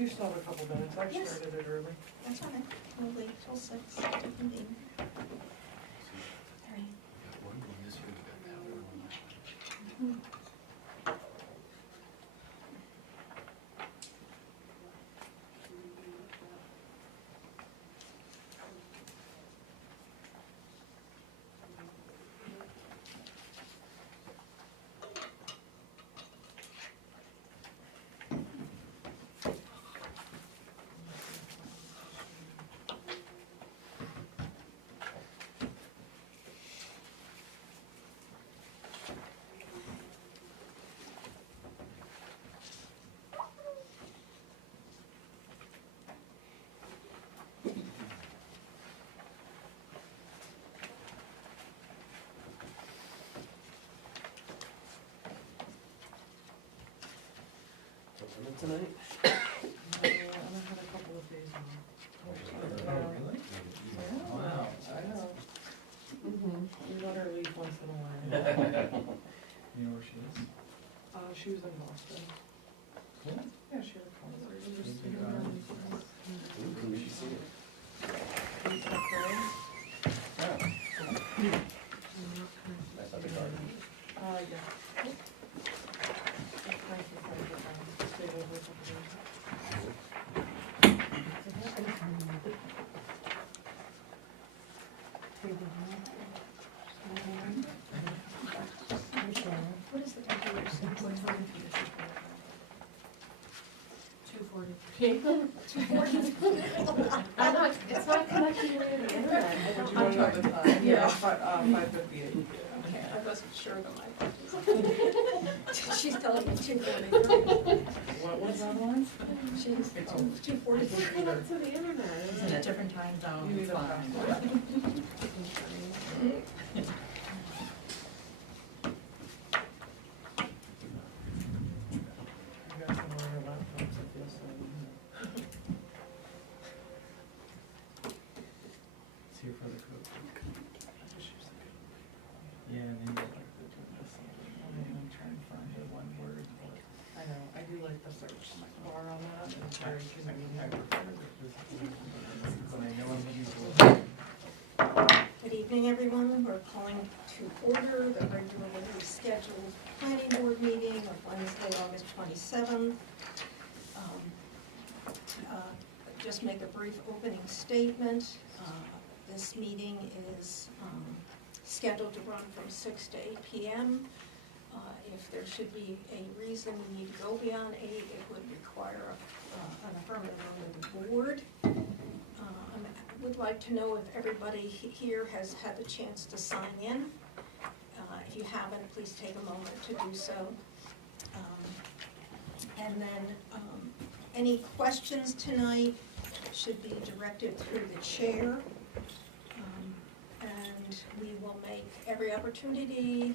You still have a couple minutes, I Yes. started it early. That's all right, we'll wait till 6, convene. All right. Tonight? I had a couple of days off. Really? Yeah. Wow. I know. We let her leave once in a while. You know where she is? She was in Boston. Cool. Yeah, she had a concert. She's been gone. Ooh, we should see it. You talk to her? Yeah. Nice up the garden. Yeah. It's nice to kind of get down, stay over a couple days. What is the computer say? What time? 2:40. I'm not, it's not connecting to the internet. I don't I'm know. trying to time. Yeah, 5:58. Okay, I wasn't sure that my. She's telling me 2:43. What was that one? She's, It's 2:43. connect to the internet. It's in a different time zone. You need It's a fine. password. You guys can order laptops if you so. It's here for the code. Yeah, maybe. I'm trying to find the one word, but I know, I do like the search bar on that, it's very convenient. When I know I'm looking for. Good evening, everyone. We're calling to order the regularly scheduled planning board meeting of Wednesday, August 27th. Just make a brief opening statement. This meeting is scheduled to run from 6 to 8 p.m. If there should be a reason we need to go beyond 8, it would require an affirmative vote of the board. I would like to know if everybody here has had the chance to sign in. If you haven't, please take a moment to do so. And then any questions tonight should be directed through the chair. And we will make every opportunity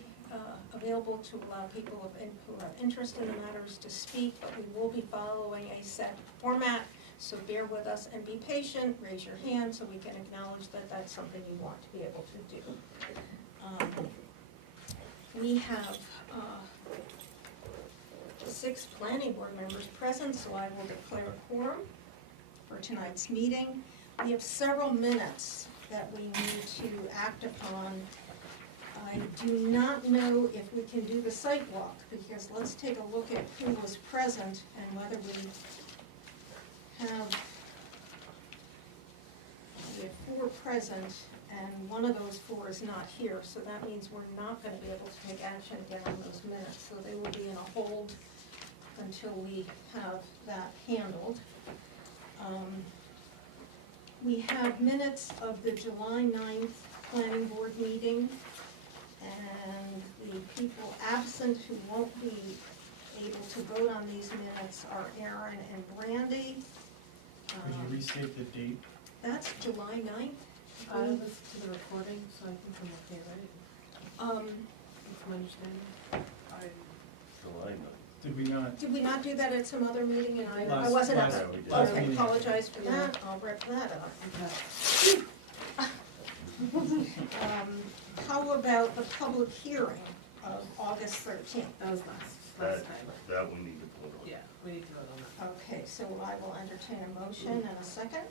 available to allow people who have interest in the matters to speak, but we will be following a set format, so bear with us and be patient. Raise your hand so we can acknowledge that that's something you want to be able to do. We have 6 planning board members present, so I will declare a quorum for tonight's meeting. We have several minutes that we need to act upon. I do not know if we can do the site walk, because let's take a look at who was present and whether we have 4 present, and one of those 4 is not here, so that means we're not going to be able to take action again on those minutes, so they will be in a hold until we have that handled. We have minutes of the July 9th planning board meeting, and the people absent who won't be able to vote on these minutes are Aaron and Brandy. Could you restate the date? That's July 9th. I listened to the recording, so I think I'm okay, right? That's my understanding. July 9th. Did we not? Did we not do that at some other meeting, and I Last- wasn't at last- that? we did. Last Okay, meeting. apologize for that, I'll rip that up. Okay. How about the public hearing of August 13th? That was last. last That, time. that we need to vote on. Yeah, we need to vote on that. Okay, so I will entertain a motion and a second.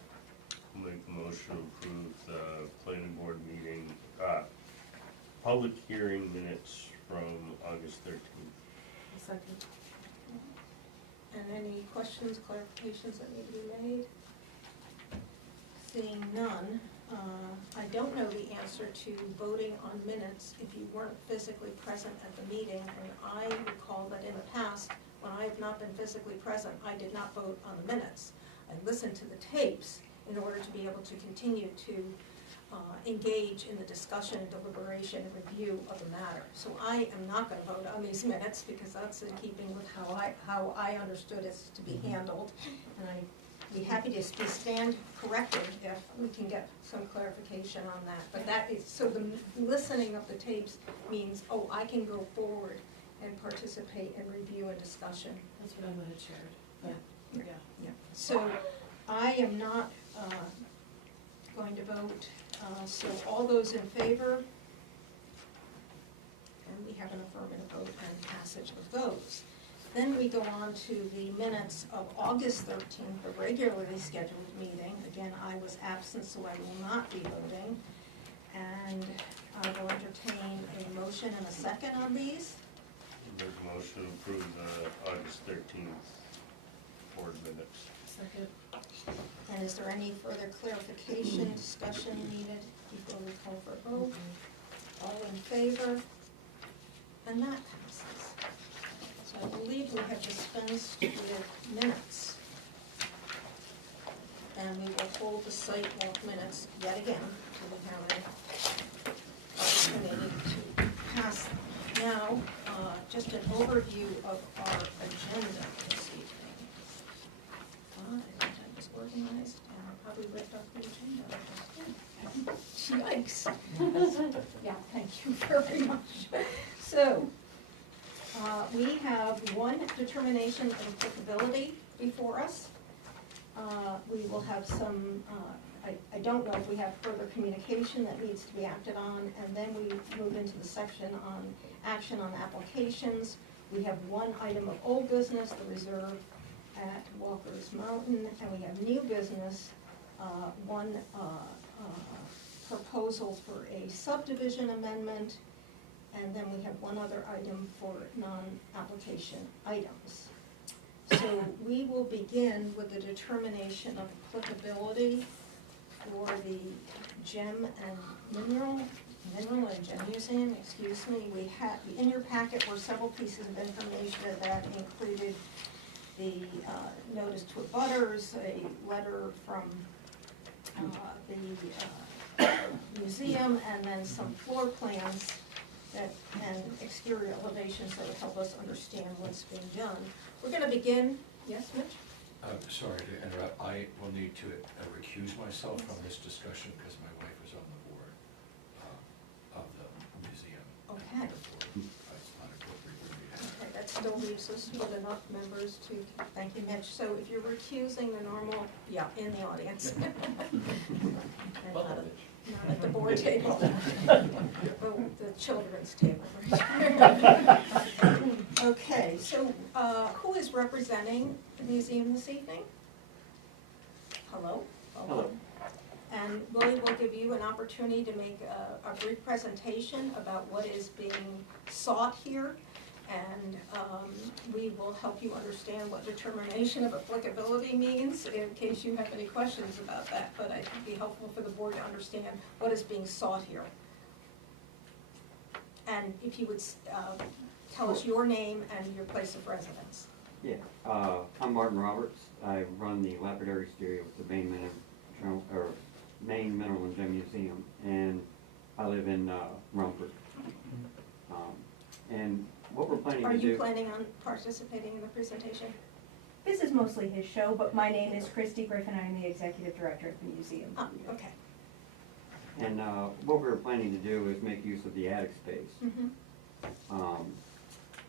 Make the motion to approve the planning board meeting, public hearing minutes from August 13th. A second. And any questions, clarifications that need to be made? Seeing none, I don't know the answer to voting on minutes if you weren't physically present at the meeting. And I recall that in the past, when I have not been physically present, I did not vote on the minutes. I listened to the tapes in order to be able to continue to engage in the discussion, deliberation, and review of the matter. So I am not gonna vote on these minutes because that's in keeping with how I understood it to be handled. And I'd be happy to stand corrected if we can get some clarification on that. But that is, so the listening of the tapes means, oh, I can go forward and participate in review and discussion. That's what I would have shared, but, yeah. Yeah. So I am not going to vote, so all those in favor, and we have an affirmative vote and passage of those. Then we go on to the minutes of August 13th, the regularly scheduled meeting. Again, I was absent, so I will not be voting. And I will entertain a motion and a second on these. Make a motion to approve the August 13th board minutes. Second. And is there any further clarification, discussion needed before we call for a vote? All in favor? And that passes. So I believe we have dispensed with minutes. And we will hold the site walk minutes yet again until we have an opportunity to pass them. Now, just an overview of our agenda this evening. I was organized and I probably ripped off the agenda. Yikes. Yeah, thank you very much. So, we have one determination of applicability before us. We will have some, I don't know if we have further communication that needs to be acted on, and then we move into the section on action on applications. We have one item of old business, the reserve at Walker's Mountain, and we have new business, one proposal for a subdivision amendment, and then we have one other item for non-application items. So we will begin with the determination of applicability for the Gem and Mineral and Gem Museum, excuse me. We have, in your packet were several pieces of information that included the notice to abutters, a letter from the museum, and then some floor plans that, and exterior elevations that would help us understand what's being done. We're gonna begin, yes, Mitch? Sorry to interrupt, I will need to recuse myself from this discussion because my wife is on the board of the museum. Okay. It's not appropriate for me to have. Okay, that still leaves us with enough members to, thank you, Mitch. So if you're recusing the normal, yeah, in the audience. And not at the board table, the children's table. Okay, so who is representing the museum this evening? Hello? Hello. And Willie will give you an opportunity to make a brief presentation about what is being sought here. And we will help you understand what determination of applicability means in case you have any questions about that. But I think it'd be helpful for the board to understand what is being sought here. And if you would tell us your name and your place of residence. Yeah, I'm Martin Roberts. I run the lapidary studio at the Maine Mineral and Gem Museum, and I live in Rumford. And what we're planning to do... Are you planning on participating in the presentation? This is mostly his show, but my name is Christy Griffin. I am the executive director of the museum. Oh, okay. And what we're planning to do is make use of the attic space on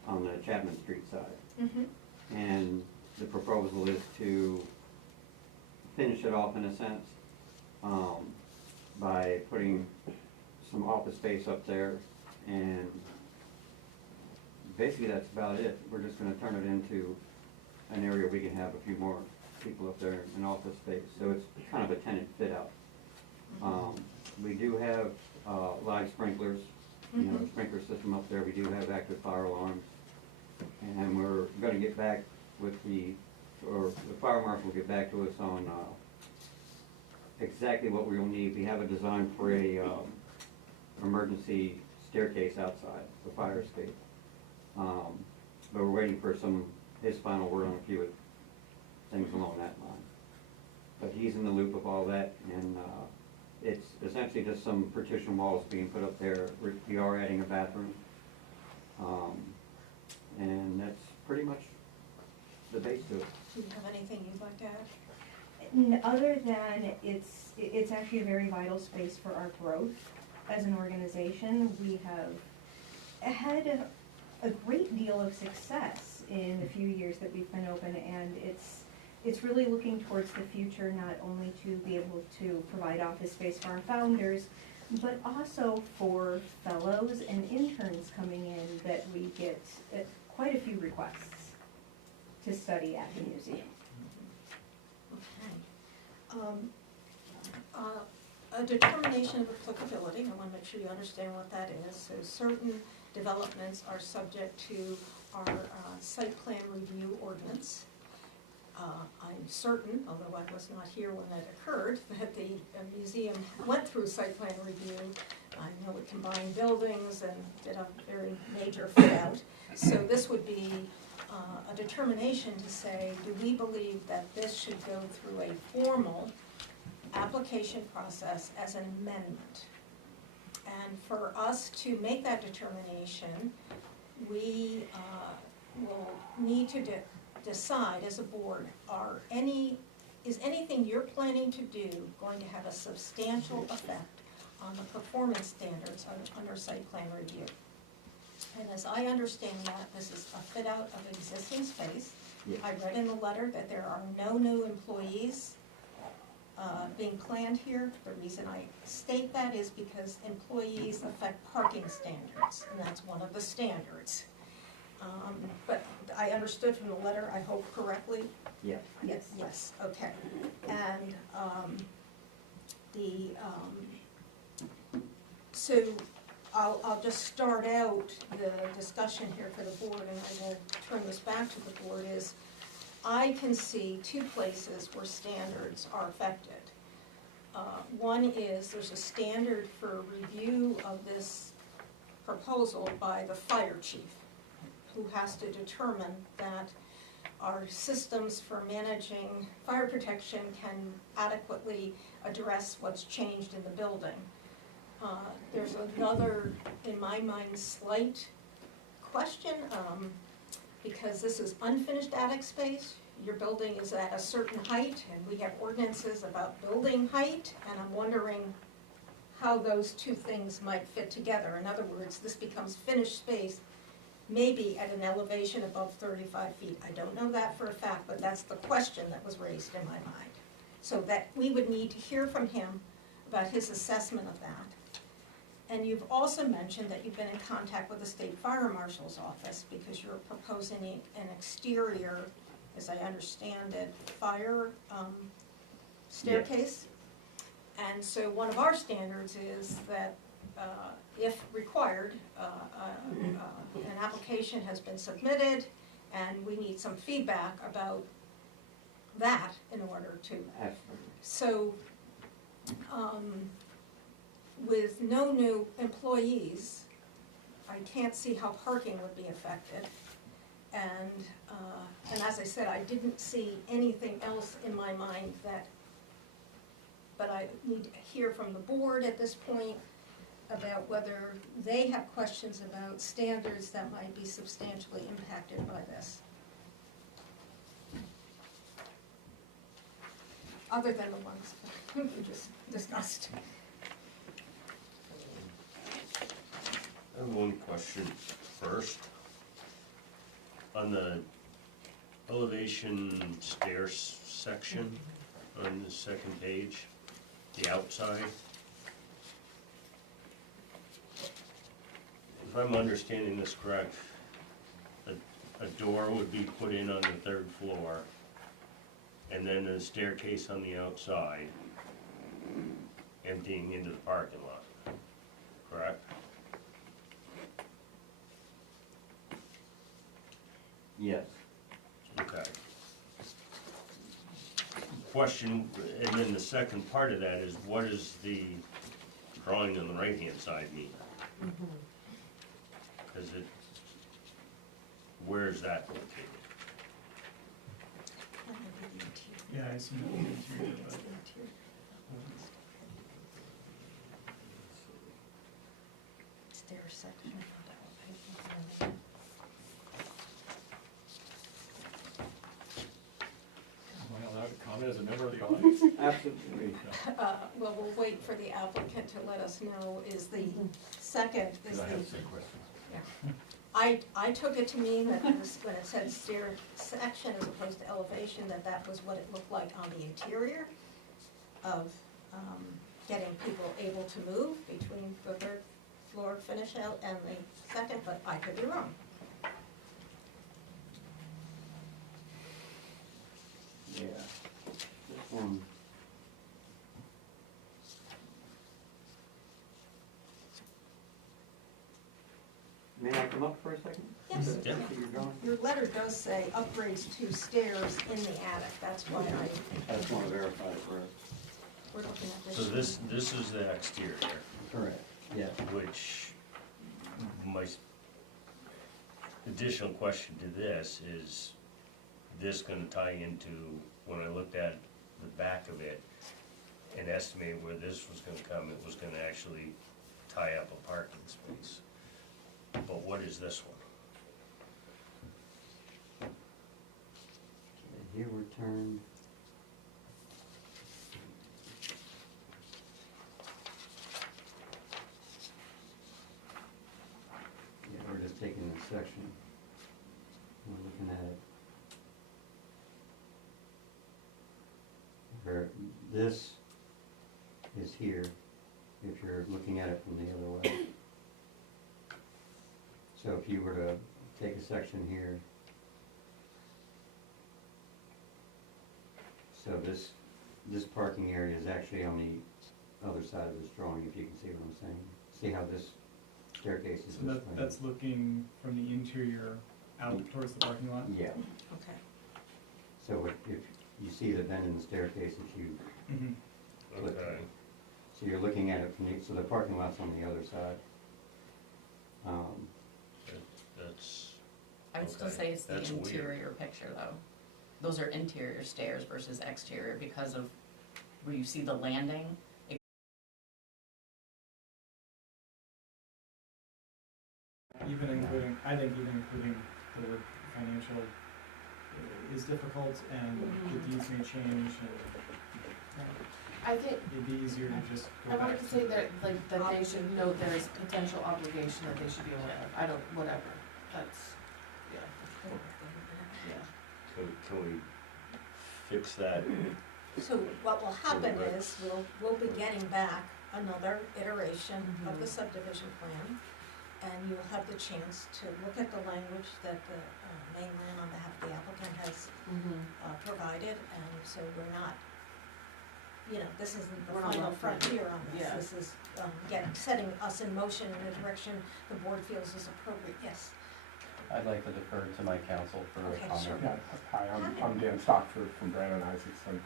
the Chapman Street side. And the proposal is to finish it off in a sense by putting some office space up there and basically that's about it. We're just gonna turn it into an area we can have a few more people up there in office space, so it's kind of a tenant fit out. We do have, live sprinklers, you know, the sprinkler system up there, we do have active fire alarms. And we're gonna get back with or the fire marshal will get back to us on, exactly what we will need. We have a design for a, emergency staircase outside, the fire escape. But we're waiting for his final word on a few things along that line. But he's in the loop of all that, and, it's essentially just some partition walls being put up there. We are adding a bathroom. And that's pretty much the base to it. Do you have anything you'd like to add? Other than it's actually a very vital space for our growth as an organization. We have had a great deal of success in the few years that we've been open, and it's really looking towards the future, not only to be able to provide office space for our founders, but also for fellows and interns coming in that we get quite a few requests to study at the museum. Okay. A determination of applicability, I want to make sure you understand what that is. So certain developments are subject to our site plan review ordinance. I'm certain, although I was not here when that occurred, that the museum went through site plan review. I know it combined buildings and did a very major fit out. So this would be a determination to say, do we believe that this should go through a formal application process as an amendment? And for us to make that determination, we will need to decide as a board, is anything you're planning to do going to have a substantial effect on the performance standards under site plan review? And as I understand that, this is a fit out of existing space. Yes. I read in the letter that there are no new employees being planned here. The reason I state that is because employees affect parking standards, and that's one of the standards. But I understood from the letter, I hope correctly? Yes. Yes, okay. And so I'll just start out the discussion here for the board, and I will turn this back to the board, is I can see two places where standards are affected. One is there's a standard for review of this proposal by the fire chief, who has to determine that our systems for managing fire protection can adequately address what's changed in the building. There's another, in my mind, slight question, because this is unfinished attic space. Your building is at a certain height, and we have ordinances about building height, and I'm wondering how those two things might fit together. In other words, this becomes finished space, maybe at an elevation above 35 feet. I don't know that for a fact, but that's the question that was raised in my mind. So that we would need to hear from him about his assessment of that. And you've also mentioned that you've been in contact with the State Fire Marshal's office because you're proposing an exterior, as I understand it, fire staircase. And so one of our standards is that if required, an application has been submitted and we need some feedback about that in order to. Absolutely. So with no new employees, I can't see how parking would be affected. And as I said, I didn't see anything else in my mind but I need to hear from the board at this point about whether they have questions about standards that might be substantially impacted by this. Other than the ones we just discussed. I have one question first. On the elevation stairs section on the second page, the outside. If I'm understanding this correct, a door would be put in on the third floor, and then a staircase on the outside, emptying into the parking lot, correct? Yes. Okay. Question, and then the second part of that is, what does the drawing on the right-hand side mean? Because it, where is that located? Yeah, I see no interior, but Stair section. Am I allowed to comment as a member of the audience? Absolutely. Well, we'll wait for the applicant to let us know, is the second, is Because I have the the, same question. yeah. I took it to mean that this, when it said stair section as opposed to elevation, that was what it looked like on the interior of getting people able to move between the third floor finish out and the second, but I could be wrong. Yeah. This one. May I come up for a second? Yes. To Yeah. see your drawing? Your letter does say upgrades to stairs in the attic, that's why I just want to verify it for us. we're looking at this. So this is the exterior, Correct. Yes. which my additional question to this is this gonna tie into, when I looked at the back of it and estimated where this was gonna come, it was gonna actually tie up a parking space. But what is this one? Okay, here we're turned. Yeah, we're just taking this section. We're looking at it. Where this is here, if you're looking at it from the other way. So if you were to take a section here. So this parking area is actually on the other side of this drawing, if you can see what I'm saying. See how this staircase is so this way? that's looking from the interior out towards the parking lot? Yeah, Okay. so if you see the bend in the staircase, if you, Mhm. Okay, so you're looking at it from the, so the parking lot's on the other side. that's, I would still Okay, say it's the that's weird. interior picture though. Those are interior stairs versus exterior because of where you see the landing. Even including, I think even including the word financial is difficult, and the deeds may change, and I think, it'd be easier to just I go back wanted to say that, like, that they should note there is potential obligation that they should be aware of. I don't, whatever, that's, yeah, yeah. can we fix that? So what will happen Right. is, we'll be getting back another iteration of the subdivision plan, and you'll have the chance to look at the language that the mainland on behalf of the applicant has provided, and so we're not, this isn't the We're not final left with- frontier on this. yeah. This is, setting us in motion in a direction the board feels is appropriate, yes. I'd like to defer to my counsel for Okay, a comment. sure. Yeah, hi, I'm Dan Stockford from Brandon Isaacson.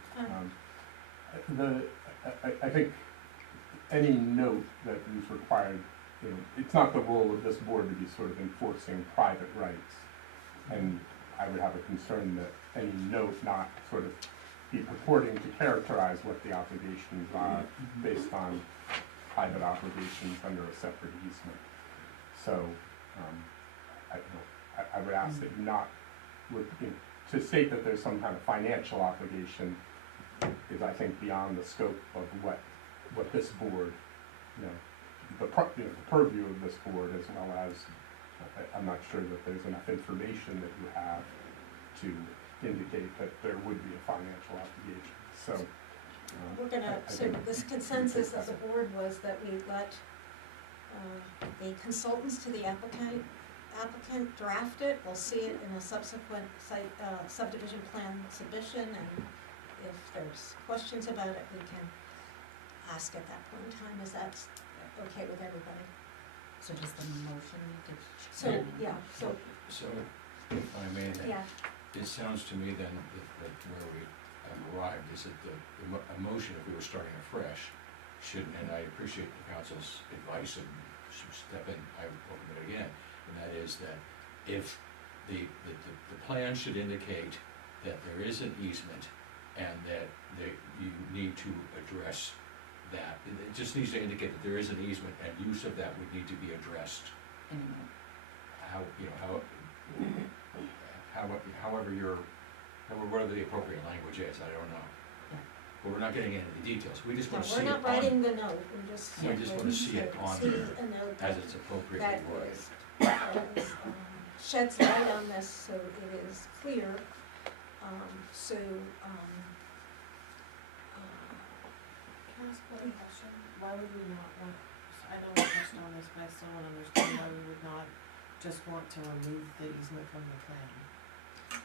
I think any note that is required, it's not the role of this board to be sort of enforcing private rights. And I would have a concern that any note not sort of be purporting to characterize what the obligations are based on private obligations under a separate easement. So, I would ask that you not, to state that there's some kind of financial obligation is, I think, beyond the scope of what this board, the purview of this board, as well as, I'm not sure that there's enough information that you have to indicate that there would be a financial obligation. So, We're gonna, I so think- this consensus of the board was that we let the consultants to the applicant applicant draft it, we'll see it in a subsequent site, subdivision plan submission, and if there's questions about it, we can ask at that point in time. Is that okay with everybody? So just the motion to. So, yeah, so, So, if I may then, yeah, it sounds to me then that where we have arrived is that a motion, if we were starting afresh, should, and I appreciate the council's advice and should step in, I will open it again, and that is that if the plan should indicate that there is an easement and that you need to address that, it just needs to indicate that there is an easement and use of that would need to be addressed. Anyway. Whatever the appropriate language is, I don't know. Yeah. But we're not getting into the details, we just no, wanna see we're it not on, writing the note, we just we just wanna see it on see there a note as that it's appropriately that worded. sheds light on this, so it is clear. Can I ask one question? Why would we not want, I know we touched on this, but I still want to understand why we would not just want to remove the easement from the plan?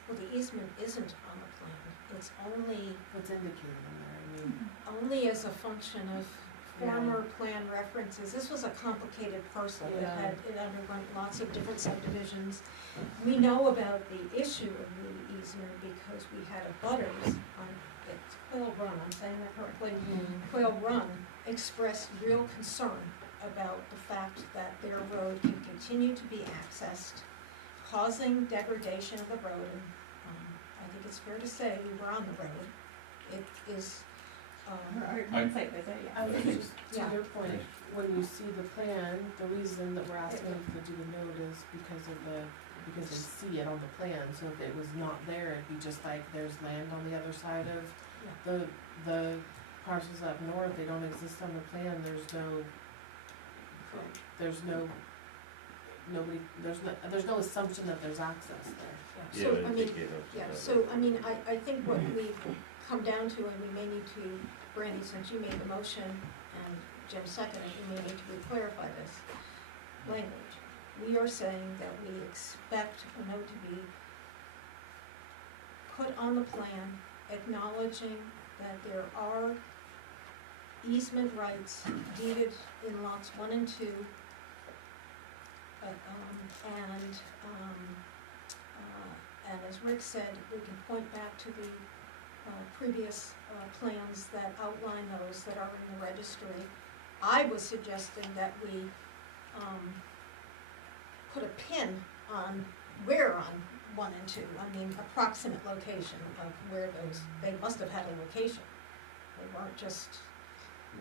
Well, the easement isn't on the plan, it's only, What's indicated in there, I mean, only as a function of former plan references. This was a complicated parcel, it underwent lots of different subdivisions. We know about the issue of the easement because we had a butters on, it's Quail Run, I'm saying that correctly, Quail Run expressed real concern about the fact that their road can continue to be accessed, causing degradation of the road, and I think it's fair to say we were on the road. It is, I- Site visit, yeah. I was just, to Yeah. your point, when you see the plan, the reason that we're asking them to do the note is because they see it on the plan, so if it was not there, it'd be just like there's land on the other side of the parcels up north, they don't exist on the plan, there's no assumption that there's access there. Yeah, so, it'd I mean, indicate yeah, that. so, I mean, I think what we've come down to, and we may need to, Brandy, since you made the motion and Jim seconded, we may need to re-clarify this language. We are saying that we expect a note to be put on the plan acknowledging that there are easement rights deeded in lots 1 and 2, and as Rick said, we can point back to the previous plans that outline those that are in the registry. I was suggesting that we put a pin on where on 1 and 2, I mean approximate location of where those, they must have had a location. They weren't just,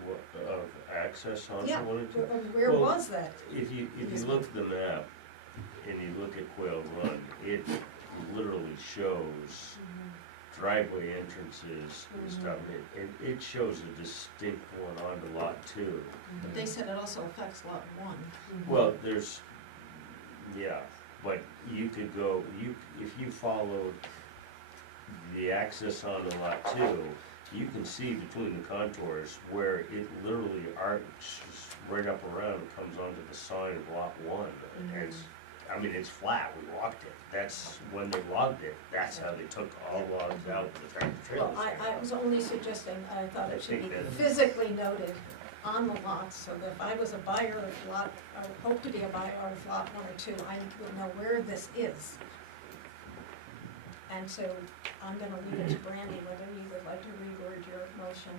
What, of access on yeah, one and two? where Well, was that? If you look at the map and you look at Quail Run, it literally shows driveway entrances and stuff. It shows a distinct one onto lot 2. But they said it also affects lot 1. Well, there's, yeah, but you could go, if you followed the access onto lot 2, you can see between the contours where it literally arcs right up around and comes onto the side of lot 1. And it's flat, we walked it. That's, when they logged it, that's how they took all logs out of the tractor trailers. Well, I was only suggesting, I thought I it should be think that- physically noted on the lots, so that if I was a buyer of lot, or hope to be a buyer of lot 1 or 2, I would know where this is. And so I'm gonna leave it to Brandy whether you would like to reword your motion.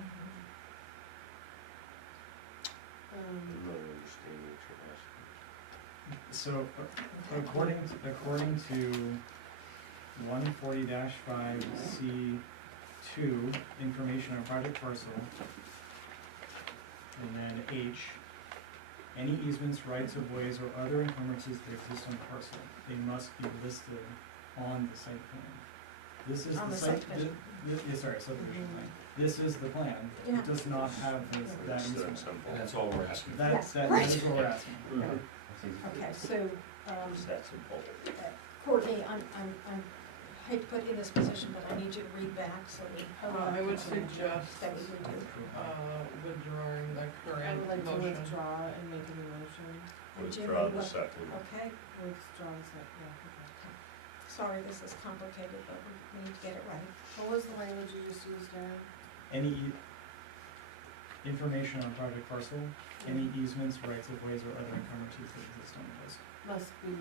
I don't understand what you're asking. So, according to 140-5C2, information on project parcel, and then H, any easements, rights of ways, or other encumbrances that exist on parcel, they must be listed on the site plan. This is On the the site, subdivision. subdivision plan. This is the plan. Yeah. It does not have that It's easement. simple. And that's all we're asking. Yes, That right. is what we're asking. Okay, so, It's that simple. Courtney, I hate to put you in this position, but I need you to read back so we. I would suggest, That we would do. withdrawing the I current would like to motion. withdraw and make a new motion. And Jim, Withdraw you the will- second. Okay, Withdraw the second, yeah, okay. sorry, this is complicated, but we need to get it right. What was the language you just used, Darren? Any information on project parcel, any easements, rights of ways, or other encumbrances that exist on the list. Must be,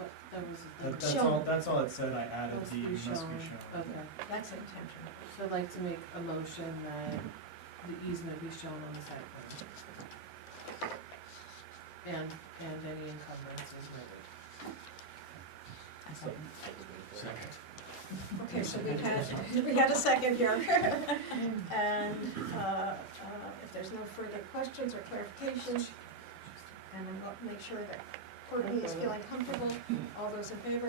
what, that was the. That's all it said, I added Must the be must be shown. shown. Okay, That's intentional. so I'd like to make a motion that the easement be shown on the site plan. And any encumbrances noted. I second. Second. Okay, so we had a second here. And if there's no further questions or clarifications, and then we'll make sure that Courtney is feeling comfortable, all those in favor?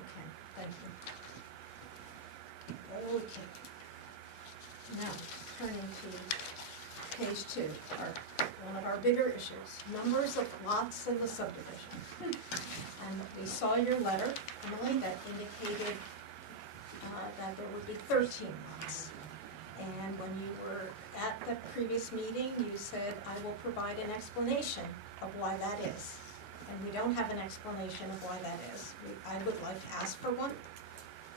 Okay, thank you. Okay. Now, turning to page 2, one of our bigger issues, numbers of lots in the subdivision. And we saw your letter, Emily, that indicated that there would be 13 lots. And when you were at the previous meeting, you said, I will provide an explanation of why that is. And we don't have an explanation of why that is. I would like to ask for one.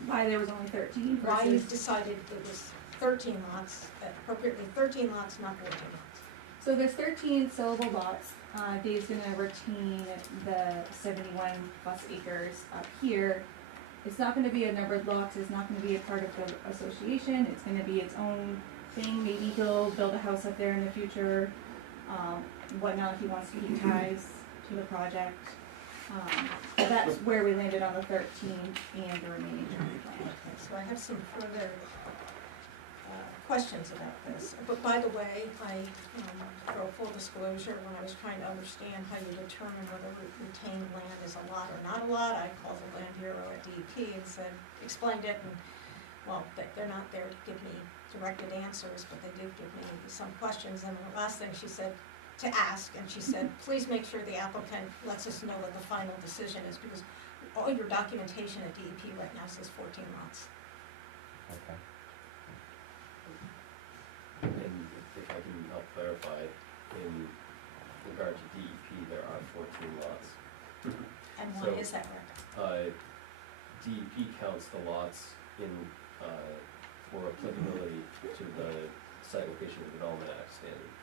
Why there was only 13 Why you versus, decided it was 13 lots, appropriately 13 lots, not 14 lots. so there's 13 sellable lots. Dave's gonna retain the 71 plus acres up here. It's not gonna be a numbered lots, it's not gonna be a part of the association, it's gonna be its own thing. Maybe he'll build a house up there in the future, whatnot, if he wants to keep ties to the project. But that's where we landed on the 13 and the remaining general plan. Okay, so I have some further questions about this. But by the way, for full disclosure, when I was trying to understand how you determine whether retained land is a lot or not a lot, I called the Land Bureau at DEP and said, explained it, and, well, they're not there to give me directed answers, but they did give me some questions, and the last thing she said, to ask, and she said, please make sure the applicant lets us know what the final decision is, because all your documentation at DEP right now says 14 lots. Okay. And if I can help clarify, in regard to DEP, there are 14 lots. And why So, is that, Rick? DEP counts the lots in, for applicability to the Site Location and Development Act standard.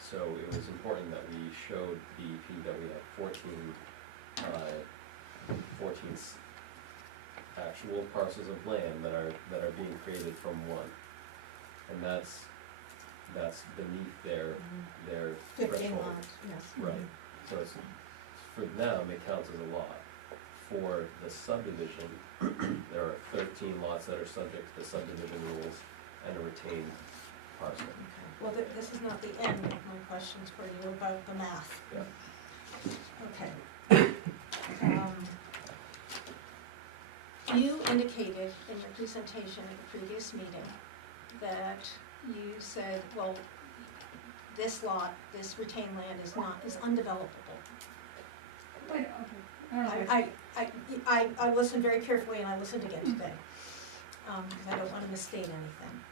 So it was important that we showed DEP that we have 14 actual parcels of land that are being created from one. And that's beneath their 15 threshold. lots, yes. Right, so it's, for them, it counts as a lot. For the subdivision, there are 13 lots that are subject to the subdivision rules and a retained parcel. Okay. Well, this is not the end of my questions for you about the math. Yeah. Okay. You indicated in your presentation at the previous meeting that you said, well, this lot, this retained land is undevelopable. Wait, okay. I don't know. I listened very carefully, and I listened again today, because I don't want to misstate anything.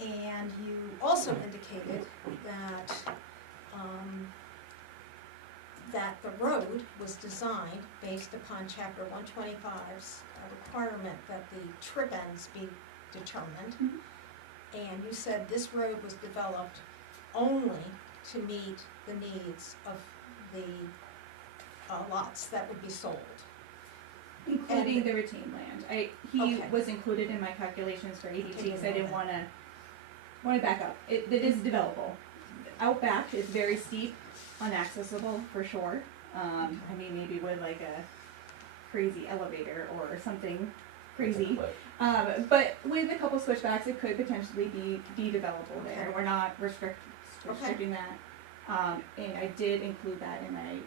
And you also indicated that, that the road was designed based upon Chapter 125's requirement that the trip ends be determined. Mhm. And you said this road was developed only to meet the needs of the lots that would be sold. Including the retained land. He Okay. was included in my calculations for ADT, because I know didn't that. wanna back up. It is developable. Out back is very steep, unaccessible for sure. I mean, maybe with like a crazy elevator or something crazy. But with a couple switchbacks, it could potentially be developable there. Okay. We're not restricting that. And I did include that in my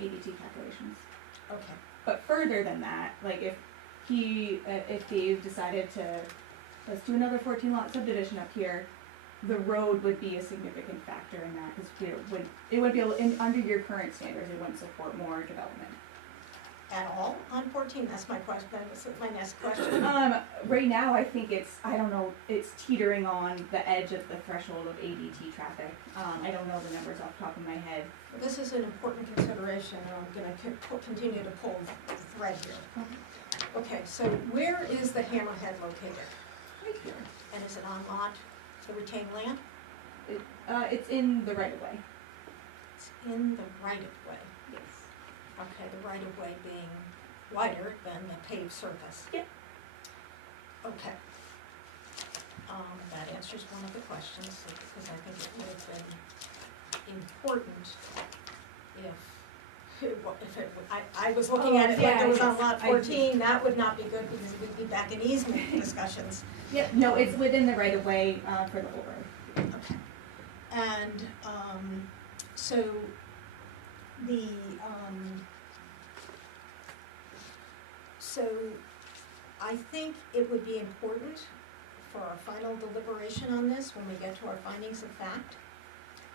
ADT calculations. Okay. But further than that, like if Dave decided to, let's do another 14 lot subdivision up here, the road would be a significant factor in that, because it would be, under your current standards, it wouldn't support more development. at all on 14? That's my question, that's my next question. Right now, I think I don't know, it's teetering on the edge of the threshold of ADT traffic. I don't know the numbers off the top of my head. This is an important consideration, and I'm gonna continue to pull the thread here. Okay, so where is the hammerhead located? Right here. And is it on lot, the retained land? It's in the right of way. It's in the right of way. Yes. Okay, the right of way being wider than the paved surface. Yep. Okay. That answers one of the questions, because I think it would have been important I was looking at it like it was on lot 14, that would not be good, because we'd be back in easement discussions. Yep, no, it's within the right of way, for the whole road. Okay. And, so, so I think it would be important for our final deliberation on this, when we get to our findings of fact,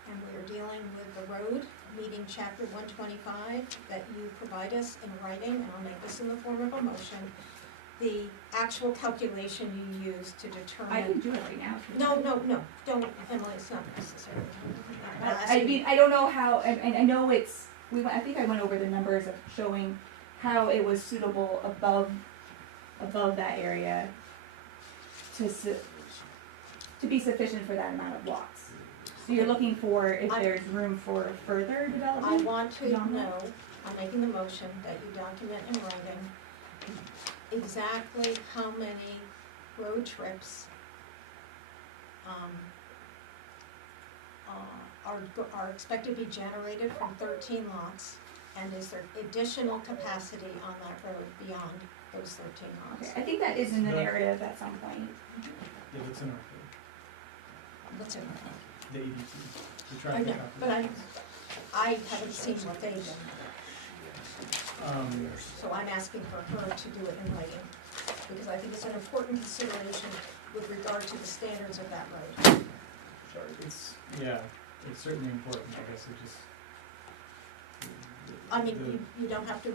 and we're dealing with the road, meeting chapter 125, that you provide us in writing, and I'll make this in the form of a motion, the actual calculation you use to determine. I can do it right now. No, don't, Emily, it's not necessary. I mean, I don't know how, and I know I think I went over the numbers of showing how it was suitable above that area to be sufficient for that amount of lots. So you're looking for if there's room for further development? I want to know, I'm making the motion that you document in writing exactly how many road trips are expected to be generated from 13 lots, and is there additional capacity on that road beyond those 13 lots? Okay, I think that is in the narrative at some point. Yeah, it's in our code, What's in the ADT, the I traffic know, but calculation. I haven't seen what they've done, Um, so I'm asking for her to do it in writing, because I think it's an important consideration with regard to the standards of that road. it's certainly important, I guess, it just. I mean, you don't have to,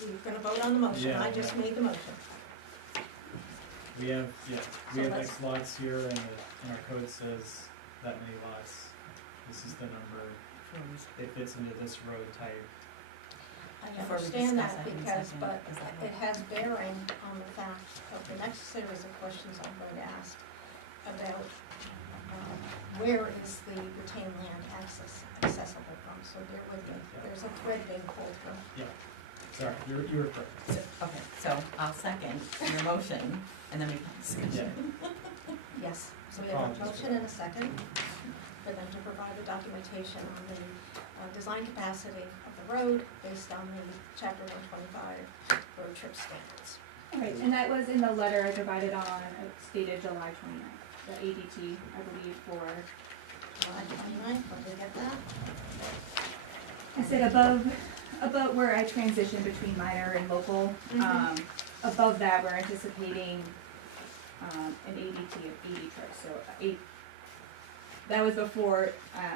you're gonna vote on the motion, Yeah, I just yeah. made the motion. We have, So X let's- lots here, and our code says that many lots, this is the number, it fits into this road type. I Before we understand discuss that, that in a because, second, but is that it has bearing on the fact of the next series of questions I'm going to ask about where is the retained land accessible from, so bear with me, there's a thread being pulled from. Sorry, you were correct. Okay, so I'll second your motion, and then we can discussion. Yes, so we have a motion and a second for them to provide the documentation on the design capacity of the road based on the chapter 125 road trip standards. Alright, and that was in the letter I provided on, stated July 29th, the ADT, I believe, for. July 29th, when did we get that? I said above where I transition between minor and local, above that, we're anticipating, an ADT of 80 trips, so that was before,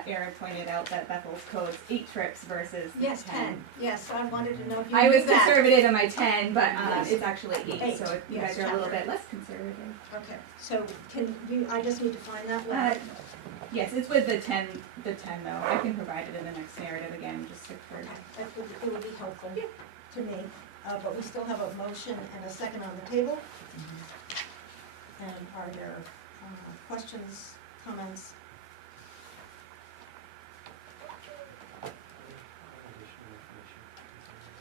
Aaron pointed out that Bethel's code's 8 trips versus 10. Yes, I wanted to know if you I knew was that. conservative in my 10, but, Yes. it's actually 8, 8, so you yes, guys are a little chapter. bit less conservative. Okay, so can you, I just need to find that letter. Yes, it's with the 10 though, I can provide it in the next narrative again, just for. Okay, it would be helpful to me, but we still have a motion and a second on the table. And are there questions, comments?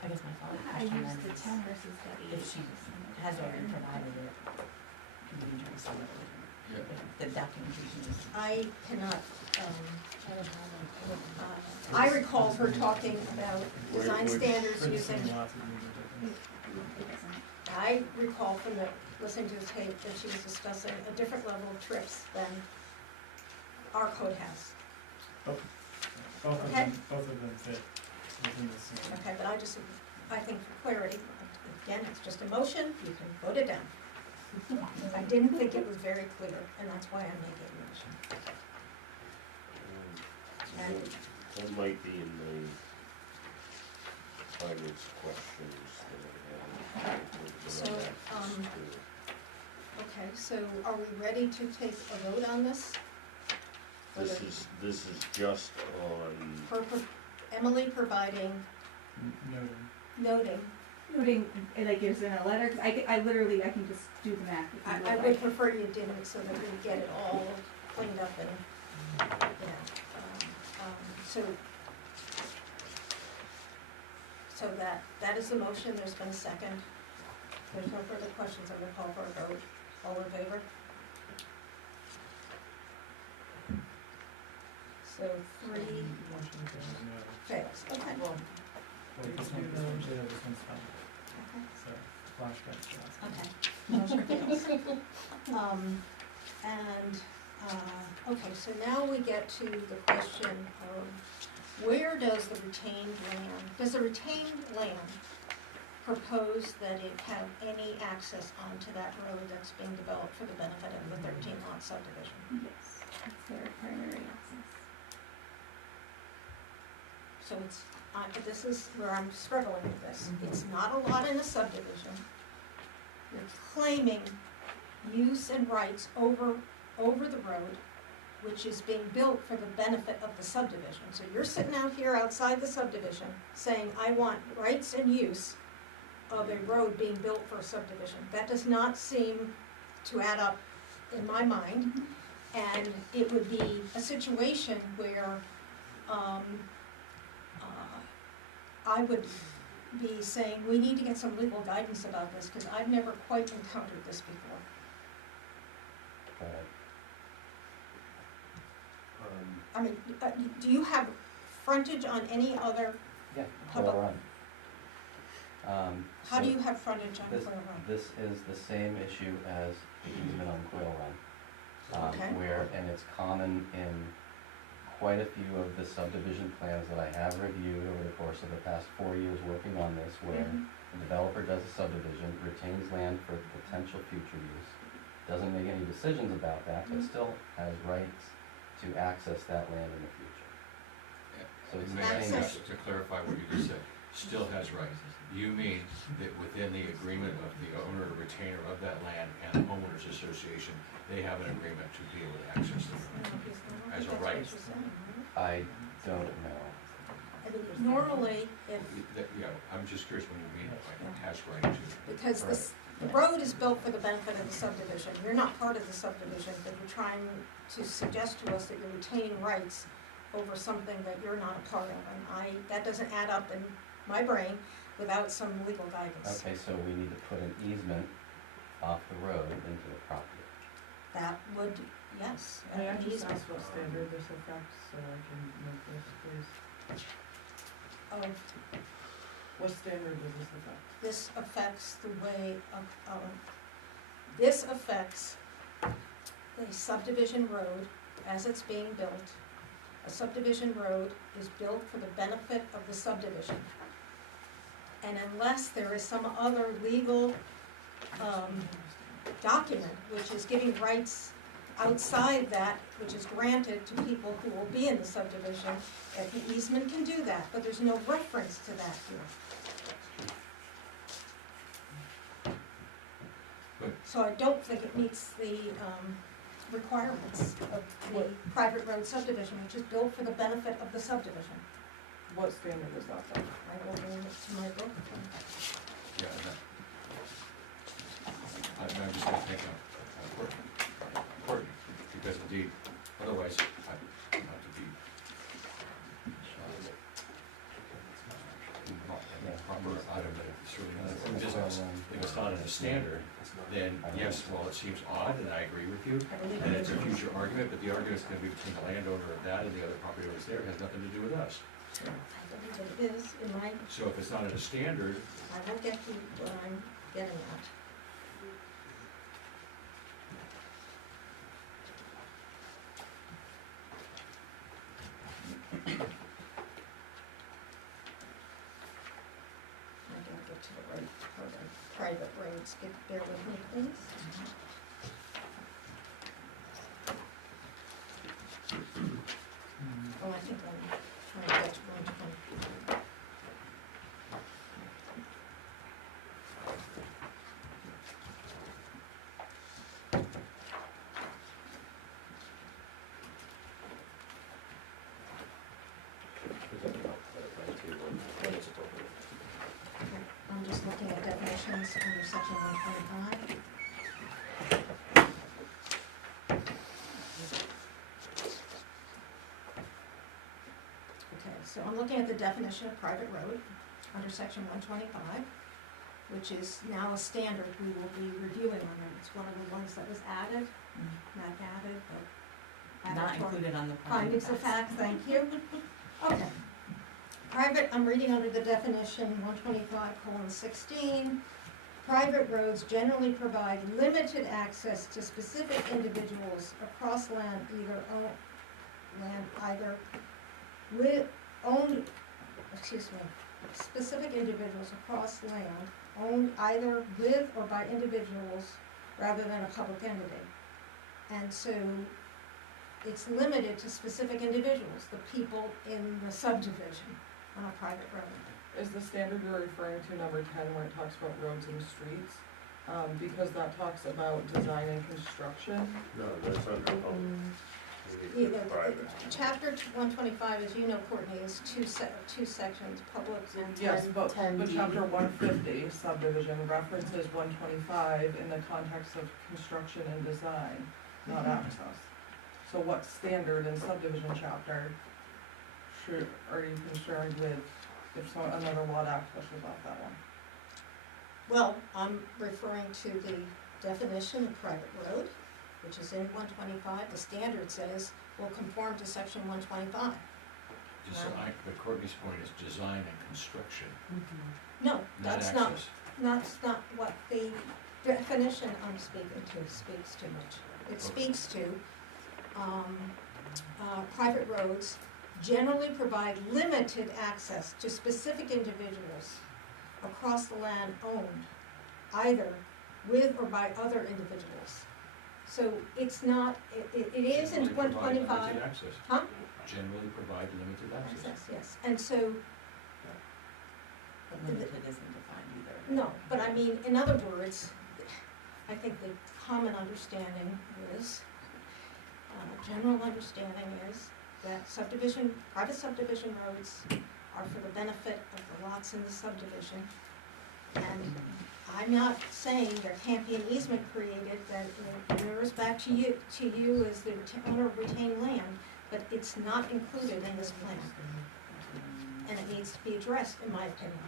I guess my follow-up I question used the is, 10 versus the 8. if she has already provided it, can you try to see if the documentation is. I cannot, I recall her talking about design standards For the using, same lots of units, I recall from listening to the tape that she was discussing a different level of trips than our code has. Both of Okay. them fit within the same. Okay, but I think for clarity, again, it's just a motion, you can vote it down. I didn't think it was very clear, and that's why I'm making a motion. And That might be in the final was questions that I had. So, okay, so are we ready to take a vote on this? This is just on, Emily providing, noting. Noting, like, is in a letter, 'cause I literally, I can just do the math. if you I would would like. prefer you didn't, so that we get it all cleaned up and, so that is the motion, there's been a second. There's no further questions, I'm gonna call for a vote. All in favor? So three fails, okay. Well, this one, this one's fine, Okay. so flashback. Okay, motion fails. Okay, so now we get to the question of where does the retained land propose that it have any access onto that road that's being developed for the benefit of the 13 lot subdivision? Yes, that's their primary access. So it's, this is where I'm struggling with this. It's not a lot in a subdivision. You're claiming use and rights over the road, which is being built for the benefit of the subdivision. So you're sitting out here outside the subdivision saying, I want rights and use of a road being built for a subdivision. That does not seem to add up in my mind. And it would be a situation where I would be saying, we need to get some legal guidance about this, because I've never quite encountered this before. I mean, do you have frontage on any other, Yeah, How Quail about- Run. how do So you have frontage on this- Quail Run? This is the same issue as the easement on Quail Run. Okay. And it's common in quite a few of the subdivision plans that I have reviewed over the course of the past 4 years working on this, where the developer does a subdivision, retains land for potential future use, doesn't make any decisions about that, but still has rights to access that land in the future. So it's the May I same Access- issue. to clarify what you just said, still has rights. You mean that within the agreement of the owner or retainer of that land and the homeowners association, they have an agreement to be able to access the land? As a right. I don't know. I mean, normally, if, Yeah, I'm just curious when you mean like has right to. because the road is built for the benefit of the subdivision, you're not part of the subdivision, but you're trying to suggest to us that you're retaining rights over something that you're not a part of, and that doesn't add up in my brain without some legal guidance. Okay, so we need to put an easement off the road into the property. That would, yes. May I an just easement. ask what standard this affects, so I can note this, please? Oh, What standard does this affect? this affects the way of, this affects the subdivision road as it's being built. A subdivision road is built for the benefit of the subdivision. And unless there is some other legal document which is giving rights outside that, which is granted to people who will be in the subdivision, the easement can do that, but there's no reference to that here. So I don't think it meets the requirements of the private road subdivision, which is built for the benefit of the subdivision. What standard is that then? I will bring it to my book. Yeah, I'm just gonna take important, because indeed, otherwise, not to be proper out of the business. If it's not in a standard, then yes, well, it seems odd, and I agree with you, and it's a future argument, but the argument's gonna be between the landowner of that and the other property owners there, it has nothing to do with us. I believe it is in my, So if it's not in a standard, I won't get to what I'm getting at. I gotta get to the right, or the private roads, bear with me, please. Oh, I think I'm trying to get to 120. I'm just looking at definitions under section 125. Okay, so I'm looking at the definition of private road under section 125, which is now a standard we will be reviewing under. It's one of the ones that was added, not added, but added Not to our included on the findings of fact, thank you. Okay. Private, I'm reading under the definition 125:16. Private roads generally provide limited access to specific individuals across land specific individuals across land owned either with or by individuals rather than a public entity. And so it's limited to specific individuals, the people in the subdivision on a private road. Is the standard you're referring to number 10 where it talks about roads and streets? Because that talks about design and construction. No, that's not the You know, chapter 125, as you know, Courtney, is two sections, public and Yes, but 10D. chapter 150 subdivision references 125 in the context of construction and design, not access. So what standard in subdivision chapter are you concerned with if another lot act pushes off that one? Well, I'm referring to the definition of private road, which is in 125. The standard says will conform to section 125. But Courtney's point is design and construction, No, not that's access. that's not what the definition I'm speaking to speaks to. It speaks to private roads generally provide limited access to specific individuals across the land owned either with or by other individuals. So it's not, it is in Generally provide 125. limited access. Huh? Generally provide limited access. Access, yes. And so, But limited isn't defined either. no, but I mean, in other words, I think the common understanding is, general understanding is that private subdivision roads are for the benefit of the lots in the subdivision. And I'm not saying there can't be an easement created that mirrors back to you as the owner of retained land, but it's not included in this plan. And it needs to be addressed, in my opinion.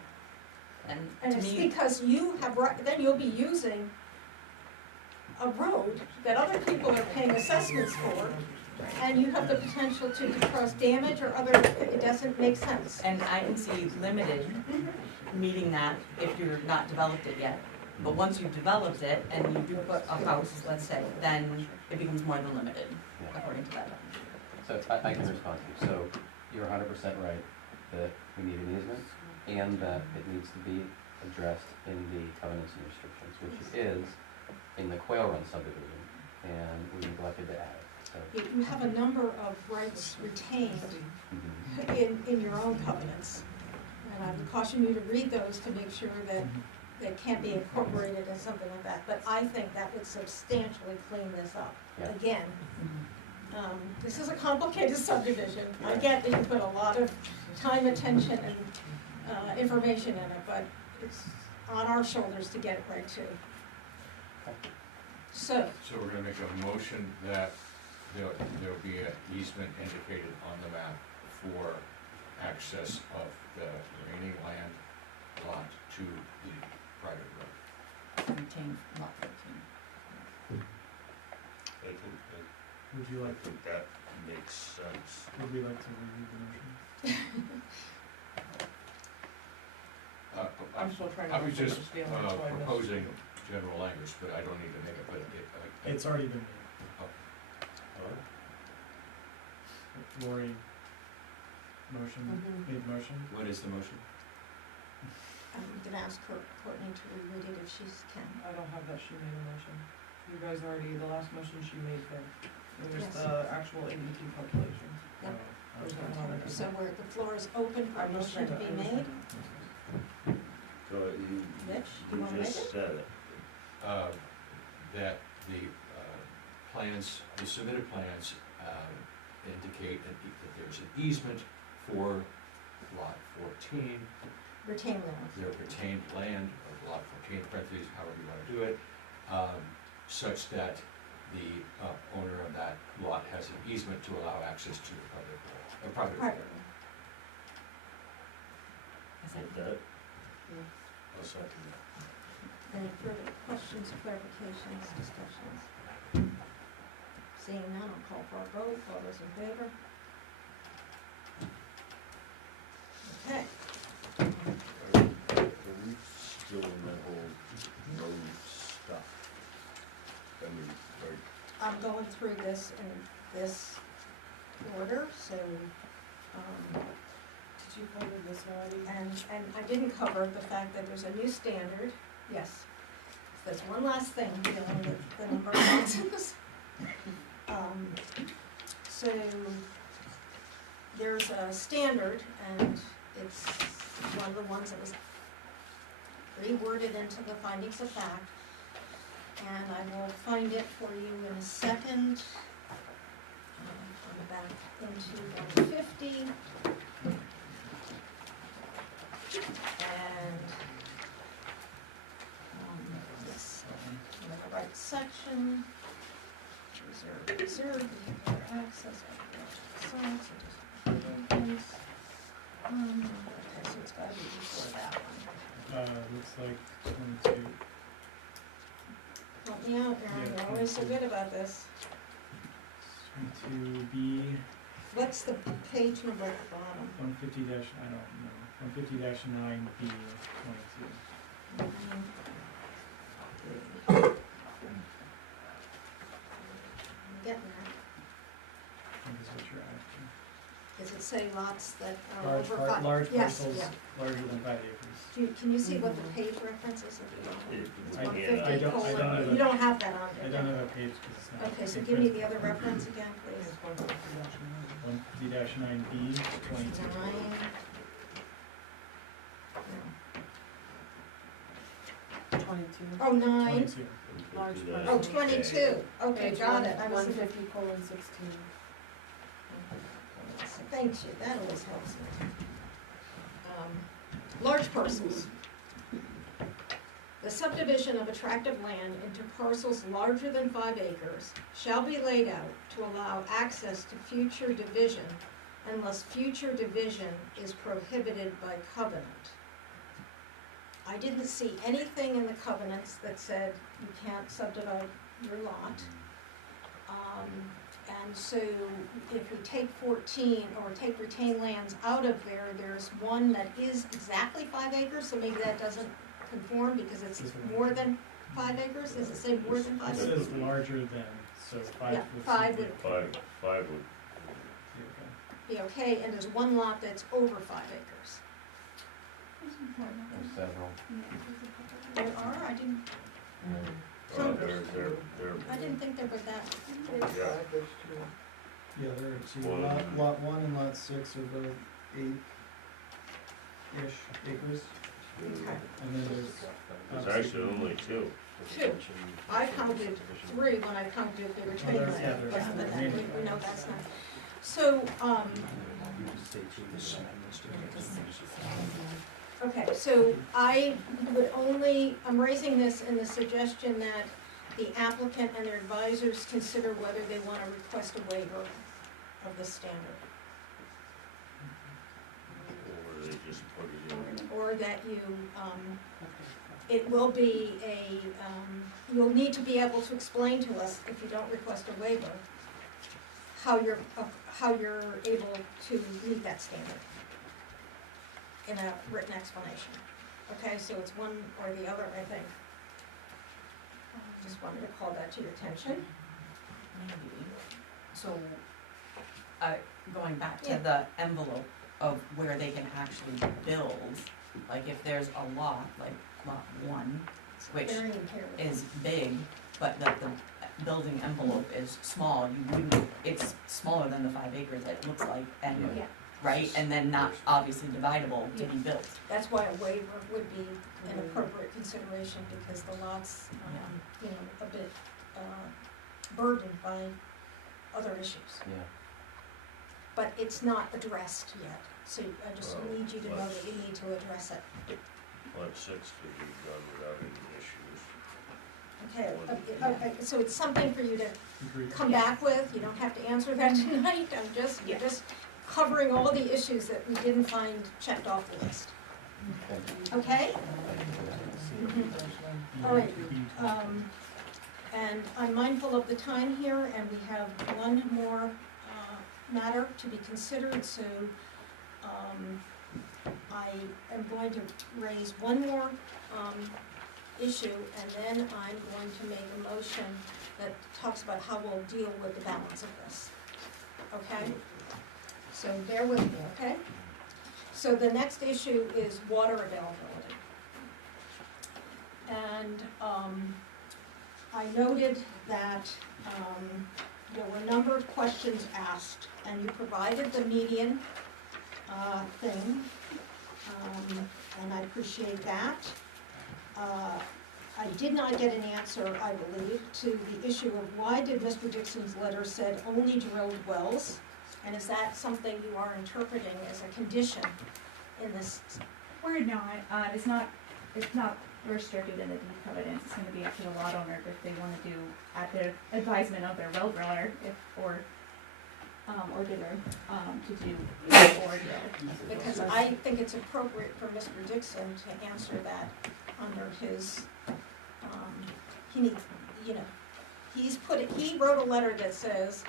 And And to it's me, because you have, then you'll be using a road that other people are paying assessments for, and you have the potential to cause damage or other, it doesn't make sense. and I can see limited meeting that if you're not developed it yet. But once you've developed it and you do put a house, let's say, then it becomes more than limited, according to that definition. So I can respond to you. So you're 100% right that we need an easement and that it needs to be addressed in the covenants and restrictions, which it is in the Quail Run subdivision, and we neglected to add it. So, You have a number of rights retained in your own covenants. And I would caution you to read those to make sure that they can't be incorporated in something like that. But I think that would substantially clean this up. Yeah. Again, this is a complicated subdivision. I get that you put a lot of time, attention, and information in it, but it's on our shoulders to get it right too. So, So we're gonna make a motion that there'll be an easement indicated on the map for access of the remaining land lot to the private road. Retain lot 13. Would you like, that makes sense. would we like to review the motion? I'm still trying to I was just understand that's why I missed. proposing general language, but I don't need to make it, but It's already been made. Lori made the motion. what is the motion? I'm gonna ask Courtney to reread it if she can. I don't have that she made a motion. You guys already, the last motion she made there. It was Yes. the actual ADT calculation. Yep. There's no other. So the floor is open for a I'm just motion to trying be made. So Mitch, you you wanna make just it? said it. That the plans, the submitted plans indicate that there's an easement for lot 14 retain land. their retained land, or lot retained parentheses, however you wanna do it, such that the owner of that lot has an easement to allow access to the public, private Private. road. With that, I'll second that. Any further questions, clarifications, discussions? Seeing none, I'll call for a vote. All those in favor? Okay. Are we still in that whole road stuff? I mean, like, I'm going through this in this order, so, Did you cover this already? and I didn't cover the fact that there's a new standard, yes. There's one last thing dealing with the number of houses. So, there's a standard, and it's one of the ones that was reworded into the findings of fact. And I will find it for you in a second. On the back into 150. And, yes, in the right section. Reserve, vehicular access, sites, okay, so it's gotta be before that one. Looks like 22. Help me out, Aaron, you're always so good about this. 22B, What's the page number at the bottom? 150 dash, I don't know, 150 dash 9B, 22. I'm getting there. I think is what you're after. Does it say lots that are over five? Large Yes, parcels yeah. larger than 5 acres. Can you see what the page reference is at the bottom? It's I- on the 150 I don't colon, have you a- don't have that on I there. don't have a page because it's not. Okay, so give me the other reference again, please. 150 dash 9B, 22. Nine. No. 22. Oh, nine. 22. Large Oh, parcel. 22. Okay, Page got it. I was, 150:16. thank you, that always helps me. Large parcels. The subdivision of attractive land into parcels larger than 5 acres shall be laid out to allow access to future division unless future division is prohibited by covenant. I didn't see anything in the covenants that said you can't subdivide your lot. And so if we take 14 or take retained lands out of there, there's one that is exactly 5 acres, so maybe that doesn't conform because it's more than 5 acres, does it say more than 5 It acres? says larger than, so 5 Yeah, would. 5 would five would, be okay, and there's one lot that's over 5 acres. There's several. There are, I didn't think there were that. yeah, Yeah, there are two. One. Lot 1 and lot 6 are both 8-ish acres. Okay. And then there's actually only two. Two. I counted 3 when I counted the retained Oh, yeah, land, there's but the remaining. we know that's not. So, okay, so I'm raising this in the suggestion that the applicant and their advisors consider whether they want to request a waiver of this standard. Or they just put it in. Or that you, it will be you'll need to be able to explain to us, if you don't request a waiver, how you're able to meet that standard in a written explanation. Okay, so it's one or the other, I think. Just wanted to call that to your attention. So, going back Yeah. to the envelope of where they can actually build, like if there's a lot, like lot 1, which Very imperative. is big, but the building envelope is small, you wouldn't, it's smaller than the 5 acres, it looks like, and, Yeah, right, and then not obviously dividable to be built. that's why a waiver would be an appropriate consideration, because the lots, a bit burdened by other issues. Yeah. but it's not addressed yet. So I just Well, need you to know that you need to address it. Lot six could be done without any issues. Okay, so it's something for you to Agreed. come back with, you don't have to answer that tonight, you're just covering all the issues that we didn't find checked off the list. Okay? All right, and I'm mindful of the time here, and we have one more matter to be considered, so I am going to raise one more issue, and then I'm going to make a motion that talks about how we'll deal with the balance of this. Okay? So bear with me, okay? So the next issue is water availability. And I noted that there were a number of questions asked, and you provided the median thing, and I appreciate that. I did not get an answer, I believe, to the issue of why did Mr. Dixon's letter said only drilled wells? And is that something you are interpreting as a condition in this? We're not, it's not restricted in the deed covenants, it's gonna be up to the lot owner if they wanna do at the advisement of their well driller, or digger, to do or drill. Because I think it's appropriate for Mr. Dixon to answer that under his, he needs, you know, he wrote a letter that says,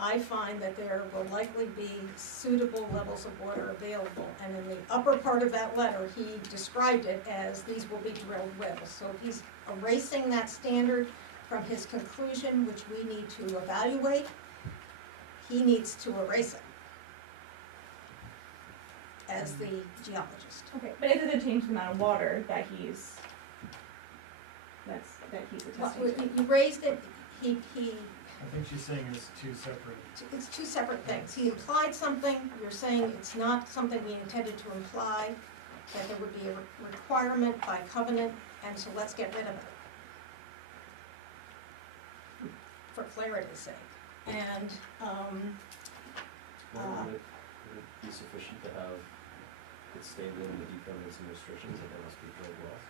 I find that there will likely be suitable levels of water available. And in the upper part of that letter, he described it as these will be drilled wells. So if he's erasing that standard from his conclusion, which we need to evaluate, he needs to erase it as the geologist. Okay, but it doesn't change the amount of water that he's Well, attesting to. you raised it, he I think she's saying it's two separate. it's two separate things. He implied something, you're saying it's not something we intended to imply, that there would be a requirement by covenant, and so let's get rid of it. For clarity's sake. And, Would it be sufficient to have it stated in the deed covenants and restrictions that there must be drilled wells?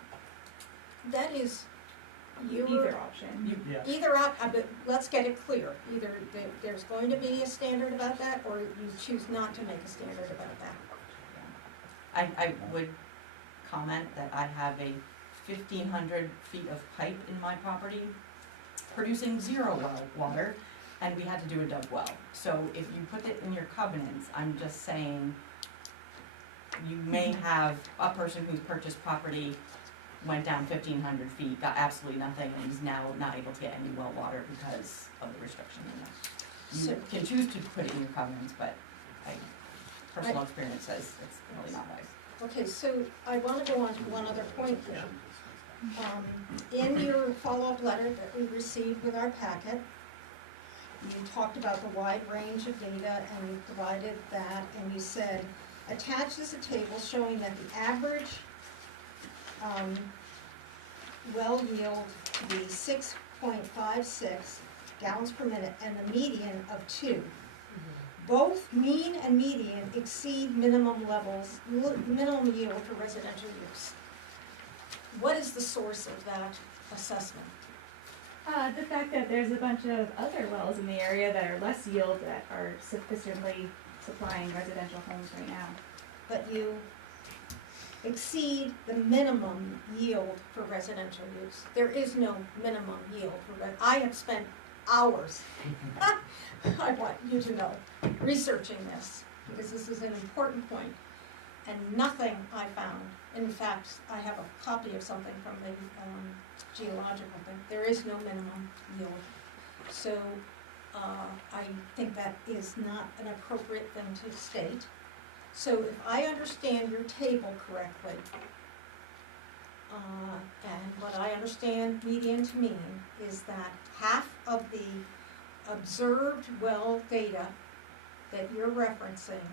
that is Either option. Yeah. either up, but let's get it clear. Either there's going to be a standard about that, or you choose not to make a standard about that. I would comment that I have a 1,500 feet of pipe in my property producing 0 well water, and we had to do a dug well. So if you put it in your covenants, I'm just saying you may have a person who's purchased property, went down 1,500 feet, got absolutely nothing, and is now not able to get any well water because of the restriction in that. So- You can choose to put it in your covenants, but personal experience says it's really not wise. Okay, so I want to go on to one other point here. In your follow-up letter that we received with our packet, you talked about the wide range of data, and you provided that, and you said, attached is a table showing that the average well yield to be 6.56 gallons per minute, and the median of 2. Both mean and median exceed minimum yield for residential use. What is the source of that assessment? The fact that there's a bunch of other wells in the area that are less yield that are sufficiently supplying residential homes right now. But you exceed the minimum yield for residential use. There is no minimum yield for I have spent hours, I want you to know, researching this, because this is an important point, and nothing I found. In fact, I have a copy of something from the geological thing. There is no minimum yield. So I think that is not an appropriate thing to state. So if I understand your table correctly, and what I understand median to mean is that half of the observed well data that you're referencing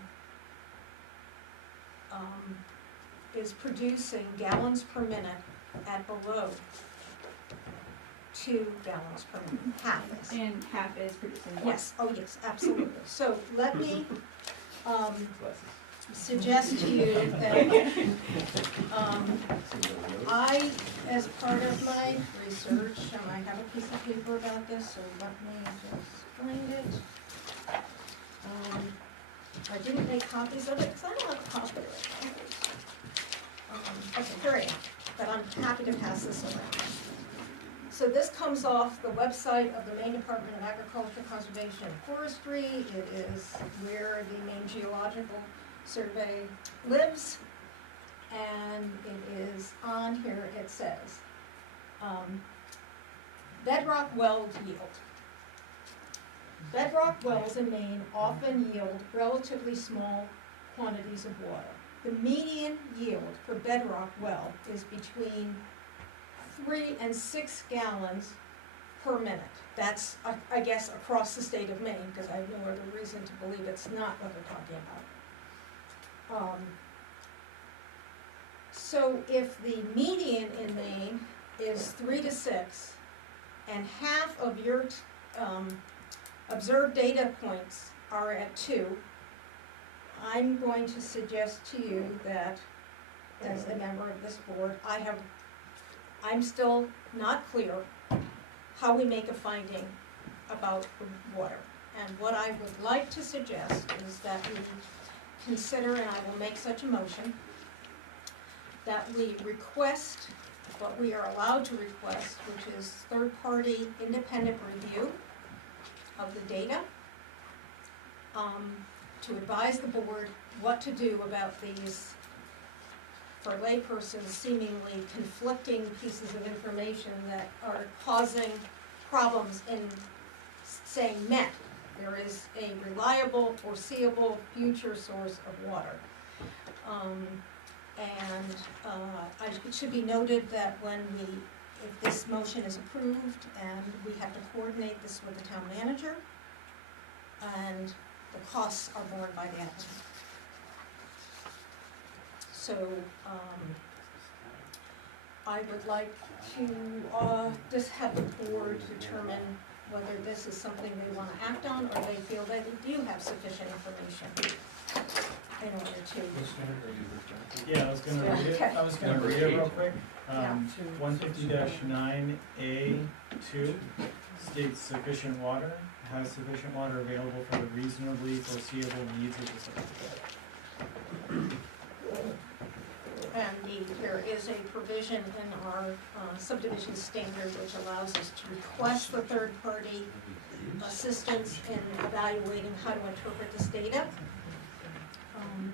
is producing gallons per minute at below 2 gallons per minute, half is. And half is producing more. Yes, oh yes, absolutely. So let me, suggest to you that, I, as part of my research, and I have a piece of paper about this, so let me just find it. I didn't make copies of it, because I don't have a copy of it. Okay, here I am, but I'm happy to pass this around. So this comes off the website of the Maine Department of Agriculture, Conservation, and Forestry. It is where the Maine Geological Survey lives. And it is on here, it says, bedrock wells yield. Bedrock wells in Maine often yield relatively small quantities of water. The median yield for bedrock well is between 3 and 6 gallons per minute. That's, I guess, across the state of Maine, because I have no other reason to believe it's not what they're talking about. So if the median in Maine is 3 to 6, and half of your observed data points are at 2, I'm going to suggest to you that, as a member of this board, I'm still not clear how we make a finding about water. And what I would like to suggest is that we consider, and I will make such a motion, that we request what we are allowed to request, which is third-party independent review of the data, to advise the board what to do about these, for laypersons, seemingly conflicting pieces of information that are causing problems in saying met. There is a reliable, foreseeable future source of water. It should be noted that if this motion is approved, and we have to coordinate this with the town manager, and the costs are borne by the applicant. So, I would like to just have the board determine whether this is something they want to act on, or they feel that they do have sufficient information in order to. Yeah, I was gonna read it, Okay. I was gonna read it real quick. Yeah. 150-9A2 states sufficient water, has sufficient water available for the reasonably foreseeable needs of the subdivision. And there is a provision in our subdivision standard which allows us to request the third-party assistance in evaluating how to interpret this data. And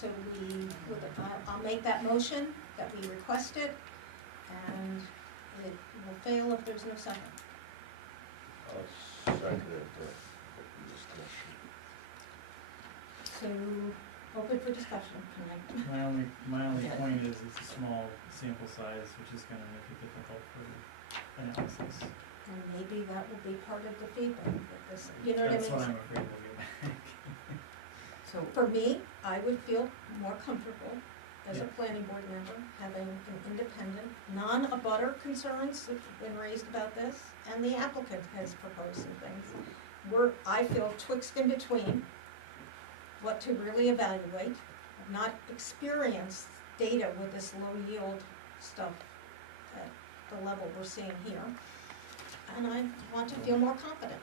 so I'll make that motion that we request it, and it will fail if there's no second. I'll second it for discussion. So, open for discussion tonight. My only Yeah. point is it's a small sample size, which is gonna make it difficult for analysis. And maybe that will be part of the feedback that this, you know what I mean? That's what I'm afraid we'll get back. So for me, I would feel more comfortable as a Yeah. planning board member, having an independent, non-abutter concerns that have been raised about this, and the applicant has proposed some things. I feel twixt in between what to really evaluate. I've not experienced data with this low yield stuff at the level we're seeing here. And I want to feel more confident.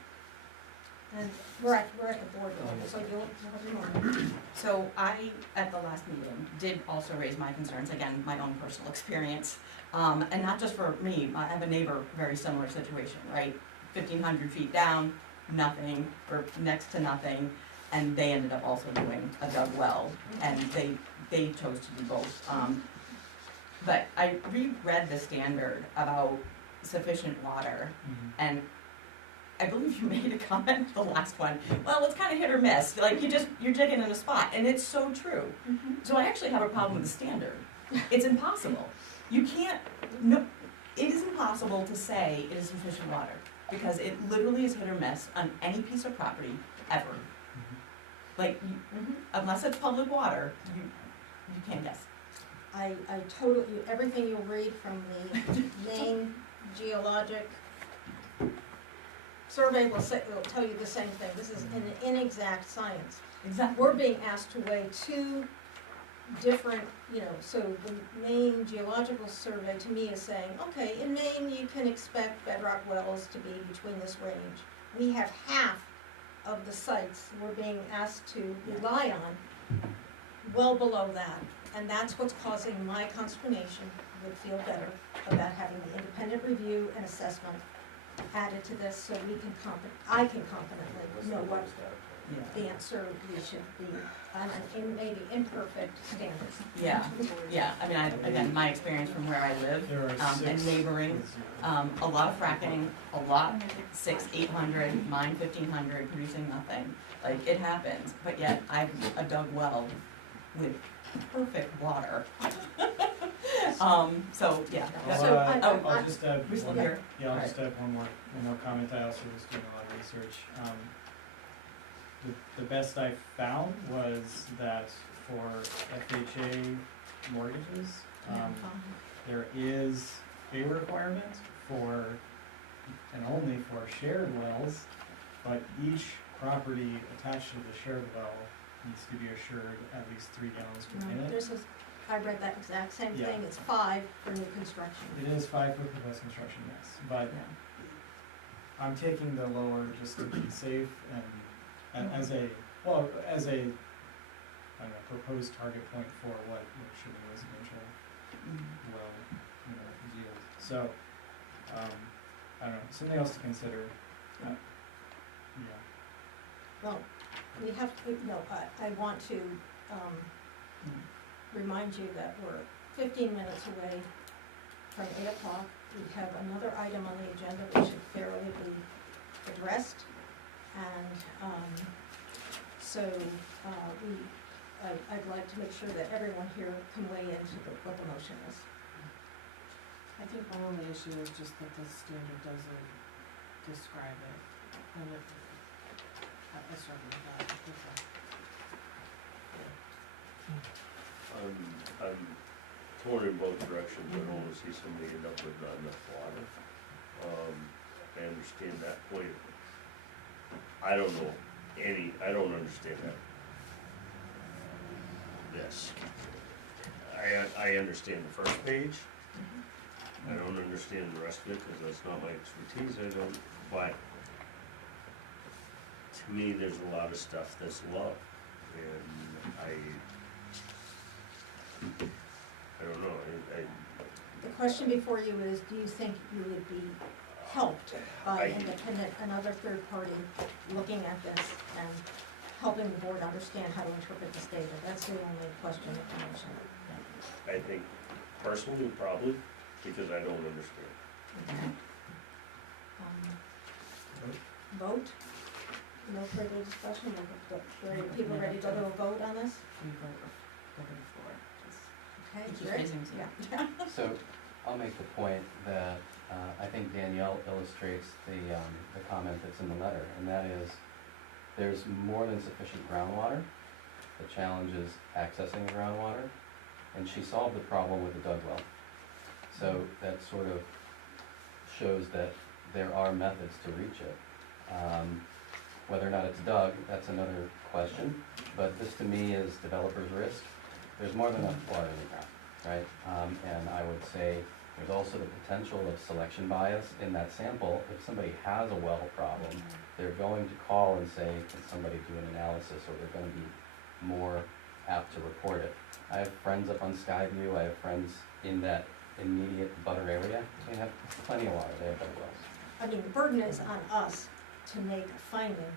And we're at the board level, so you'll have more. So I, at the last meeting, did also raise my concerns, again, my own personal experience. And not just for me, I have a neighbor, very similar situation, right? 1,500 feet down, nothing, or next to nothing, and they ended up also doing a dug well, and they chose to do both. But I reread the standard about sufficient water, and I believe you made a comment, the last one, well, it's kind of hit or miss, like you're digging in a spot, and it's so true. So I actually have a problem with the standard. It's impossible. You can't, no, it is impossible to say it is sufficient water, because it literally is hit or miss on any piece of property, ever. Like, unless it's public water, you can't guess. I totally, everything you'll read from the Maine geologic survey will tell you the same thing. This is an inexact science. Exactly. We're being asked to weigh two different, so the Maine Geological Survey to me is saying, okay, in Maine you can expect bedrock wells to be between this range. We have half of the sites we're being asked to rely on well below that. And that's what's causing my consternation. Would feel better about having the independent review and assessment added to this, so we can I can confidently know what the answer we should be on an maybe imperfect standards. Yeah, I mean, again, my experience from where I live, There are and six. neighboring, a lot of fracking, a lot, 600, 800, mine 1500, producing nothing. Like, it happens, but yet I've a dug well with perfect water. So, yeah. So I'll just add we still one, here? yeah, I'll Alright. just add one more comment. I also was doing a lot of research. The best I found was that for FHA mortgages, there is a requirement for, and only for shared wells, but each property attached to the shared well needs to be assured at least 3 gallons per minute. I read that exact same Yeah. thing. It's 5 for new construction. It is 5 for proposed construction, yes, but I'm taking the lower just to be safe and as a, I don't know, proposed target point for what should a residential well, yield. So, I don't know, something else to consider. Well, we have to, I want to, remind you that we're 15 minutes away from 8 o'clock. We have another item on the agenda that should fairly be addressed. And I'd like to make sure that everyone here can weigh into what the motion is. I think my only issue is just that the standard doesn't describe it, and I struggle with that. I'm torn in both directions. I don't wanna see somebody end up with not enough water. I understand that point. I don't understand that. This. I understand the first page. I don't understand the rest of it, cause that's not my expertise, but to me, there's a lot of stuff that's low, and I don't know, The question before you is, do you think you would be helped by another third party looking at this and helping the board understand how to interpret this data? That's the only question that I mentioned. I think personally, probably, because I don't understand. Vote? No further discussion? People ready to go to a vote on this? We vote over the floor. Okay, Keep Jerry? raising some. Yeah. So I'll make the point that I think Danielle illustrates the comment that's in the letter, and that is there's more than sufficient groundwater. The challenge is accessing the groundwater, and she solved the problem with the dug well. So that sort of shows that there are methods to reach it. Whether or not it's dug, that's another question, but this to me is developer's risk. There's more than enough water in the ground, right? And I would say there's also the potential of selection bias in that sample. If somebody has a well problem, they're going to call and say, can somebody do an analysis, or they're gonna be more apt to report it. I have friends up on Skyview, I have friends in that immediate butter area, they have plenty of water, they have better wells. I mean, the burden is on us to make a finding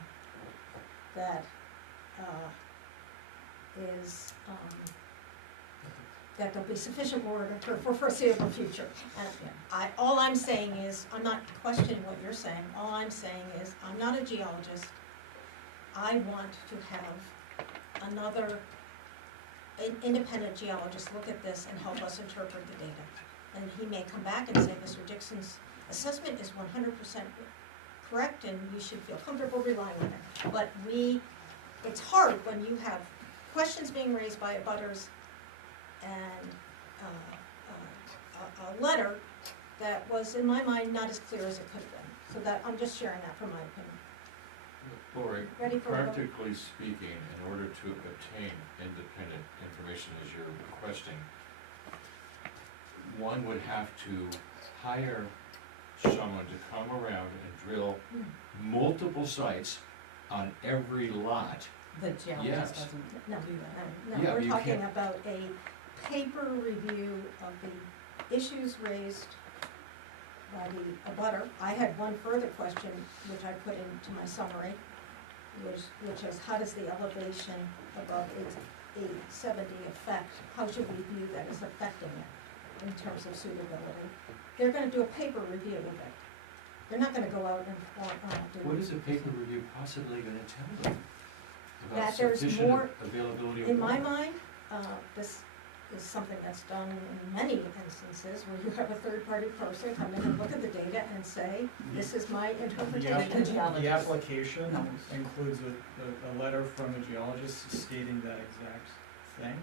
that that there'll be sufficient water for foreseeable future. And all I'm saying is, I'm not questioning what you're saying, all I'm saying is, I'm not a geologist. I want to have another independent geologist look at this and help us interpret the data. And he may come back and say, Mr. Dixon's assessment is 100% correct and you should feel comfortable relying on it. But it's hard when you have questions being raised by abutters and a letter that was, in my mind, not as clear as it could have been. So that, I'm just sharing that from my opinion. Lori, Ready for a vote? practically speaking, in order to obtain independent information as you're requesting, one would have to hire someone to come around and drill multiple sites on every lot. The geologist Yes. doesn't No, do that. no, Yeah, we're you talking can't- about a paper review of the issues raised by the abutter. I had one further question, which I put into my summary, which is how does the elevation above 870 affect, how should we view that as affecting it in terms of suitability? They're gonna do a paper review of it. They're not gonna go out and do. What is a paper review possibly gonna tell them about That there's sufficient more- availability of In my water? mind, this is something that's done in many instances where you have a third-party person come in and look at the data and say, this is my interpretation. The application No. includes a letter from a geologist stating that exact thing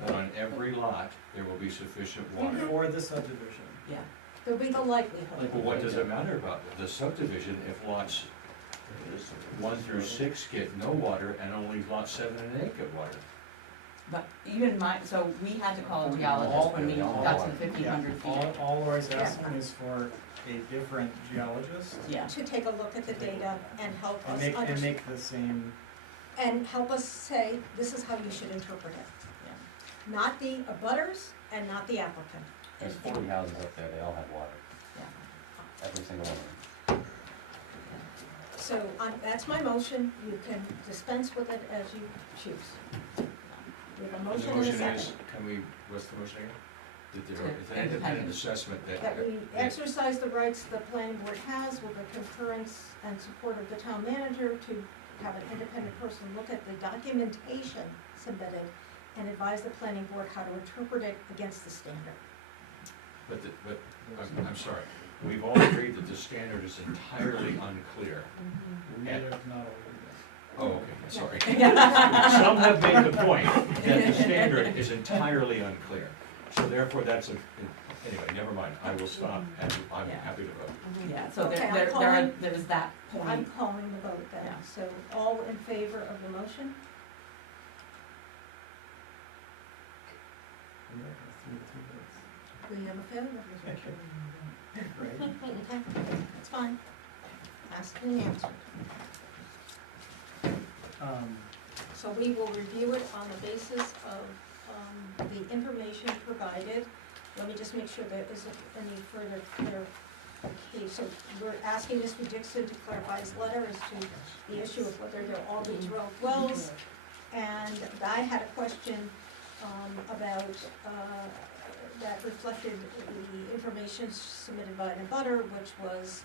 That on every lot, there will be sufficient water. for the subdivision. Yeah, There'll be the likelihood. Well, what does it matter about the subdivision if lots 1 through 6 get no water and only lots 7 and 8 get water? but even so we had to call a geologist when we got to the 1,500 feet. All Laura's asking is for a different geologist Yeah, To take a look at the data and help and us make understand, the same, and help us say, this is how you should interpret it. yeah, Not the abutters and not the applicant. There's 40 houses up there, they all have water, yeah. every single one of them. So that's my motion. You can dispense with it as you choose. We have a And motion the and a motion second. is, what's the motion again? That there To is an independent assessment That we exercise the rights the planning board has with the concurrence and support of the town manager to have an independent person look at the documentation submitted and advise the planning board how to interpret it against the standard. But I'm sorry, we've all agreed that the standard is entirely unclear. we have not all Oh, okay, sorry. Some have made the point that the standard is entirely unclear. So therefore, anyway, never mind, I will stop and I'm Yeah. happy to vote. Yeah, so Okay, I'm there calling- there's that I'm point. calling the vote then. Yeah. So all in favor of the motion? We have a failure. Right? Okay, that's fine. Asked and answered. So we will review it on the basis of the information provided. Let me just make sure there isn't any further clarification. So we're asking Mr. Dixon to clarify his letter as to the issue of whether there'll all be drilled wells. And I had a question about, that reflected the information submitted by the butter, which was,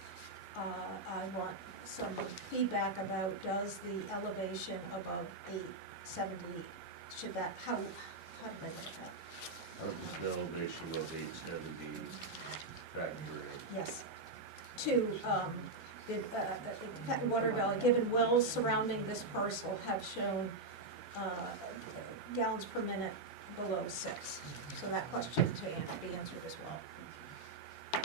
I want some feedback about, does the elevation above 870, should that, how did I get that? how does the elevation of 870 factor in? Yes. To, the Water Valley, given wells surrounding this parcel have shown gallons per minute below 6. So that question to be answered as well.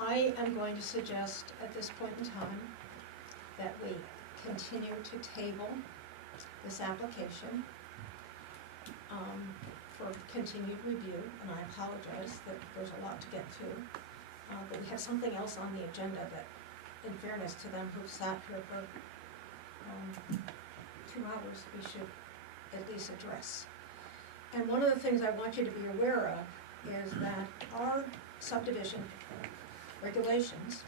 I am going to suggest at this point in time that we continue to table this application for continued review, and I apologize that there's a lot to get to. But we have something else on the agenda that, in fairness to them who've sat here for 2 hours, we should at least address. And one of the things I want you to be aware of is that our subdivision regulations,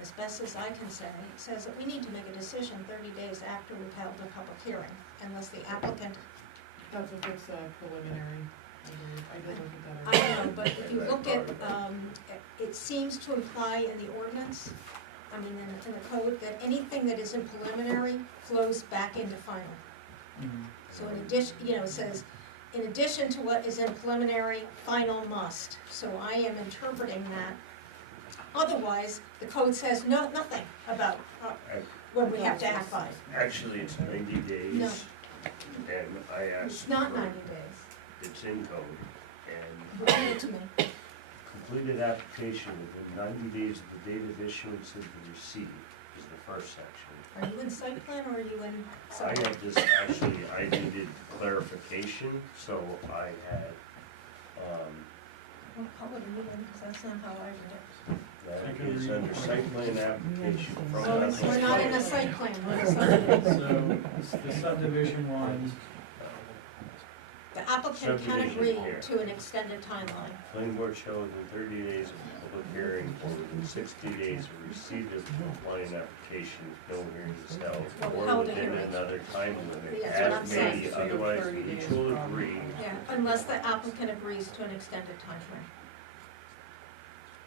as best as I can say, says that we need to make a decision 30 days after we've held a public hearing, unless the applicant. That's if it's a preliminary, I did look at I that. know, but if you look at, it seems to imply in the ordinance, I mean, in the code, that anything that is in preliminary flows back into final. So in addition, it says, in addition to what is in preliminary, final must. So I am interpreting that. Otherwise, the code says nothing about when we have to act by. Actually, it's 90 days. No. And I asked. It's not for- 90 days. It's in code, and Read it to me. completed application within 90 days of the date of issuance of the receipt is the first section. Are you in site plan or are you in? I had this, actually, I needed clarification, so I had, Well, call it a meeting, because that's not how I read it. that is under site plan application from So that. we're not in a site plan, we're in a subdivision. So, the subdivision one, The applicant can Subdivision agree here. to an extended timeline. Planning board shall within 30 days of public hearing or within 60 days of receipt of the compliant application, if no hearing is held, Well, or held a within hearing. another time limit, That's what I'm as saying. may be So you have otherwise 30 days mutually from- agreed. Yeah, unless the applicant agrees to an extended timeframe.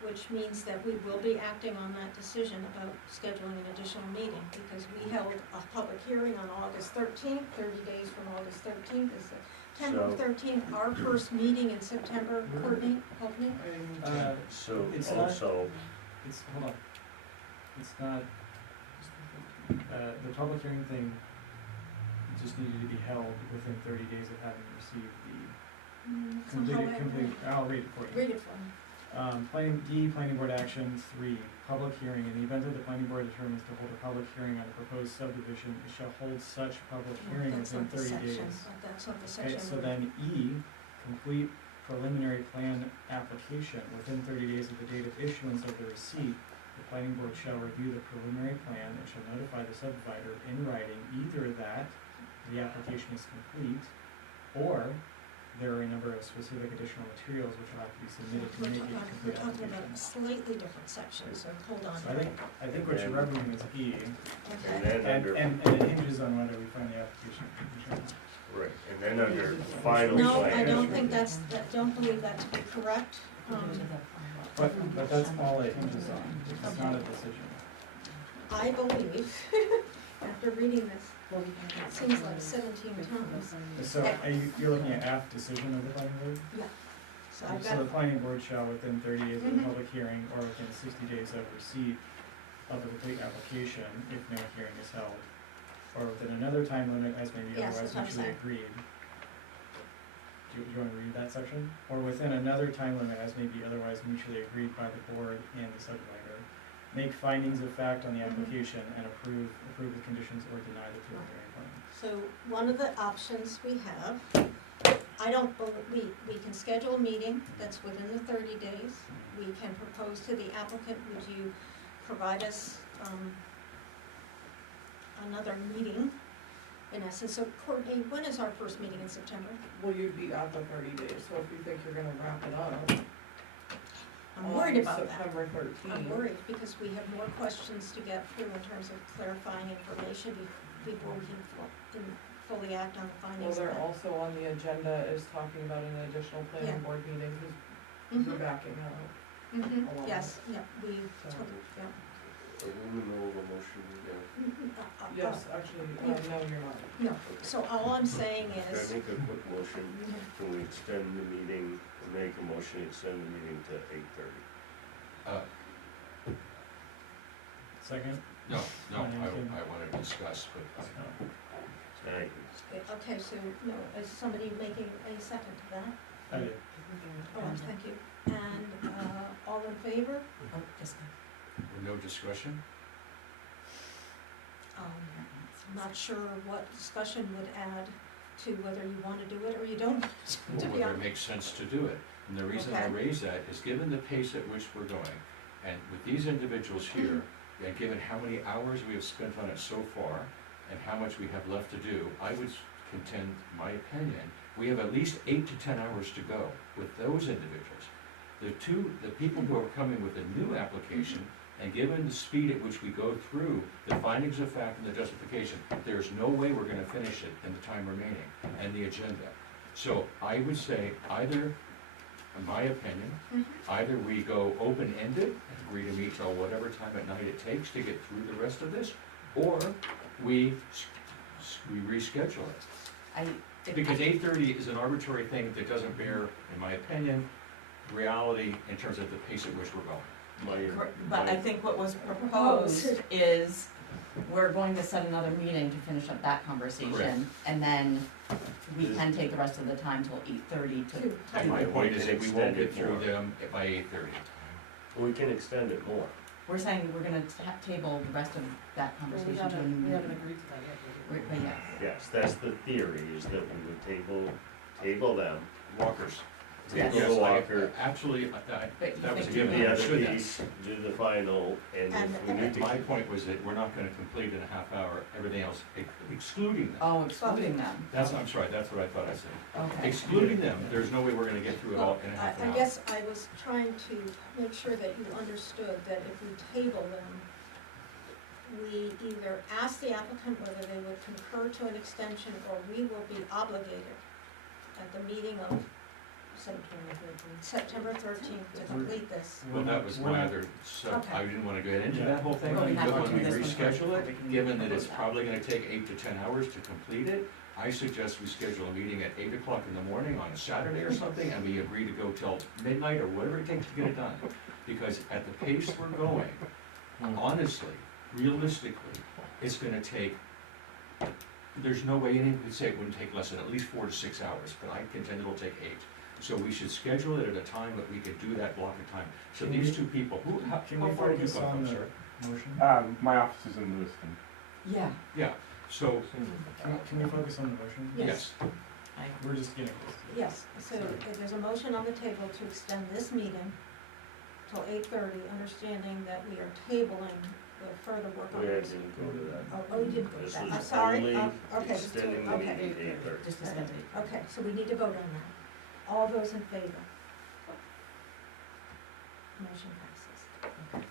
Which means that we will be acting on that decision about scheduling an additional meeting, because we held a public hearing on August 13th, 30 days from August 13th, is September So- 13th, our first meeting in September, Courtney, help me? So It's not- also, it's, hold on, it's not, the public hearing thing just needed to be held within 30 days of having received the complete, I'll read it for you. Read it for me. Planning board action 3, public hearing. In the event that the planning board determines to hold a public hearing on a proposed subdivision, it shall hold such public hearing That's within not the 30 section, days. but that's not the Okay, section. so then E, complete preliminary plan application within 30 days of the date of issuance of the receipt. The planning board shall review the preliminary plan and shall notify the subdivider in writing either that the application is complete or there are a number of specific additional materials which will have to be submitted to We're make it a talking, complete we're talking about application. a slightly different section, so hold on. So I think what you're referencing is E, and Okay. then and under, it hinges on whether we find the application complete or not. right, and then under final No, plan. I don't think that's, don't believe that to be correct. But that's all it hinges on, it's not a decision. I believe, after reading this, it seems like 17 times. So you're looking at F, decision of the planning board? Yeah. So I've So got, the planning board shall within 30 days of the Mhm. public hearing or within 60 days of receipt of the complete application, if no hearing is held, or within another time limit as may be Yes, otherwise that's what I'm mutually saying. agreed. Do you wanna read that section? Or within another time limit as may be otherwise mutually agreed by the board and the subdivider, make findings of fact on the Mhm. application and approve the conditions or deny the preliminary plan. so one of the options we have, I don't believe, we can schedule a meeting that's within the 30 days. We can propose to the applicant, would you provide us, another meeting? In essence, so Courtney, when is our first meeting in September? Well, you'd be at the 30 days, so if you think you're gonna wrap it up. I'm worried about that. September 13th. I'm worried because we have more questions to get through in terms of clarifying information before we can fully act on the Well, findings. they're also on the agenda is talking about an additional planning Yeah. board meeting, who's Mhm, backing out. mhm, along yes, yeah, we, So- totally, yeah. Are we in the middle of a motion again? Yes, actually, no, you're not. No, so all I'm saying Can I is, make a quick motion? Can we extend the meeting, make a motion, to extend the meeting to 8:30? Second? No, I Okay. wanna discuss, but Thank you. okay, so, no, is somebody making a second to that? I did. Oh, thank you. And, all in favor? Oh, just, no discussion? Not sure what discussion would add to whether you wanna do it or you don't, to Well, be whether it honest. makes sense to do it. And the reason I Okay. raise that is given the pace at which we're going, and with these individuals here, and given how many hours we have spent on it so far, and how much we have left to do, I would contend, my opinion, we have at least 8 to 10 hours to go with those individuals. The people who are coming with a new application, and given the speed at which we go through the findings of fact and the justification, there's no way we're gonna finish it in the time remaining, and the agenda. So I would say either, in my opinion, either we go open-ended and agree to meet till whatever time at night it takes to get through the rest of this, or we reschedule it. Because 8:30 is an arbitrary thing that doesn't bear, in my opinion, reality in terms of the pace at which we're going. but I think what was proposed is we're going to set another meeting to finish up that conversation, Correct. and then we can take the rest of the time till 8:30 to. And my point is that we won't get through them by 8:30. We can extend it more. We're saying we're gonna table the rest of that Well, we conversation to a new haven't meeting. agreed to that yet, But yes. Yes, that's the theory, is that we would table them, Walkers. Yes. table the Walker, Absolutely, But you that was a think- given, the I other understood that. piece, do the final, and if we need to. My point was that we're not gonna complete in a half hour, everything else, excluding them. Oh, excluding them, I'm sorry, that's what I thought I said. okay. Excluding them, there's no way we're gonna get through it all in a half an I hour. guess I was trying to make sure that you understood that if we table them, we either ask the applicant whether they would concur to an extension, or we will be obligated at the meeting of September 13th to complete this. Well, that was We're my not- other, so Okay. I didn't wanna get into Yeah. that whole thing, Well, we have but to when do we this one first reschedule before it, we can given that vote it's that. probably gonna take 8 to 10 hours to complete it, I suggest we schedule a meeting at 8 o'clock in the morning on a Saturday or something, and we agree to go till midnight or whatever it takes to get it done. Because at the pace we're going, honestly, realistically, it's gonna take, there's no way anyone could say it wouldn't take less than at least 4 to 6 hours, but I contend it'll take 8. So we should schedule it at a time that we could do that block of time. So Can these we- two people, how Can we far have you focus gone, on I'm the sorry? motion? My office is in Lewiston. Yeah, Yeah, so, Can we focus on the motion? Yes. yes, We're just getting this. Yes, so there's a motion on the table to extend this meeting till 8:30, understanding that we are tabling the further work on We this. didn't go to that. Oh, you didn't go to This that, was I'm sorry. only Okay, extending the okay. meeting to 8:30. just to send it. Okay, so we need to vote on that. All those in favor? Motion passes.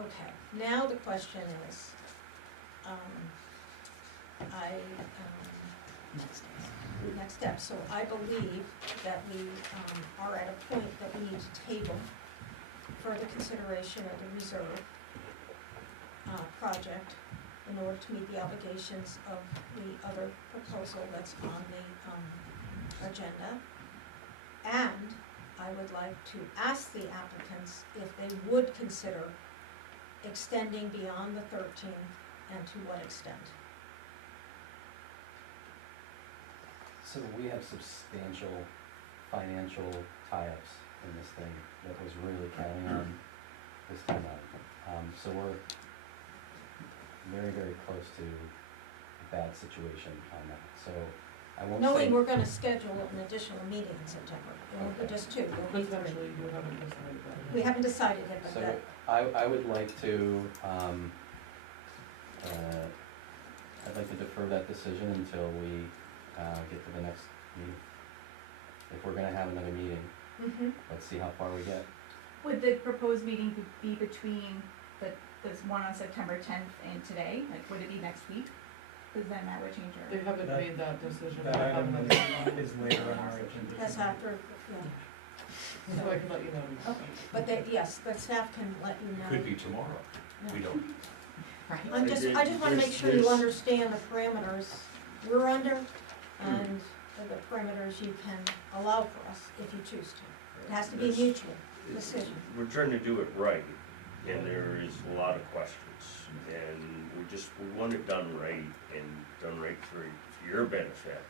Okay, now the question is, next step, so I believe that we, are at a point that we need to table further consideration of the reserve, project in order to meet the obligations of the other proposal that's on the, agenda. And I would like to ask the applicants if they would consider extending beyond the 13th, and to what extent. So we have substantial financial tie-ups in this thing that was really counting on this time out. So we're very, very close to a bad situation on that. So I won't say. Knowing we're gonna schedule an additional meeting in September, it won't be just two, it'll be three. Potentially, you haven't decided that. We haven't decided it, but So that, I would like to, I'd like to defer that decision until we, get to the next meeting. If we're gonna have another meeting, let's see how far we get. Would the proposed meeting be between this one on September 10th and today? Like, would it be next week? Because then that would change They our. haven't made that decision. That I item haven't made is later on our agenda. that's after, yeah. So I can let you know. Okay, but they, yes, the staff can let you know. could be tomorrow, we don't. Right. I just wanna make sure you understand the parameters we're under and the parameters you can allow for us if you choose to. It has to be This- mutual decision. We're trying to do it right, and there is a lot of questions, and we want it done right, and done right for your benefit.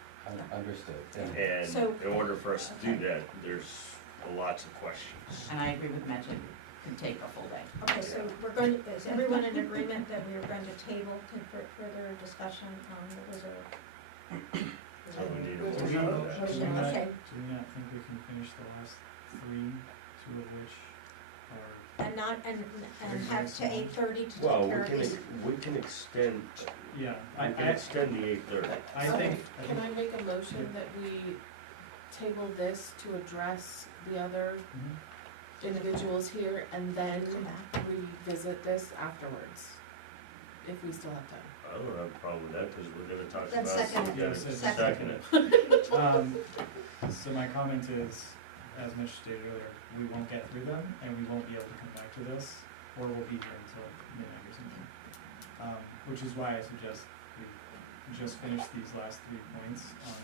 Understood. And So- in order for us to do that, there's lots of questions. And I agree with Mitch, it could take a full day. Okay, so is everyone in agreement that we are going to table for further discussion on the reserve? So we need a Motion. motion on that. Motion, Do we not- okay. Do we not think we can finish the last three, two of which are, And not, and have to 8:30 to Well, take care of these. we can extend, yeah, we can extend the 8:30. I think, Can I make a motion that we table this to address the other Mhm. individuals here and then Come back. revisit this afterwards? If we still have time. I don't have a problem with that, because we're gonna talk Then about it, second so we gotta it. second it. So my comment is, as Mitch stated earlier, we won't get through them, and we won't be able to come back to this, or we'll be here until midnight or something. Which is why I suggest we just finish these last 3 points on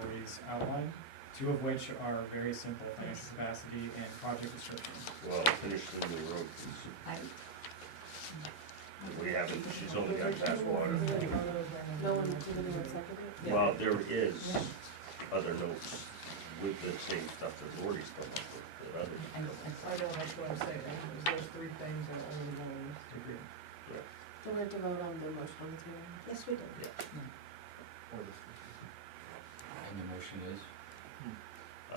Lori's outline, 2 of which are very simple: financial capacity and project description. Well, finish the new road, please. We haven't, she's only got that water. No one, did anyone second it? Well, there is other notes with the same stuff that Lori's come up with, that others. I know, that's what I'm saying, is there's three things and only one agreed. Do we have to vote on the motion on the table? Yes, we did. And the motion is?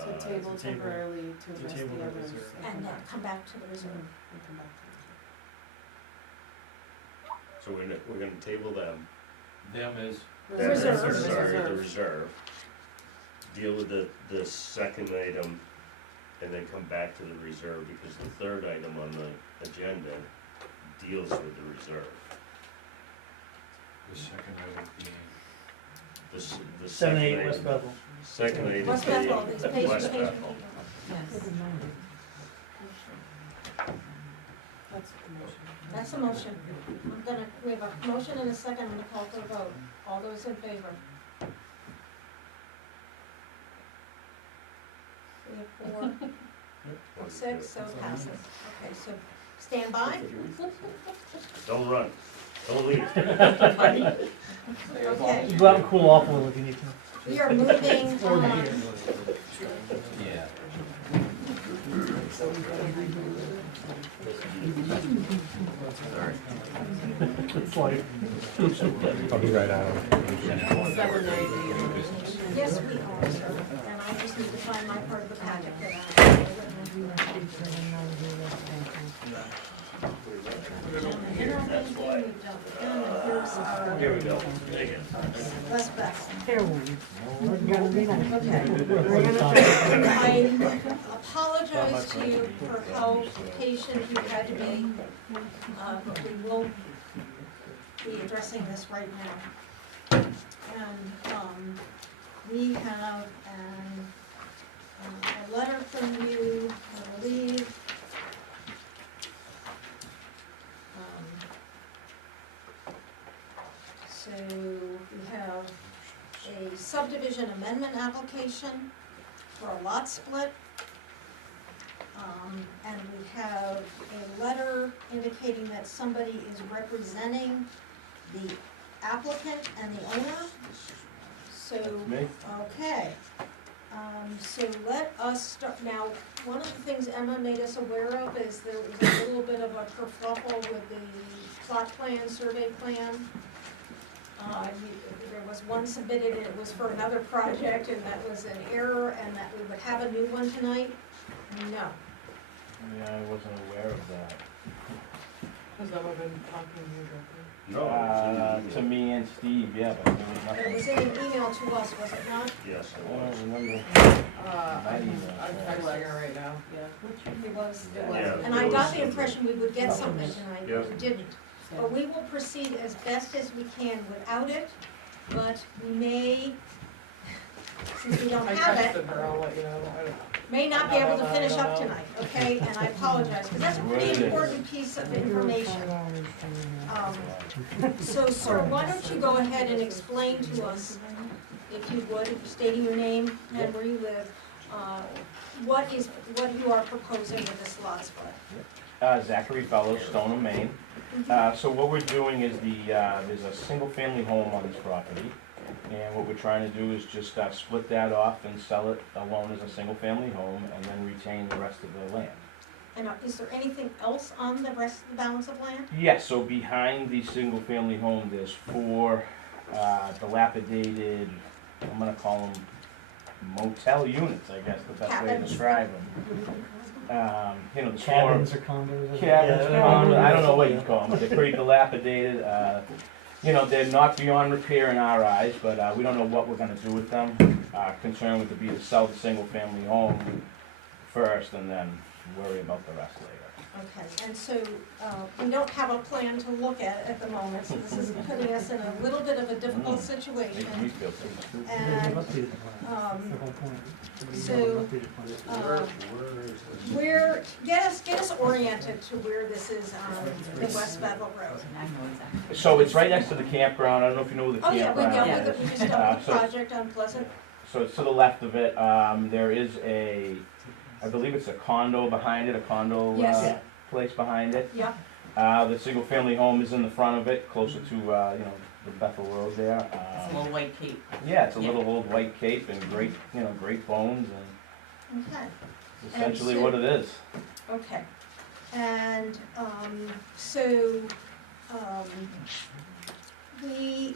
To table to table- temporarily to to address table the the others. reserve. And then come back to the reserve. And come back to the reserve. So we're gonna table them. Them is? Reserve. Sorry, the reserve. Deal with the second item and then come back to the reserve, because the third item on the agenda deals with the reserve. The second item being? The second Seven, item. West Bethel. Second item West Bethel, being these patient, West patient. Bethel. Yes. That's the motion. That's the motion. We have a motion and a second, I'm gonna call for a vote. All those in favor? We have four, six, so it passes. Okay, so stand by. Don't run, don't leave. Okay, You go out and cool off a little if you need to. we are moving, Yeah. It's like, I'll be right out. 790. yes, we are, sir. And I just need to find my part of the packet that That's why. Here we go, take it. West Bethel. okay. I apologize to you for how patient you had to be. We will be addressing this right now. And, we have a letter from you, I believe. So we have a subdivision amendment application for a lot split. And we have a letter indicating that somebody is representing the applicant and the owner. So, okay. So let us start, now, one of the things Emma made us aware of is there was a little bit of a kerfuffle with the plot plan, survey plan. There was one submitted and it was for another project and that was an error and that we would have a new one tonight? No. Yeah, I wasn't aware of that. Has that one been talking to you directly? No, it's To in the me and Steve, yeah, but there was It nothing. was in an email to us, was it not? Yes, I it don't was. remember. I'm texting her right now. Yeah. It was. Yeah, And I got the impression we would get something tonight, Yeah. but we didn't. But we will proceed as best as we can without it, but we may, since we don't I have it, texted her, I'll let you know. may not be able to finish up tonight, okay? And I apologize, because that's a pretty Right. important piece of information. So, sir, why don't you go ahead and explain to us, if you would, stating your name and where you live, what you are proposing with this lot split? Zachary Fellows, Stoneham, Maine. So what we're doing is there's a single-family home on this property, and what we're trying to do is just split that off and sell it alone as a single-family home, and then retain the rest of the land. And is there anything else on the rest of the balance of land? Yes, so behind the single-family home, there's 4 dilapidated, I'm gonna call them motel units, I guess, the best way to Cabins. describe them. You know, the cabins or condos? cabins, condos, I don't know what you call them, but they're pretty dilapidated. You know, they're not beyond repair in our eyes, but we don't know what we're gonna do with them. Concern would be to sell the single-family home first and then worry about the rest later. Okay, and so, we don't have a plan to look at the moment, so this is putting us in a little bit of a difficult Makes me situation. feel pretty And, so, get us oriented to where this is on the West Bethel Road. I know exactly. So it's right next to the campground, I don't know if you know where the Oh, yeah, we campground dealt is. with it, we just dealt with the So- project on Pleasant. So it's to the left of it, there is I believe it's a condo behind it, a condo Yes. place behind it. Yeah, The single-family home is in the front of it, closer to, the Bethel Road there. It's a little white cape. Yeah, it's a Yeah. little old white cape and great, great bones, and Okay, essentially so- what it is. okay. And, so the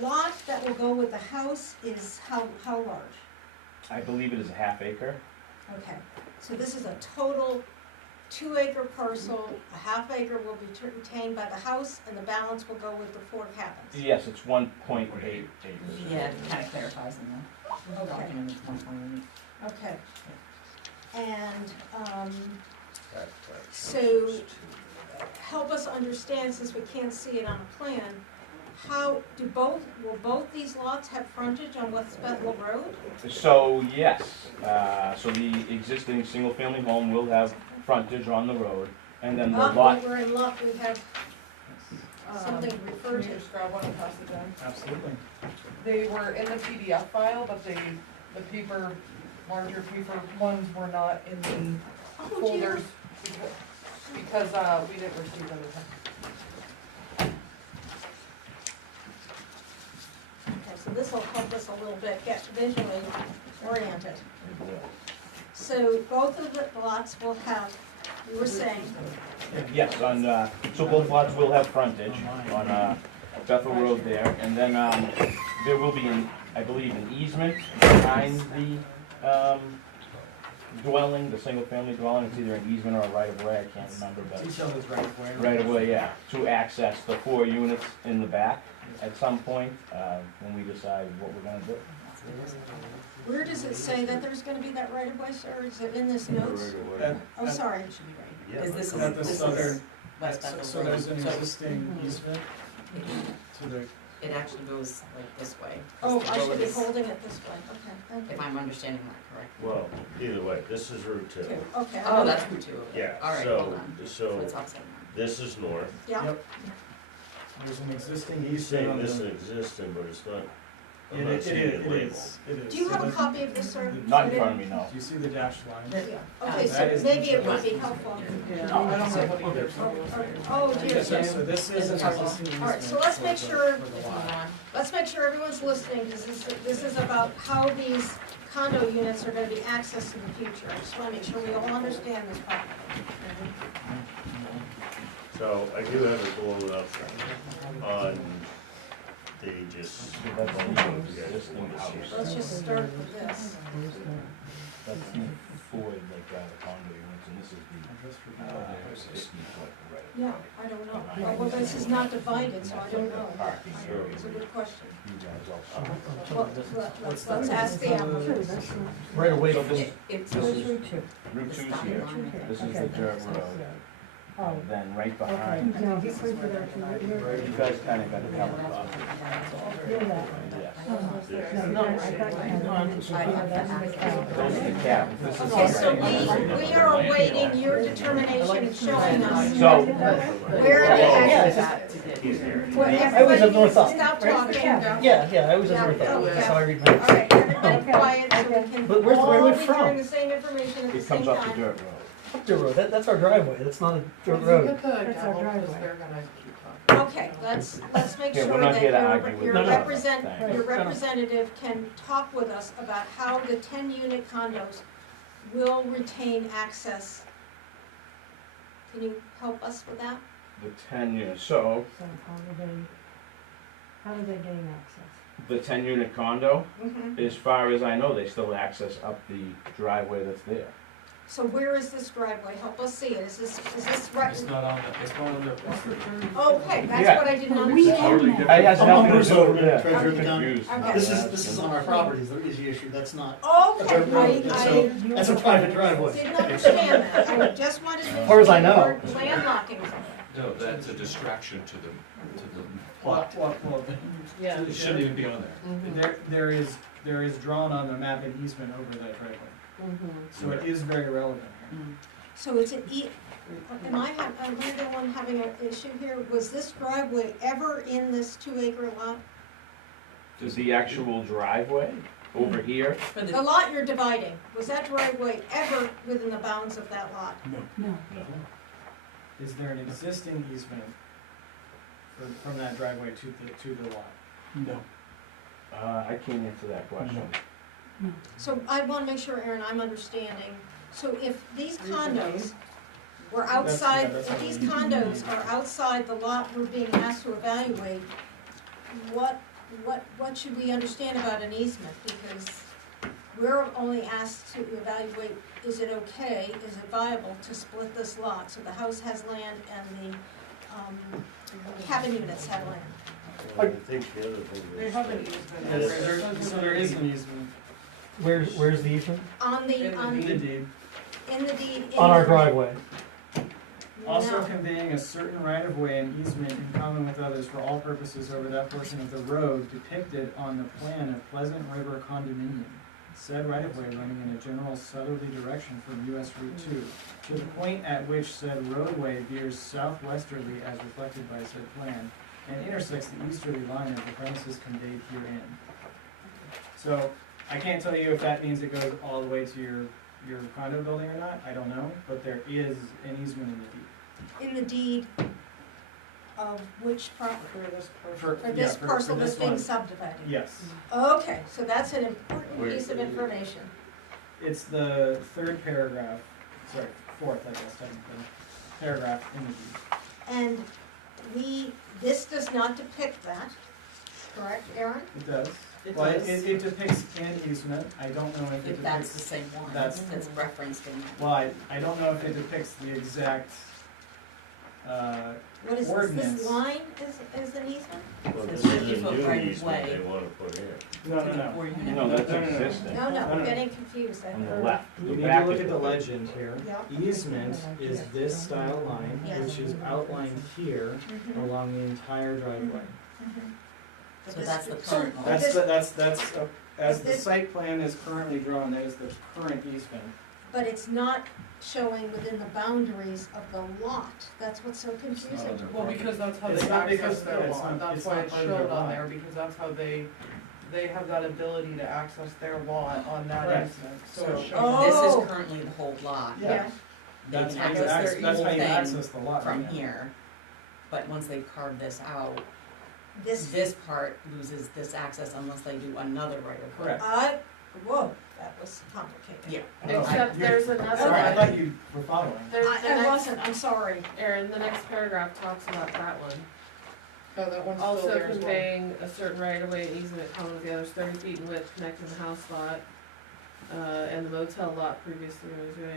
lot that will go with the house is how large? I believe it is a half acre. Okay, so this is a total 2-acre parcel, a half acre will be retained by the house, and the balance will go with the 4 cabins? Yes, it's 1.8 acres. Yeah, it kind of clarifies in the Okay. document, it's 1.8. Okay. And, That so, help us understand, since we can't see it on a plan, how, will both these lots have frontage on West Bethel Road? So, yes, so the existing single-family home will have frontage on the road, and then the lot, We're in luck, we have something referred Can you to. just grab one and pass it down? Absolutely. They were in the PDF file, but the larger paper ones were not in the Oh dear. folders because we didn't receive them in time. Okay, so this will help us a little bit get visually oriented. So both of the lots will have, you were saying, yes, so both lots will have frontage on Bethel Road there, and then there will be, I believe, an easement behind the dwelling, the single-family dwelling. It's either an easement or a right-of-way, I can't remember, but Detail is right away. right-of-way, yeah, to access the 4 units in the back at some point, when we decide what we're gonna do. where does it say that there's gonna be that right of way, sir? Is it in this notes? Oh, sorry. It should be right. Yeah. Is this, At the this is southern, West so Bethel so Road. there's an So existing easement to the, it actually goes like this way. Oh, The I should road be is- holding it this way, okay, thank If you. I'm understanding that correctly. Well, either way, this is Route 2. Okay, okay. Oh, that's Route 2. Yeah, All right, so, hold on. So so it's upside down. this is north. Yeah, yep. There's an existing He's easement on saying this the. is existing, but it's not, I'm It not is, seeing it it labeled. is, it is. do you So have a the- copy of this, sir? Not in front of me, no. Do you see the dashed line? Yeah, okay, That so is maybe it the- would be helpful. I don't have one either. Oh dear. So this is an existing easement. All right, so let's make sure- For the lot. Let's make sure everyone's listening, because this is about how these condo units are gonna be accessed in the future. I just wanna make sure we all understand this part. So I do have it blown up on the just, So that's the existing house. Let's just start with this. That's before, like, the condo units, and this is the 50-foot right. Yeah, I don't know. Well, this is not divided, so I don't know. Parking area. It's a good question. You guys also. Well, let's ask the applicant. Right away, so this, It's this is the Route 2's stop here, line. this is the dirt road. Then right behind, Now, he put it up to you guys kinda got it covered off. Yes. Those are the cabins, this is Okay, so the we are awaiting your determination showing us So, where the access. he's here. Well, I was up north up, Stop talking. Yeah, I was Yeah, up north up, okay. that's how I read All minutes. right, everybody quiet so we can But where's the all railroad be from? hearing the same information at the it same comes off the time. dirt road. Up the road, that's our driveway, that's not a dirt road. That's our driveway. Okay, let's make Yeah, sure we're not that here to argue with your you. No, no. Thanks. your representative can talk with us about how the 10-unit condos will retain access. Can you help us with that? The 10 units, so, So how do they gain access? the 10-unit condo, Mm-hmm. as far as I know, they still access up the driveway that's there. So where is this driveway? Help us see it. Is this right? It's not on the, it's not on the. Okay, that's Yeah. what I did not We understand. It has I'm nothing to Bruce do with over that. Treasurer of the County. Confused. Okay. This is on our properties, is the issue, that's not Okay, a dirt road, I that's a private driveway. didn't understand that. I just wanted to. As far as I know. Landlocking. No, that's a distraction to the Well, plot. Yeah. It shouldn't even be on there. there is drawn on the map an easement over that driveway. So it is very relevant here. So it's an am I the one having an issue here? Was this driveway ever in this 2-acre lot? Is the actual driveway? over here. For The the, lot you're dividing, was that driveway ever within the bounds of that lot? No. Is there an existing easement from that driveway to the lot? No. I can't answer that question. So I wanna make sure, Aaron, I'm understanding. So if these condos were outside, that's if these what I mean. condos are outside the lot we're being asked to evaluate, what should we understand about an easement? Because we're only asked to evaluate, is it okay, is it viable to split this lot? So the house has land and the cabin units have land. Well, I think the other thing is. They have an easement. Yes, so there is an easement Where's the easement? On the, in the deed, in the deed. On our driveway. also No. conveying a certain right-of-way and easement in common with others for all purposes over that portion of the road depicted on the plan of Pleasant River condominium. Said right-of-way running in a general southerly direction from US Route 2 to the point at which said roadway veers southwesterly as reflected by said plan and intersects the easterly line of the premises conveyed herein. So, I can't tell you if that means it goes all the way to your condo building or not, I don't know, but there is an easement in the deed. In the deed of which property? For this person. For this yeah, parcel for that's this being one. subdivided? Yes, Okay, so that's an important Wait, piece of information. it's the third paragraph, sorry, fourth, I guess, technically, paragraph in the deed. And this does not depict that, correct, Aaron? It does. It Well, does. it depicts an easement, I don't know if it if that's the depicts, same one that's- that's referenced in that. well, I don't know if it depicts the exact, What is this, ordinance. this line is an easement? Well, It's this a is a 50-foot new right of easement way. they wanna put in. No, no, no. Four unit. No, that's No, no, no. existing. No, no, No, I'm no. getting confused, I On the heard. left. You The need back to look is at the the- legend here. Yeah. Easement is this style line, Yes. which is outlined here Mhm, along the entire driveway. mhm. So that's the So- current one. But this- As But the this- site plan is currently drawn, that is the current easement. But it's not showing within the boundaries of the lot, that's what's so confusing. on their Well, because that's how It's they not access because- their yeah, it's lot, not- that's it's why not it's part of their showed on lot. there, because that's how they have that ability to access their lot on that Correct. easement, so So- it's showing. Oh. This is currently the whole lot. Yeah, They That's can how you access access, their that's how whole you thing access the lot right from now. here. But once they carve this out, this, this part loses this access unless they do another right of way. Correct. whoa, that was complicated. Yeah. Oh, Except you're- there's another Sorry, I one. thought you were following. There's the I next, wasn't, I'm sorry. Aaron, the next paragraph talks about that one. Oh, that one's still Also there as well. conveying a certain right of way easement common with the others 30 feet in width connecting the house lot, and the motel lot previously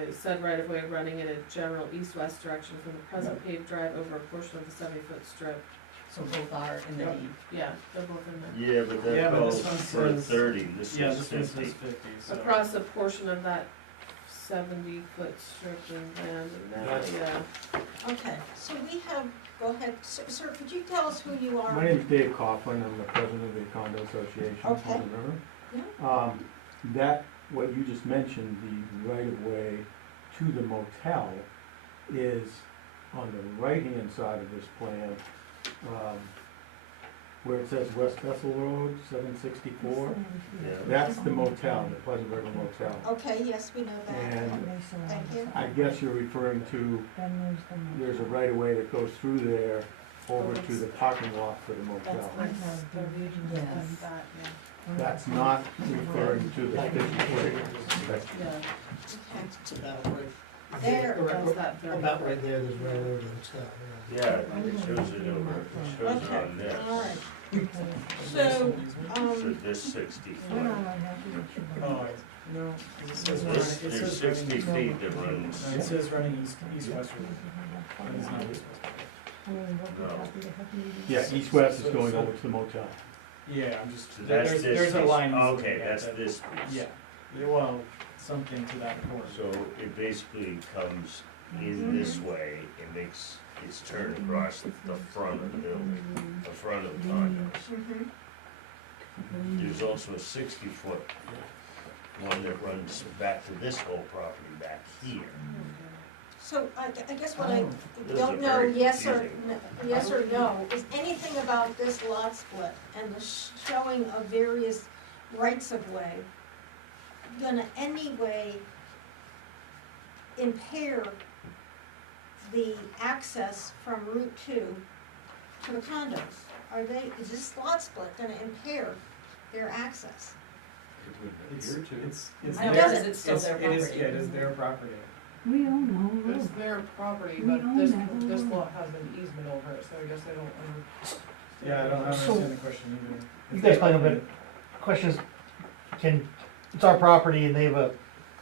was said right of way running in a general east-west direction from the present paved drive over a portion of the 70-foot strip. So both are in the Yep. deed. Yeah, they're both in there. Yeah, but Yeah, that but calls this one for says- 30, this Yeah, is this one 50. says 50, so. Across a portion of that 70-foot strip of land, and now, yeah. Okay, so we have, go ahead, sir, could you tell us who you are? My name's Dave Coughlin, I'm the president of the Condo Association, Okay. Pleasant River. Yeah. That, what you just mentioned, the right-of-way to the motel is on the right-hand side of this plan, where it says West Vessel Road, 764. Yeah. That's the motel, the Pleasant River Motel. Okay, yes, we know that. And Thank you. I guess you're referring to, there's a right-of-way that goes through there over to the parking lot for the motel. That's not referring to the 50-foot. Yeah. Okay. There, That's that third. About right there, there's railroad and stuff, Yeah, it shows it over, it shows it okay, on this. all right. So, So this 60 foot. Oh, no, it says running, This, it there's says 60 running, feet that runs, no, it says running east-westward. But it's not east-west. no. Yeah, east-west is going over to the motel. Yeah, I'm just, So that's there's, this there's a piece. line. Okay, yeah, that's that- this. Yeah, yeah, well, something to that accord. So it basically comes in this way, it makes, it's turned across the front of the building, the front of the condos. mhm. There's also a 60-foot one that runs back to this whole property back here. So I guess what I This don't is know, very yes or, confusing. yes or no, is anything about this lot split and the showing of various rights of way gonna anyway impair the access from Route 2 to the condos? Is this lot split gonna impair their access? It would It's, appear to. it's I their, know, because it's still their it is, property. yeah, it is their property. We own the whole road. It's their property, We but own this, that whole this road. lot has an easement over it, so I guess I don't understand. Yeah, I don't So- understand the question either. You guys kind of, but question is, it's our property and they have a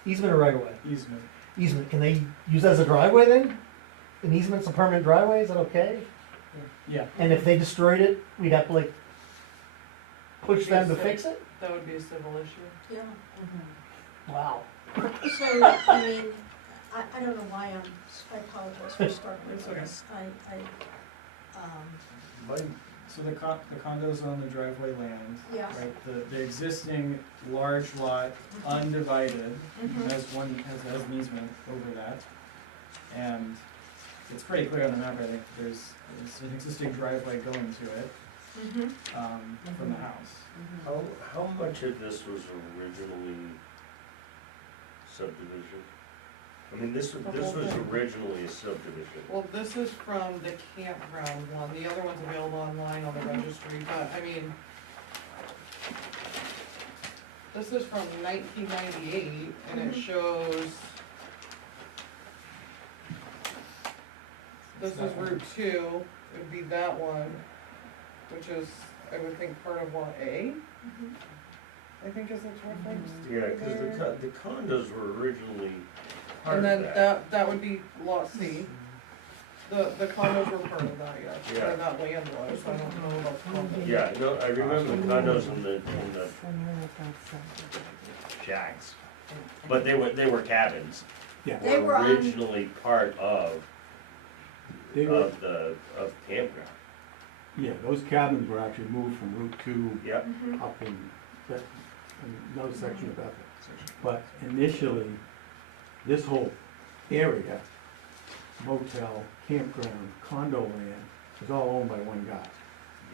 easement or right of way? Easement. Easement, can they use that as a driveway then? An easement's a permanent driveway, is that okay? Yeah. And if they destroyed it, we'd have to like push them to fix it? That would be a civil issue. Yeah. Wow. So, I mean, I don't know why I apologize for starting It's with okay. this. So the condos are on the driveway land, Yeah. right? The existing large lot, undivided, Mhm. has an easement over that. And it's pretty clear on the map, I think, there's an existing driveway going to it, Mhm. from the house. How much of this was originally subdivision? I mean, this whole was thing. originally a subdivision. Well, this is from the campground one, the other one's available online on the registry, but I mean, this is from 1998, and it shows, this is Route 2, it would be that one, which is, I would think, part of Lot A, Mhm. I think is its reference. Yeah, cause the condos were originally part And of then that. that would be Lot C. The condos were part of that, yes, Yeah. or that land was, I don't know about the condos. Yeah, no, I remember the condos in the shacks, but they were cabins. Yeah. They were on- Originally part of They were, campground. yeah, those cabins were actually moved from Route 2 Yep. Mhm. up in another section of Bethel. But initially, this whole area, motel, campground, condo land, was all owned by one guy.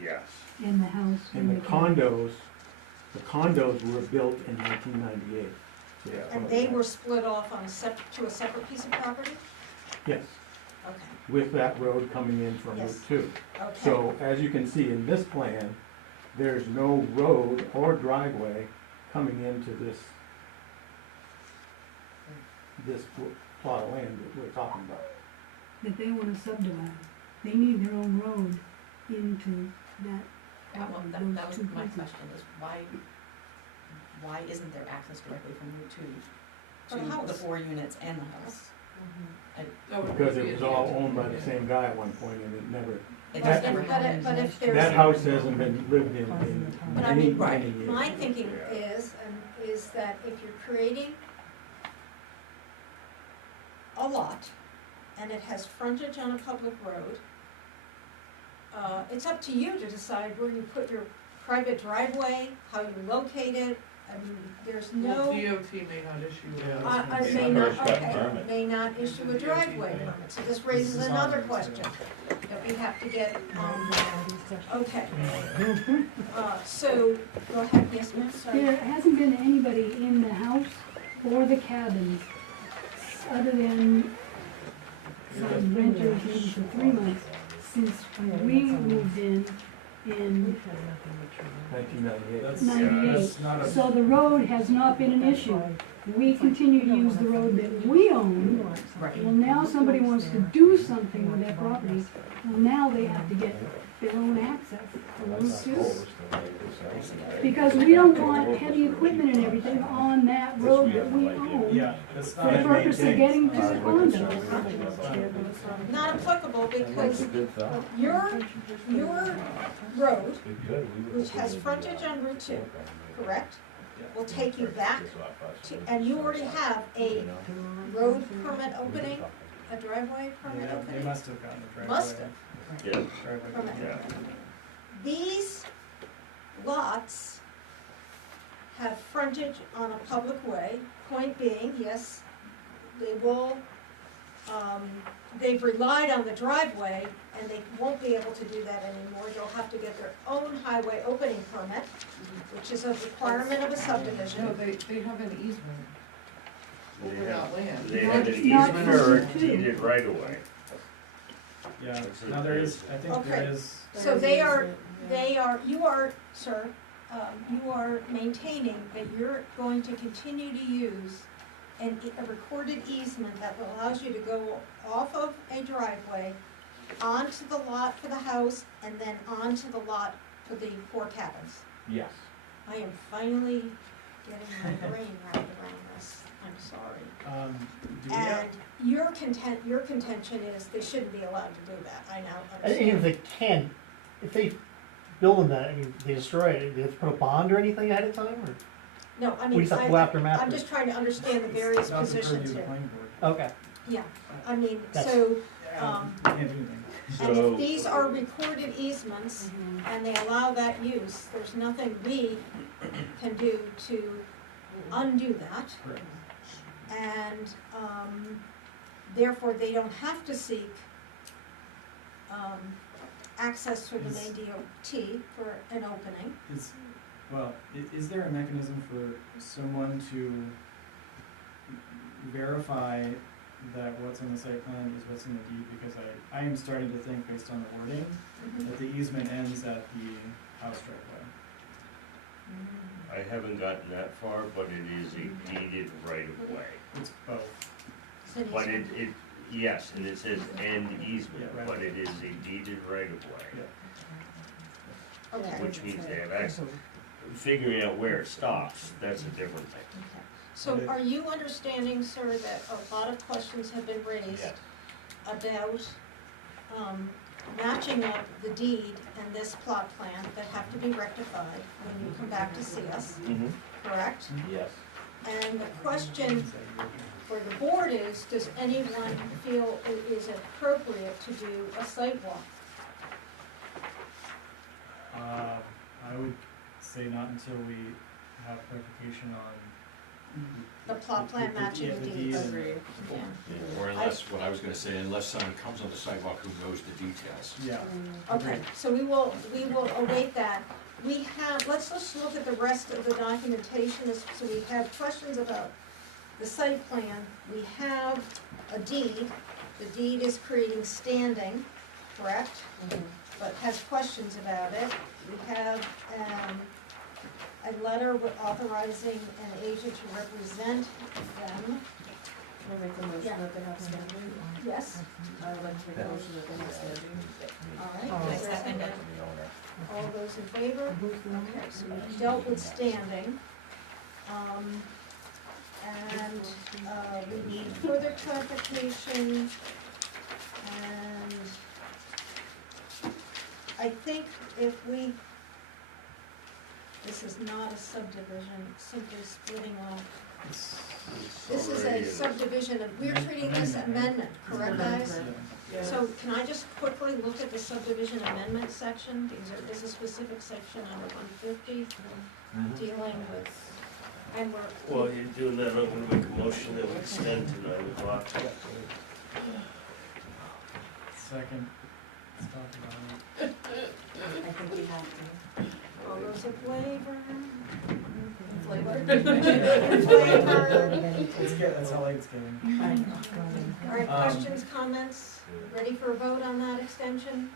Yes. In the house. And the condos were built in 1998. Yeah. And they were split off on to a separate piece of property? Yes, Okay, with that road coming in from Route Yes. 2. okay. So as you can see in this plan, there's no road or driveway coming into this plot of land that we're talking about. That they wanna subdivide. They need their own road into that. That was my question, is why isn't there access directly from Route 2 For the to the house. 4 units and the house? That would Because be it was a all huge- owned by the same guy at one point and it never, It But just if- never but happened. but if there's. that house hasn't been lived in But I many, mean, many years. my thinking is that if you're creating a lot and it has frontage on a public road, it's up to you to decide where you put your private driveway, how you locate it. I mean, there's Well, no, DOT may not issue Yeah. it. I It's may a not, first cut okay, permit. may not issue a driveway permit, so this raises This is another on Route 2. question that we have to get, okay. So, go ahead, yes, ma'am, sorry. There hasn't been anybody in the house or the cabins, other than some renters maybe for 3 months, since we moved in 1998. That's, '98. that's not a. So the road has not been an issue. We continue to use the road that we own. Right. Well, now somebody wants to do something with their property, well, now they have to get their own access to Route 2. Because we don't want heavy equipment and everything on that road that we own Yeah, that's for not the a purpose of maintained. getting to the condos. Not applicable because your road, which has frontage on Route 2, correct? Will take you back to, and you already have a road permit opening, a driveway permit Yeah, they opening? must have gotten a driveway. Must have. Yeah. Driveway Permit. Yeah. These lots have frontage on a public way, point being, yes, they will they've relied on the driveway, and they won't be able to do that anymore. They'll have to get their own highway opening permit, which is a requirement of a subdivision. No, they have an easement over They that have, land. they have an Not easement or a for deeded right of way. Yeah, That's now there is, I think there Okay. is, So you are, sir, you are maintaining that you're going to continue to use a recorded easement that allows you to go off of a driveway onto the lot for the house and then onto the lot for the 4 cabins. Yes. I am finally getting my brain wrapped around this, I'm sorry. do we have, And your contention is they shouldn't be allowed to do that, I now And if understand. they can, if they build them that, I mean, they destroy it, they have to put a bond or anything ahead of time, or? No, I We mean, just have to go after them I'm after. just trying to understand the various not the purview positions of the here. planning board. Okay. Yeah, I mean, That's- so, Can't do anything. and So, if these are recorded easements and they allow that use, there's nothing we can do to undo that. Correct. And, therefore, they don't have to seek, access through the main DOT for an opening. Is there a mechanism for someone to verify that what's on the site plan is what's in the deed? Because I am starting to think, based on the wording, that the easement ends at the house driveway. I haven't gotten that far, but it is a deeded right of way. It's both. It's an But easement. yes, and it says end easement, Yeah, right. but it is a deeded right of way, Okay, which means they have access. Figuring out where it stops, that's a different thing. so are you understanding, sir, that a lot of questions have been raised Yes. about, matching up the deed and this plot plan that have to be rectified when you come back to see us, Mm-hmm. correct? Yes. And the question for the board is, does anyone feel it is appropriate to do a site walk? I would say not until we have clarification on. The plot plan matching the deed. and- Yeah. Or unless, what I was gonna say, unless someone comes on the sidewalk who knows the details. Yeah. Okay, so we will await that. We have, let's just look at the rest of the documentation, so we have questions about the site plan. We have a deed, the deed is creating standing, correct? But has questions about it. We have, a letter authorizing an agent to represent them. I'll make the motion Yeah. that they have standing. Yes, I would like to make a motion that they have standing. all right. I Is there a second it. second? All those in favor? Okay, so we dealt with standing. And, we need further clarification, and I think if we, this is not a subdivision, simply splitting off. This is a subdivision, and we're treating this amendment, correct, guys? Yeah. So can I just quickly look at the subdivision amendment section, because there is a specific section under 150 dealing with, and we're. While you're doing that, I'm gonna make a motion that we extend to 9 o'clock. Second, let's talk about it. I think we have to. All those in favor? That's how late it's getting. All right, questions, comments? Ready for a vote on that extension?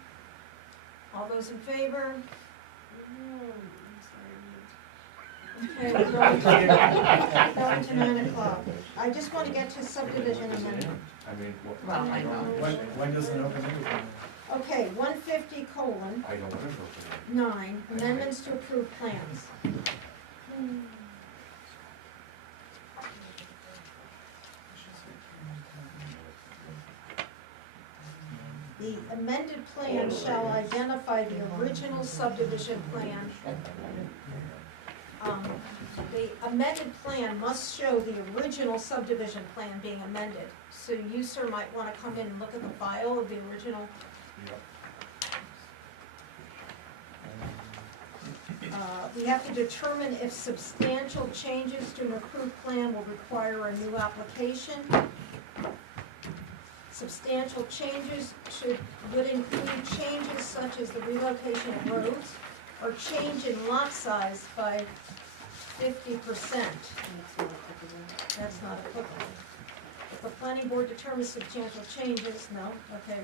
All those in favor? Okay, we're going to 9 o'clock. I just want to get to subdivision amendment. I mean, Well, I know. When does an open meeting? Okay, 150 colon I don't wanna go for that. 9, amendments to approved plans. The amended plan shall identify the original subdivision plan. The amended plan must show the original subdivision plan being amended. So you, sir, might wanna come in and look at the file of the original. We have to determine if substantial changes to an approved plan will require a new application. Substantial changes would include changes such as the relocation of roads or change in lot size by 50%. That's not applicable. If the planning board determines substantial changes, no, okay.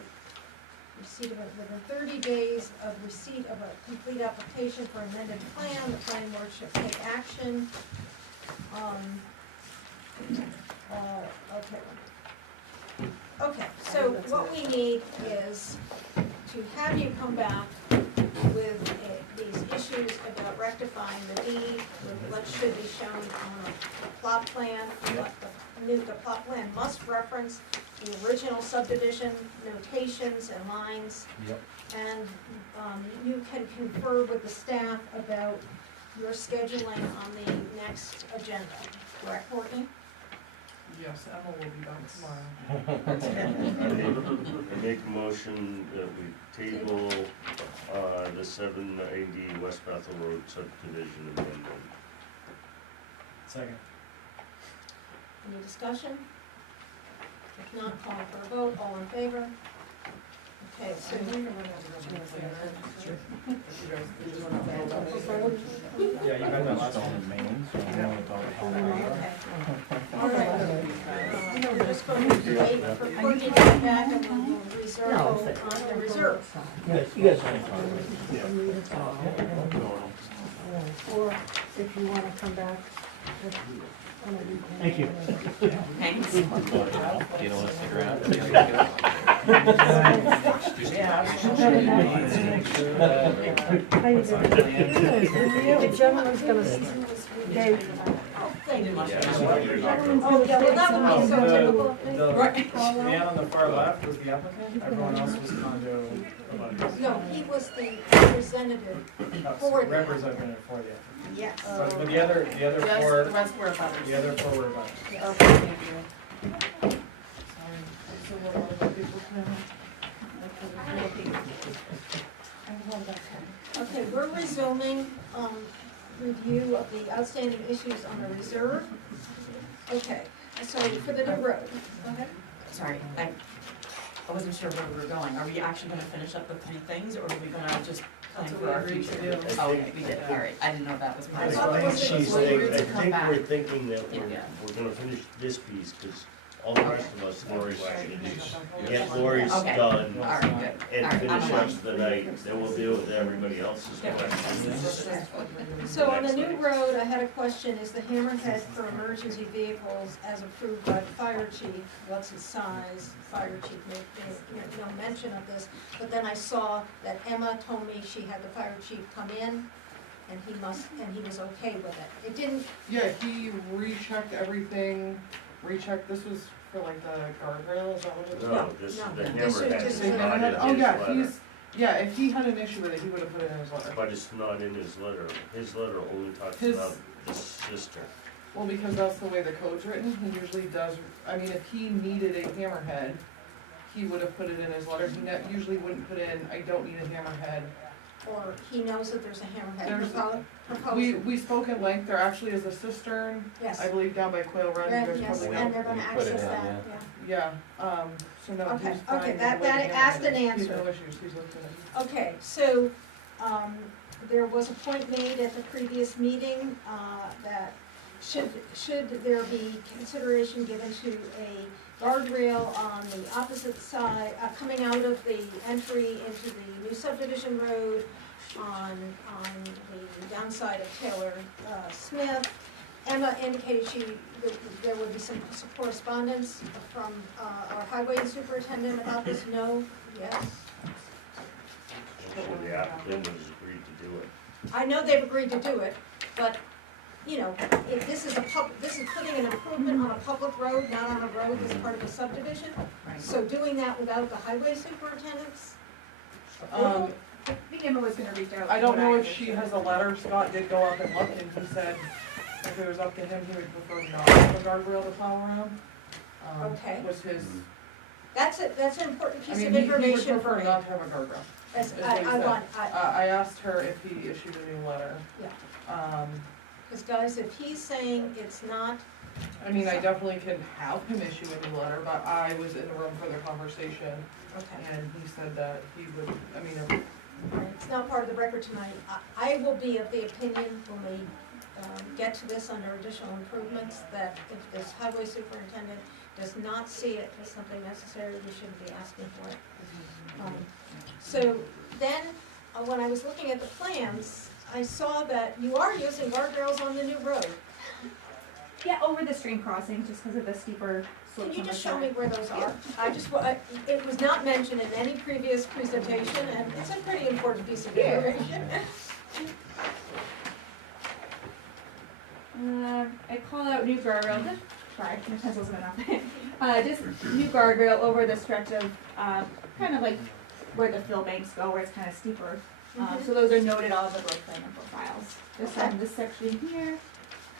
Receipt of it within 30 days of receipt of a complete application for amended plan, the planning board should take action. Okay, so what we need is to have you come back with these issues about rectifying the deed, with what should be shown on a plot plan. The plot plan must reference the original subdivision notations and lines. Yep. And you can confer with the staff about your scheduling on the next agenda, correct, Courtney? Yes, Emma will be back tomorrow. I make a motion that we table, the 790 West Bethel Road subdivision amendment. Second. Any discussion? If not, call for a vote, all in favor? Okay, so Yeah, you got that last Stone one. and mains, so I know it's all all right. We're just going to wait for Courtney to come back and we'll reserve on the reserve. You guys. Or if you wanna come back. Thank you. Thanks. You don't want to stick around? How you doing? The gentleman's gonna stay. Thank you. Gentleman's Oh, gonna yeah, well, that would be so stay. typical. The man on the far left was the applicant, everyone else was condo abutters. No, he was the representative for the Representative for the applicant. Yes. But the other Yes, four, the rest were about the other four were abutters. Okay, thank you. Okay, we're resuming, review of the outstanding issues on the reserve. Okay, so for the new road, go ahead. Sorry, I wasn't sure where we were going. Are we actually gonna finish up the three things, or are we gonna just plan for our agreed to future? do. Oh, okay, we did, all right. I didn't know that was part I of it. thought it was think the- she's we thinking, agreed I to come think back. we're thinking that Yeah. we're gonna finish this piece, cause all the rest of us have Lori's questions. Yeah. Get Lori's Okay. done All right, good. All and right, finish I'm up the night, then we'll deal with everybody else's questions. So on the new road, I had a question, is the hammerhead for emergency vehicles as approved by the fire chief? What's its size? Fire chief made no mention of this, but then I saw that Emma told me she had the fire chief come in, and he was okay with it. It didn't, Yeah, he rechecked everything, this was for like the guardrail, is that what it was? No, this is no, the this is hammerhead, just it's a- not in Oh, his yeah, letter. if he had an issue with it, he would have put it in his letter. But it's not in his letter, his letter only talks His- about the sister. Well, because that's the way the code's written, he usually does, I mean, if he needed a hammerhead, he would have put it in his letter, he usually wouldn't put in, I don't need a hammerhead. or he knows that there's a hammerhead There's- proposal. We spoke at length, there actually is a cistern, Yes. I believe down by Quail Run, you guys Yes, probably and know. they're gonna We put it access in, that, yeah. yeah. So no, Okay, he's fine. okay, with that the way the asked and hammerhead is. He's answered. no issues, he's looked at it. Okay, so, there was a point made at the previous meeting, that should there be consideration given to a guardrail on the opposite side, coming out of the entry into the new subdivision road on the downside of Taylor, Smith. Emma indicated there would be some correspondence from, our highway superintendent about this, no, yes? So the applicant has agreed to do it. I know they've agreed to do it, but, you know, if this is this is putting an improvement on a public road, not on a road that's part of a subdivision. So doing that without the highway superintendent's approval? I think Emma was gonna reach out. I don't to know what if she has a letter, Scott did go up and look, and he said if it was up to him, he would prefer not to have a guardrail to plow around. Okay. Was his, That's an important I piece mean, of he would information for prefer me. not to have a guardrail. As is what he I said. want, I asked her if he issued a new letter. Yeah. Um, because guys, if he's saying it's not I mean, I definitely can have him issue a new letter, but I was in the room for the conversation, Okay. and he said that he would, I mean, if It's not part of the record tonight. I will be of the opinion when we get to this under additional improvements, that if this highway superintendent does not see it as something necessary, we shouldn't be asking for it. So then, when I was looking at the plans, I saw that you are using guardrails on the new road. Yeah, over the stream crossing, just because of the steeper slopes. Can you on just the show me side. where those are? It was not mentioned in any previous presentation, and it's a pretty important piece of information. I call out new guardrail, sorry, my pencil's going off. Just new guardrail over the stretch of, kind of like where the fill banks go, where it's kind of steeper. So those are noted on the road plan and profiles. Just on this section here,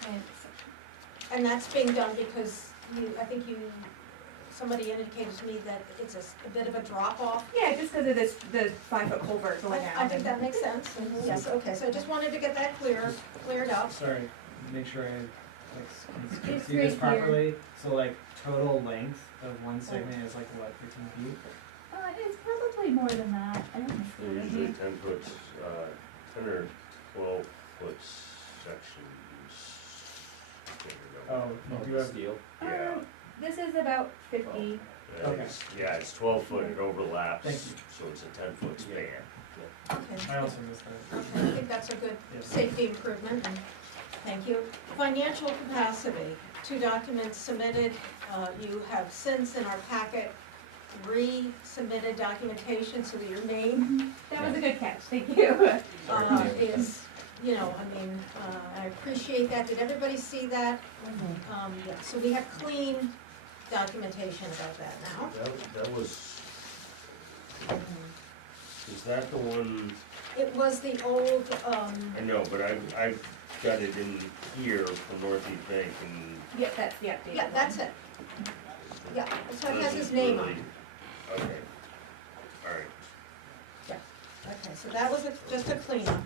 and this section. And that's being done because somebody indicated to me that it's a bit of a drop off. Yeah, just because of this, the 5-foot culvert going down. I think that makes sense. Yes, okay, so I just wanted to get that cleared up. Sorry, make sure I can It's see this right here. properly. So like total length of one segment is like what, 15 feet? It's probably more than that. I don't know. They're usually 10 foot, 10 or 12 foot sections. Oh, you have, Steel. Yeah. This is about 50. Okay. Yeah, it's 12 foot, it overlaps, Thank you. so it's a 10 foot span. Okay. I also missed that. Okay, I think that's a good Yeah. safety improvement, and thank you. Financial capacity, 2 documents submitted. You have since in our packet resubmitted documentation so that your name That was a good catch. Thank you. is, I appreciate that. Did everybody see that? Yeah, so we have clean documentation about that now. That was, is that the one, It was the old, I know, but I've got it in here from Northeast Bank and. Yeah, that's the update. yeah, that's it. Yeah, so it has his doesn't name on really- it. Okay, alright. Okay, so that was just a cleanup.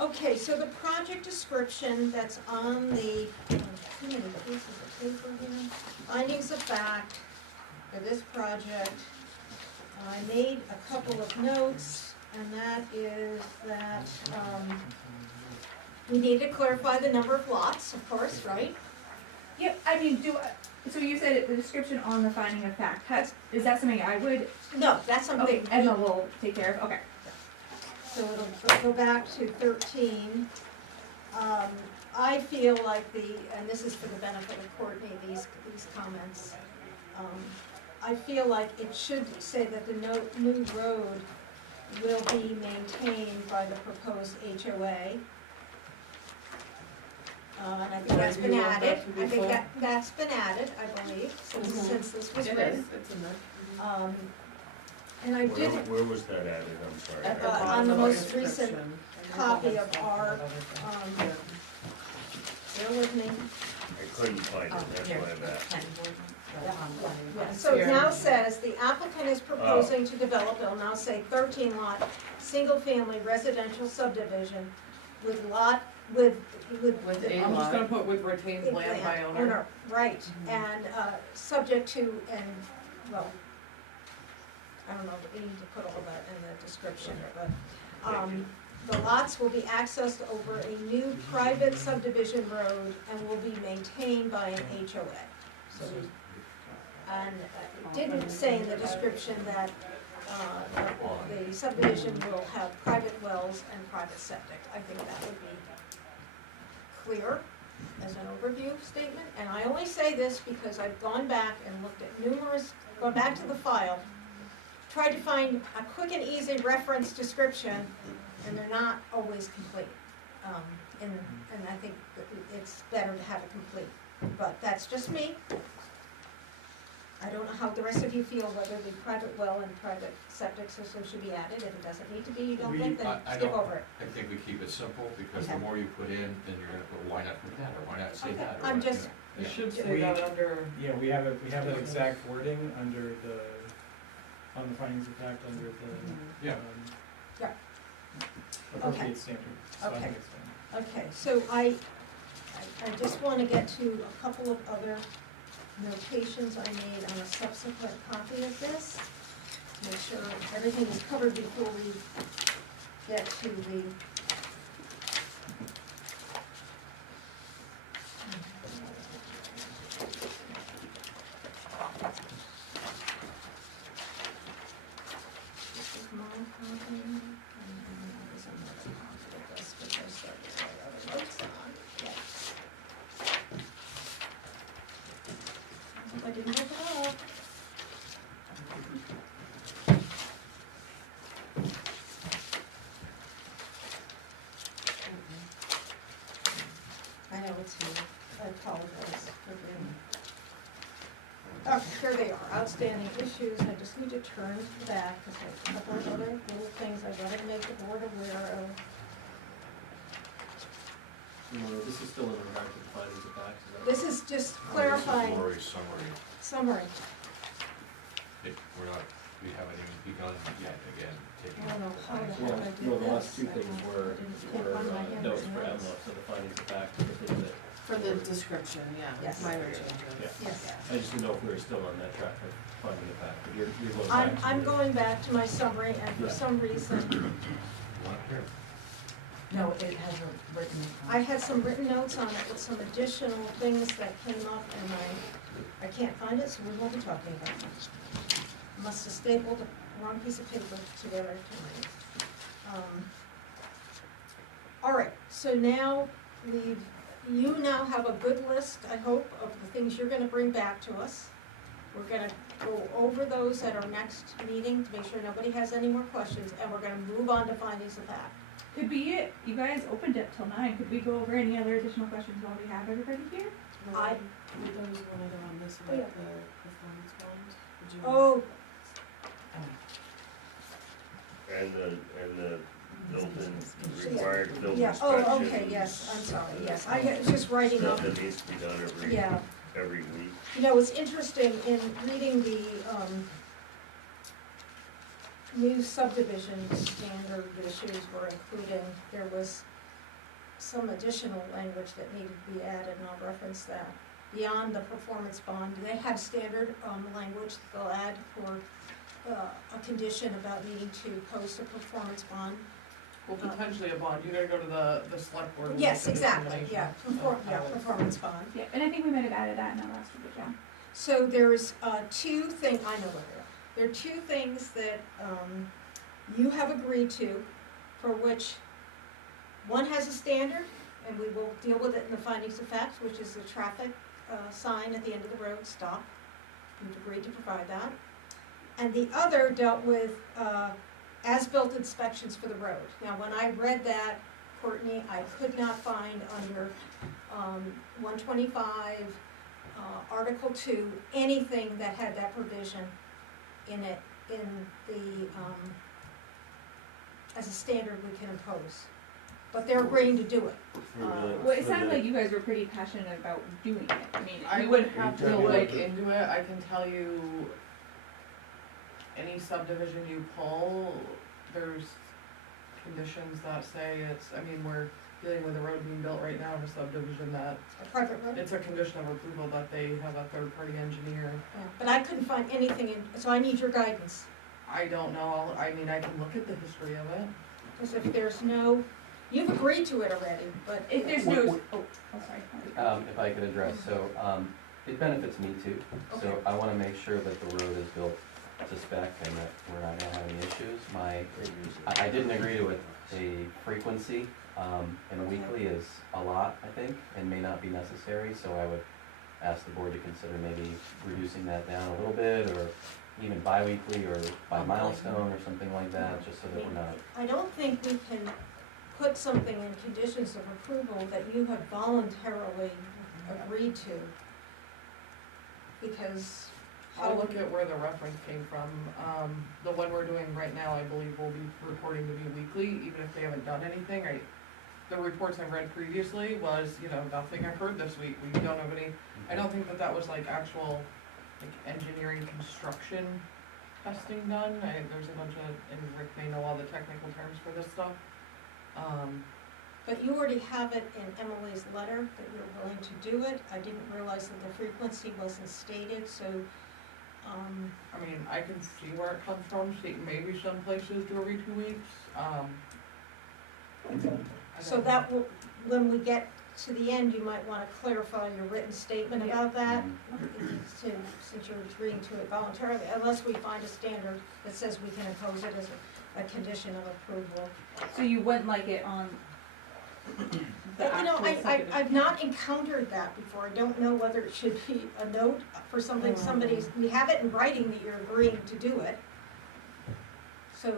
Okay, so the project description that's on the, too many pieces of paper here. Findings of fact for this project. I made a couple of notes, and that is that, we need to clarify the number of lots, of course, right? Yep, I mean, so you said the description on the finding of fact, is that something I would, No, that's okay, something. Emma will take care of, okay. So it'll go back to 13. I feel like and this is for the benefit of Courtney, these comments. I feel like it should say that the new road will be maintained by the proposed HOA. And I think that's been You want that added. to be I think full? that's been added, I believe, since this was it written. is, it's in there. And I did, Where was that added, I'm sorry? At the I- on the bottom most of recent description. copy of our, bear with me. I couldn't find it, that's why I'm asking. Yeah, so it now says, the applicant is proposing to develop, it'll now say 13 lot, single family residential subdivision with With a I'm just lot. gonna put with retained land by owner. Right, and, subject to, well, I don't know, we need to put all that in the description, but, the lots will be accessed over a new private subdivision road and will be maintained by an HOA. So, and it didn't say in the description that, the subdivision will have private wells and private septic. I think that would be clear as an overview statement, and I only say this because I've gone back and looked at gone back to the file, tried to find a quick and easy reference description, and they're not always complete. And I think that it's better to have it complete, but that's just me. I don't know how the rest of you feel, whether the private well and private septic system should be added. If it doesn't need to be, you don't think, then I skip don't- over it. I think we keep it simple, because the Okay. more you put in, then you're gonna put, why not put that, or why not say Okay, that? Or I'm what, you just- know? You Yeah. should say that under, Yeah, we have that exact wording under on the findings of fact, under the, Yeah. Yeah. appropriate standard, so I Okay. think it's fine. Okay, so I I just wanna get to a couple of other notations I made on a subsequent copy of this. To make sure everything is covered before we get to the this is my copy, and then there is another copy of this, which I started to write other notes on, yes. I didn't look it up. I know it's here, I apologize for being. Okay, here they are, outstanding issues, I just need to turn to the back, because there's a couple of other little things I gotta make the board aware of. This is still in regard to the findings of fact, is that? This is just clarifying, Lori's summary. summary. We're not, we haven't even begun yet, again, taking. I don't know how the Yeah, heck I did no, the last this. two things were, Can't find my handwritten notes for notes. Emma, so the findings of fact, the things that. For the description, yeah, Yes. minor changes. Yeah. Yes. I just didn't know if we were still on that track of finding the fact, but you're going back to. I'm going back to my summary, and for Yeah. some reason, No, it has a written. I had some written notes on it with some additional things that came up, and I can't find it, so we won't be talking about it. Must have stapled the wrong piece of paper together tonight. All right, so now you now have a good list, I hope, of the things you're gonna bring back to us. We're gonna go over those at our next meeting to make sure nobody has any more questions, and we're gonna move on to findings of fact. Could we, you guys opened it till 9, could we go over any other additional questions while we have everybody here? I- There was one other on this, Oh, yeah. about the performance bond. Would you? Oh, And the built-in, required built yeah, inspections. oh, okay, yes, I'm sorry, yes, I was just writing up. Stuff that needs to be done Yeah. every week. You know, it's interesting, in reading the, new subdivision standard issues were including, there was some additional language that needed to be added, and I'll reference that. Beyond the performance bond, they have standard, language that they'll add for, a condition about needing to post a performance bond. Well, potentially a bond, you gotta go to the select board. and Yes, make a exactly, determination yeah, of how it's- performance bond. Yeah, and I think we might have added that in our last week, yeah. So there's two things, I know what they are. There are two things that you have agreed to, for which one has a standard, and we will deal with it in the findings of fact, which is the traffic sign at the end of the road, stop. You've agreed to provide that. And the other dealt with as-built inspections for the road. Now, when I read that, Courtney, I could not find under 125, Article 2, anything that had that provision in it, in the, as a standard we can impose. But they're agreeing to do it. Well, it sounded like you guys were pretty passionate about doing it, I mean, I we would would have to look into it, I can tell you, any subdivision you pull, there's conditions that say it's, I mean, we're dealing with a road being built right now in a subdivision that, A private road. it's a condition of approval that they have a third-party engineer. Yeah, but I couldn't find anything in, so I need your guidance. I don't know, I mean, I can look at the history of it. Because if there's no, you've agreed to it already, but If there's no, oh, sorry. If I could address, so, it benefits me too. So Okay. I wanna make sure that the road is built to spec and that we're not gonna have any issues. I didn't agree to a frequency, and weekly is a lot, I think, and may not be necessary, so I would ask the board to consider maybe reducing that down a little bit, or even bi-weekly, or by milestone, or something like that, just so that we're not. I don't think we can put something in conditions of approval that you have voluntarily agreed to. Because I'll look at where the reference came from. The one we're doing right now, I believe, will be reporting to be weekly, even if they haven't done anything. The reports I've read previously was, nothing I've heard this week, we don't have any, I don't think that was like actual, engineering construction testing done. There's a bunch of, and Rick may know all the technical terms for this stuff. But you already have it in Emily's letter that you're willing to do it. I didn't realize that the frequency wasn't stated, so, I mean, I can see where it comes from, see, maybe some places do every 2 weeks, I so don't that know. will, when we get to the end, you might wanna clarify your written statement about that, since you're agreeing to it voluntarily, unless we find a standard that says we can impose it as a condition of approval. So you wouldn't like it on the But, you know, actual subdivision? I've not encountered that before, I don't know whether it should be a note for something somebody's, we have it in writing that you're agreeing to do it. So,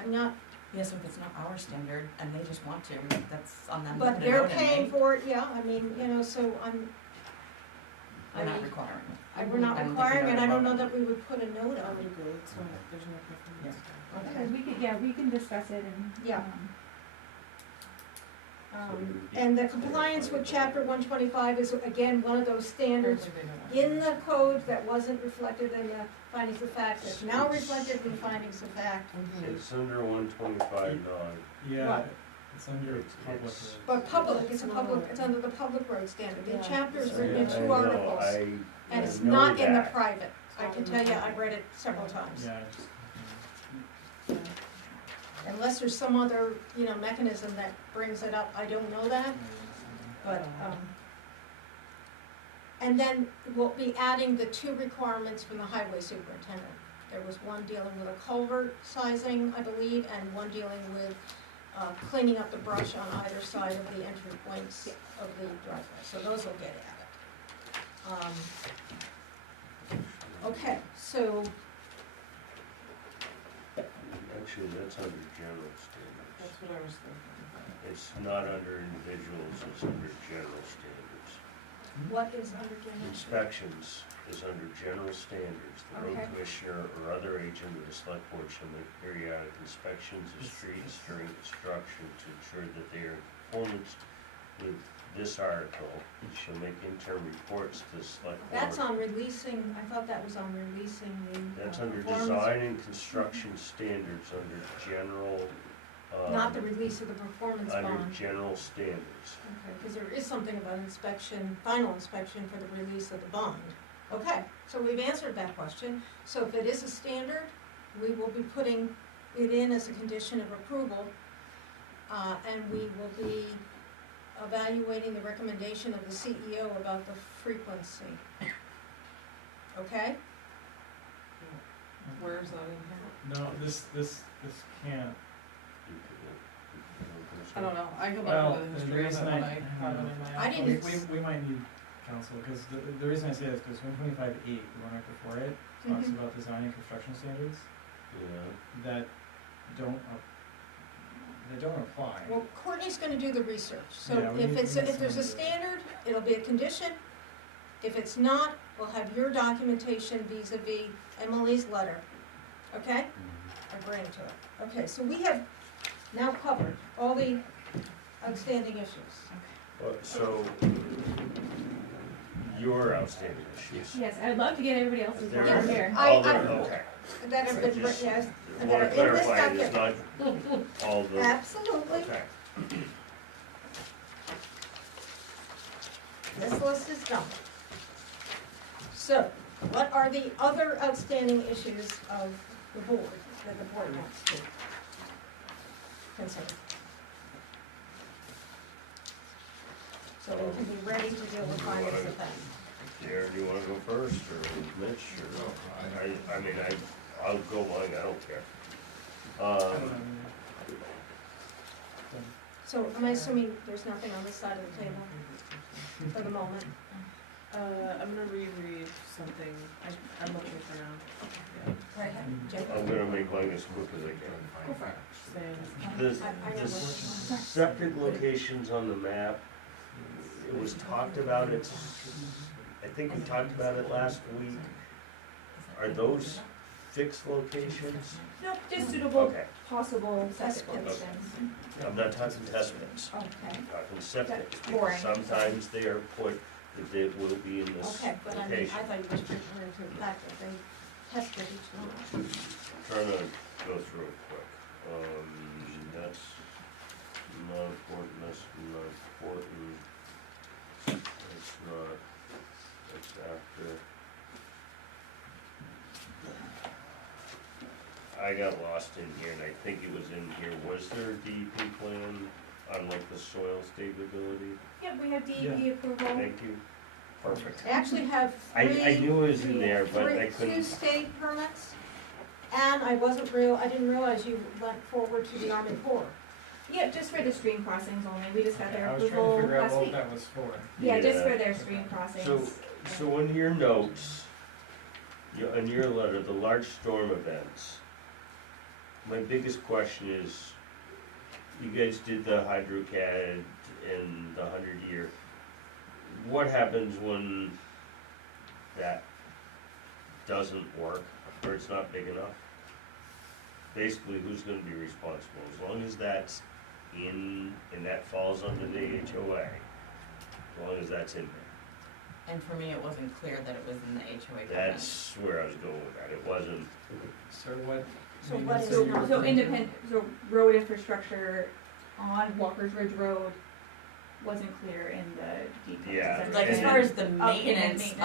I'm not, Yeah, so if it's not our standard and they just want to, that's on them. to but put a they're note in, paying right? for it, yeah, I mean, you know, so We're not requiring it. we're not I don't think requiring we it, I don't know know that we would put a note I on would it. agree, it's not, there's no performance. Okay. We can discuss it and. Yeah. And the compliance with chapter 125 is again one of those standards in the code that wasn't reflected in the findings of fact, that's now reflected in the findings of fact. It's under 125 non. Yeah, What? it's under It's- public it's- roads. But public, it's under the public road standard, the Yeah. chapter is written in I 2 know, articles, I and it's know not in the that. private. I can tell you, I've read it several times. Yeah, it's, Unless there's some other, you know, mechanism that brings it up, I don't know that, but, and then we'll be adding the 2 requirements from the highway superintendent. There was one dealing with a culvert sizing, I believe, and one dealing with, cleaning up the brush on either side of the entry points of the driveway, so those will get added. Okay, so, Actually, that's under general standards. That's what I was thinking. It's not under individuals, it's under general standards. what is under general? Inspections is under general standards. The road Okay. commissioner or other agent of the select board shall make periodic inspections of streets during construction to ensure that they are in conformance with this article. Shall make interim reports to the select board. That's on releasing, I thought that was on releasing the. That's under performance- design and construction standards, under general, Not the release of the performance under bond. general standards. Okay, because there is something about inspection, final inspection for the release of the bond. Okay, so we've answered that question. So if it is a standard, we will be putting it in as a condition of approval. And we will be evaluating the recommendation of the CEO about the frequency. Okay? Where is that in here? no, this can't. I don't know, I can Well, look at the the history of it reason when I- I have it in my. I application. didn't- We might need counsel, because the reason I say that is because 125.8, the one right before it, talks Mhm. about design and construction standards Yeah. that don't, they don't apply. Well, Courtney's gonna do the research. So Yeah, we if need- it's, we need if there's a someone to do standard, it'll be a condition. If it's not, we'll have your documentation vis-à-vis Emily's letter, okay? Agreeing to it. Okay, so we have now covered all the outstanding issues. Well, so, your outstanding issues. Yes, I'd love to get everybody else's There- part here. Okay. That have been, Just yes, and that wanna are in this clarify, it's document. not all the, Absolutely. okay. This list is done. So, what are the other outstanding issues of the board, that the board wants to consider? So we can be ready to deal with findings of fact. Jared, do you wanna go first, or Mitch, or, I mean, I'll go mine, I don't care. So am I assuming there's nothing on this side of the table for the moment? I'm gonna reread something, I'm looking for now. Right ahead, Jim. I'm gonna make mine as quick as I can. Go for it. Same. The septic locations on the map, it was talked about, I think we talked about it last week. Are those fixed locations? No, just suitable, Okay, possible Test septic pits. systems. I'm not talking test pits, Okay, I'm talking septic. That's boring. Sometimes they are put, that they will be in this okay, but I mean, I location. thought you were referring to the fact that they tested each one. Trying to go through it quick. That's not important, that's not important. It's not, it's after. I got lost in here and I think it was in here, was there a DEP plan on like the soil stability? Yeah, we have DEP approval. Thank you, perfect. I actually have I three. knew it was in there, but I Two couldn't, state permits, and I didn't realize you went forward to the Army Corps. Yeah, just for the stream crossings only, we just got their I was trying to approval figure out last what week. that was for. Yeah, just Yeah. for their stream crossings. so in your notes, in your letter, the large storm events, my biggest question is, you guys did the Hydro-CAD and the 100-year. What happens when that doesn't work, or it's not big enough? Basically, who's gonna be responsible? As long as that's in, and that falls under the HOA, as long as that's in there. And for me, it wasn't clear that it was in the HOA covenant. That's where I was going with that, it wasn't, So what? So I mean, what this is is- not- So independent, so road infrastructure on Walker's Ridge Road wasn't clear in the details. Yeah. Is that Like, as And far then- as the Okay, maintenance maintenance.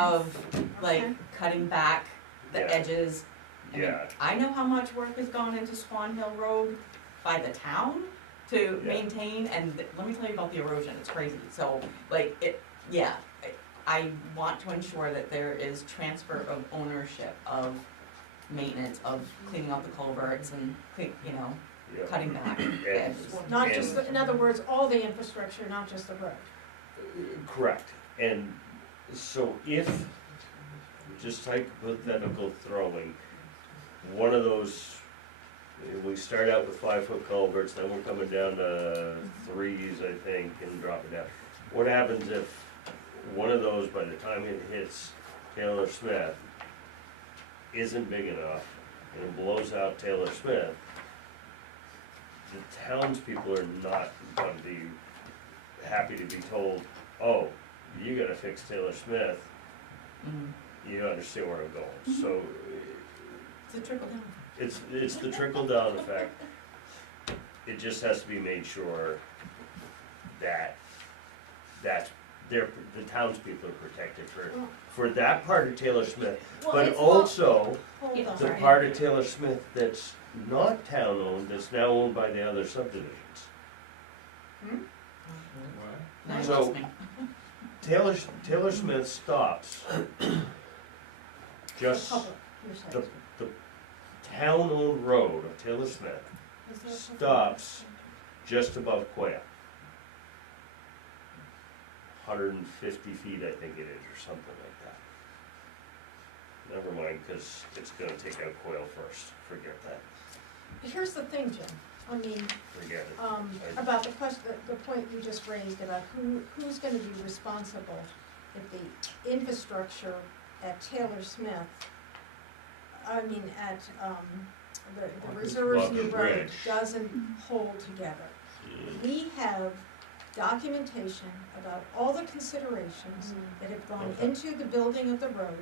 of, like, Okay. cutting back the Yeah. edges. I mean, Yeah. I know how much work has gone into Swan Hill Road by the town to Yeah. maintain, and let me tell you about the erosion, it's crazy. So, like, I want to ensure that there is transfer of ownership of maintenance, of cleaning up the culverts and, yeah. cutting back the And- edges. Not just, in other words, all the infrastructure, not just the road. Correct, and so if, just hypothetical throwing, one of those, we start out with 5-foot culverts, then we're coming down to 3s, I think, and dropping down. What happens if one of those, by the time it hits Taylor Smith, isn't big enough, and it blows out Taylor Smith? The townspeople are not gonna be happy to be told, oh, you gotta fix Taylor Smith, Mhm. you understand where I'm going, so It's a trickle down. it's the trickle down effect. It just has to be made sure that the townspeople are protected for that part of Taylor Smith, Well, but it's also Hold on. the part of Taylor Smith that's not town owned, that's now owned by the other subdivisions. What? Now you're So- listening. Taylor Smith stops just Public, you're saying. the town-owned road of Taylor Smith Is there something- stops just above Quail. 150 feet, I think it is, or something like that. Never mind, because it's gonna take out Quail first, forget that, Here's the thing, Jim, I mean, forget it. about the question, the point you just raised about who's gonna be responsible if the infrastructure at Taylor Smith, at, the Reserves New Walker's Road Ridge. doesn't hold together. We have documentation about all the considerations that have gone Okay. into the building of the road.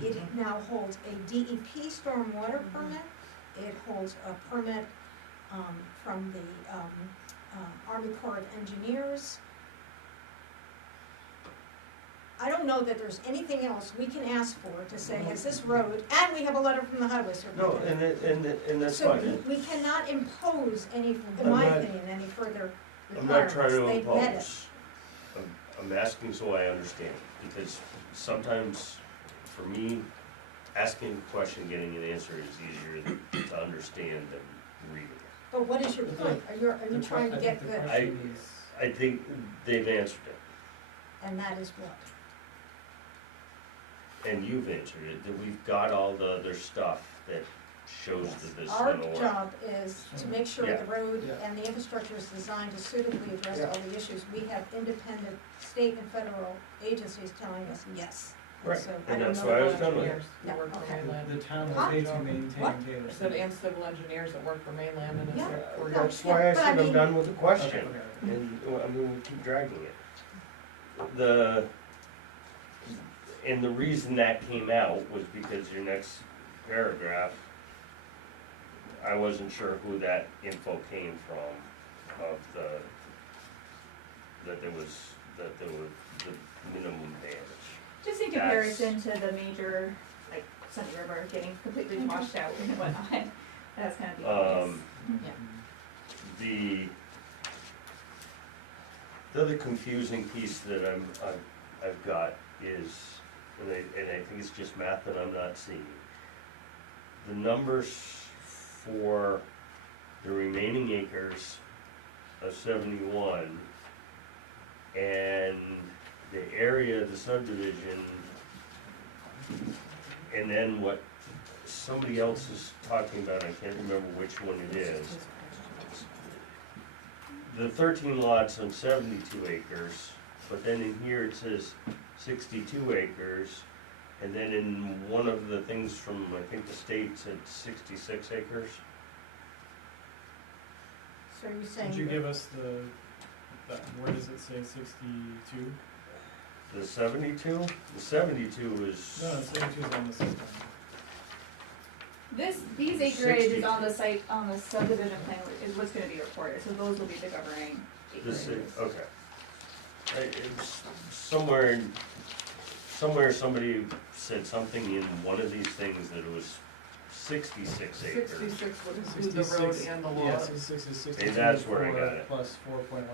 It now holds a DEP stormwater permit, it holds a permit, from the, Army Corps of Engineers. I don't know that there's anything else we can ask for to say, has this road, and we have a letter from the highway No, superintendent. and that's So fine, we cannot impose any, in I'm my not- opinion, any further I'm not requirements. trying to They've met it. impose. I'm asking so I understand, because sometimes, for me, asking a question, getting an answer is easier to understand than reading it. But what is your point? Are you trying to get the, I think they've answered it, and that is what? and you've answered it, that we've got all the other stuff that shows that this is Our gonna work. job is to make sure Yeah. the road Yeah. and the infrastructure is designed to suitably address Yeah. all the issues. We have independent state and federal agencies telling us yes. Right, So I and don't that's know why I that- was done with it. Engineers Yeah, who work for okay. mainland. The town Huh? will pay to maintain What? Taylor I said, Smith. and civil engineers that work for mainland and Yeah. it's for That's Yeah, why I but I said I'm mean- done with the Okay, question. okay. And, I mean, we keep dragging it. And the reason that came out was because your next paragraph, I wasn't sure who that info came from. of that there was the minimum damage. Just in comparison to the major, like Sunny River getting completely washed out and whatnot, that's kind of the obvious. The other confusing piece that I've got is, and I think it's just math that I'm not seeing. The numbers for the remaining acres of 71 and the area of the subdivision, and then what somebody else is talking about, I can't remember which one it is. The 13 lots on 72 acres, but then in here it says 62 acres, and then in one of the things from, I think the state said 66 acres. So are you saying? Could you that- give us where does it say 62? The 72? The 72 is, No, 72 is on the site plan. These acreage is on the site, on the subdivision plan is what's gonna be recorded, so those will be the governing this acreage. is, okay. It's somewhere somebody said something in one of these things that it was 66 acres. 66 would include the road and the lot. Yeah, 66 is 62. Hey, that's where I got it. Plus 4.14.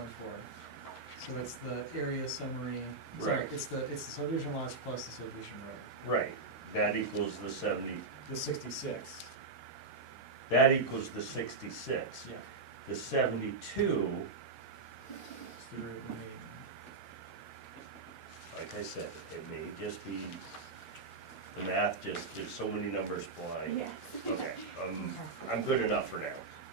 So that's the area summary, sorry, Right. it's the subdivision lots plus the subdivision road. Right, that equals the 70, The 66, that equals the 66. yeah, The 72, it's the road remaining. like I said, it may just be, the math there's so many numbers flying. Yeah. Okay, I'm good enough for now.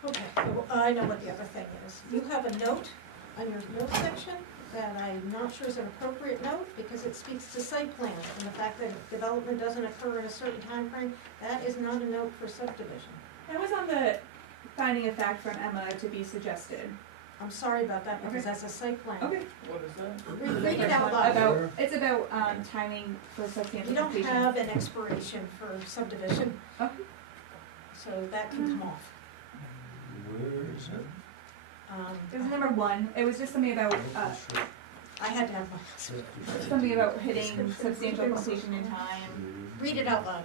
Okay, well, I know what the other thing is. You have a note on your note section that I'm not sure is an appropriate note because it speaks to site plans and the fact that if development doesn't occur in a certain time frame, that is not a note for subdivision. That was on the finding of fact from Emma to be suggested. I'm sorry about that because Okay. that's a site plan. Okay. What is that? Read it out loud. About, it's about, timing for substantial We don't completion. have an expiration for subdivision, Okay. so that can come off. Where is it? It was number one, it was just something about, I had to have my, something about hitting substantial completion in time. read it out loud,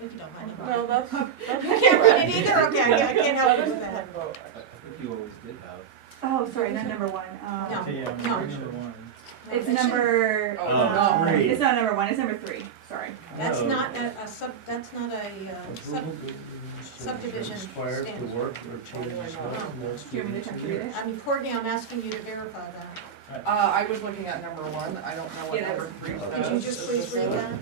if you don't mind. No, that's, You can't read it either, okay, I can't help you with that. I think you always did have. Oh, sorry, not number one, No. Okay, yeah, No. number one. It's It should- number, Oh, not three. it's not number one, it's number three, sorry. That's Oh. not that's not a, subdivision Required to standard. work or change Do you want me to attempt to read it? I mean, Courtney, I'm asking you to verify that. I was looking at number 1, I don't know what Yeah, number 3 that's- says. Could you just please read that?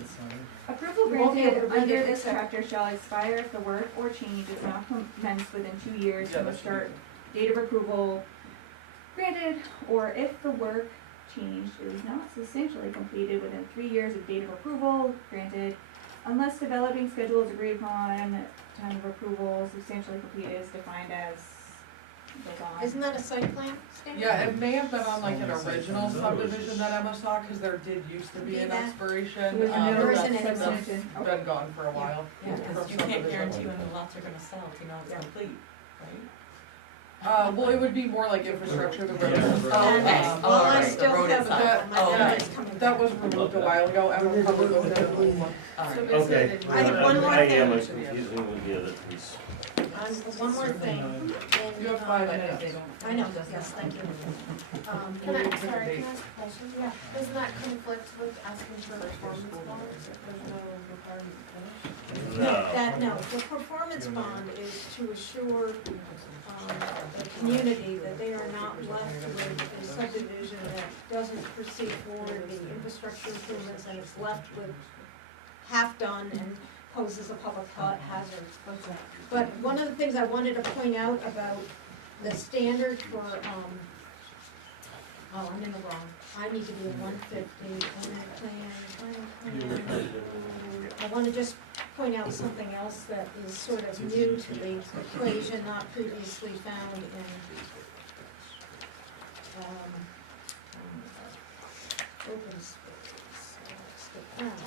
Approval You won't be able granted to read under it this except- chapter shall expire if the work or change is not commenced within 2 years Yeah, from the that should start be- date of approval granted, or if the work change is not substantially completed within 3 years of date of approval granted, unless developing schedule is agreed upon, time of approval substantially complete is defined as goes on. Isn't that a site plan standard? Yeah, it may have been on like an Someone said original those. subdivision that Emma saw, cause there did used to be an Yeah. expiration. There was a um, note There that's- isn't any that's substantive. Okay. been gone for a while. Yeah, for because you can't subdivision. guarantee when the lots are gonna sell, till you know it's complete, right? Well, it would be more like infrastructure, the roads and Yeah. stuff. Okay, um, well, I right, the still road have itself. that, my Oh, memory okay. is coming That back. was removed a while ago, Emma probably looked at it a little more. Alright. Okay. I have one more I am thing. confusing with the other piece. One more thing. You have 5 minutes. I know, yes, thank you. Can I, sorry, can I ask a question? Yeah. Doesn't that conflict with asking for performance bonds if there's no requirement to finish? No. The performance bond is to assure, the community that they are not left with a subdivision that doesn't proceed forward, the infrastructure improvements, and it's left with half done and poses a public hazard. But one of the things I wanted to point out about the standard for, oh, I'm in the wrong, I need to be at 150, final plan. I wanna just point out something else that is sort of new to the equation, not previously found in, open space. Let's get that.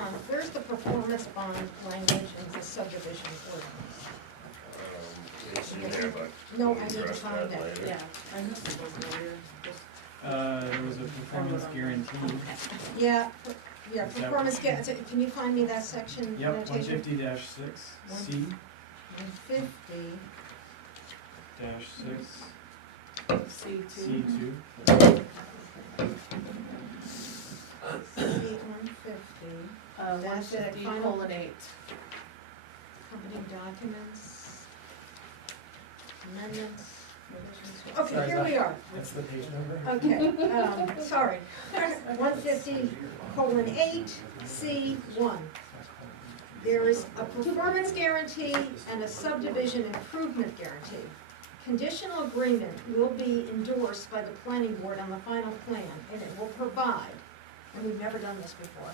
where's the performance bond language in the subdivision ordinance? It's in there, but No, we'll I need to address find that it. later. I missed it earlier, just. There was a performance guarantee. Yeah, yeah, Is that- performance, can you find me that section Yep, one notation? fifty six, C 150 -6, C C two. C 150, That's it, 150:8. accompanying documents, amendments, revisions. Okay, Sorry, here we are. That's the page number. Okay, sorry. 150:8, C1. There is a performance guarantee and a subdivision improvement guarantee. Conditional agreement will be endorsed by the planning board on the final plan, and it will provide, and we've never done this before,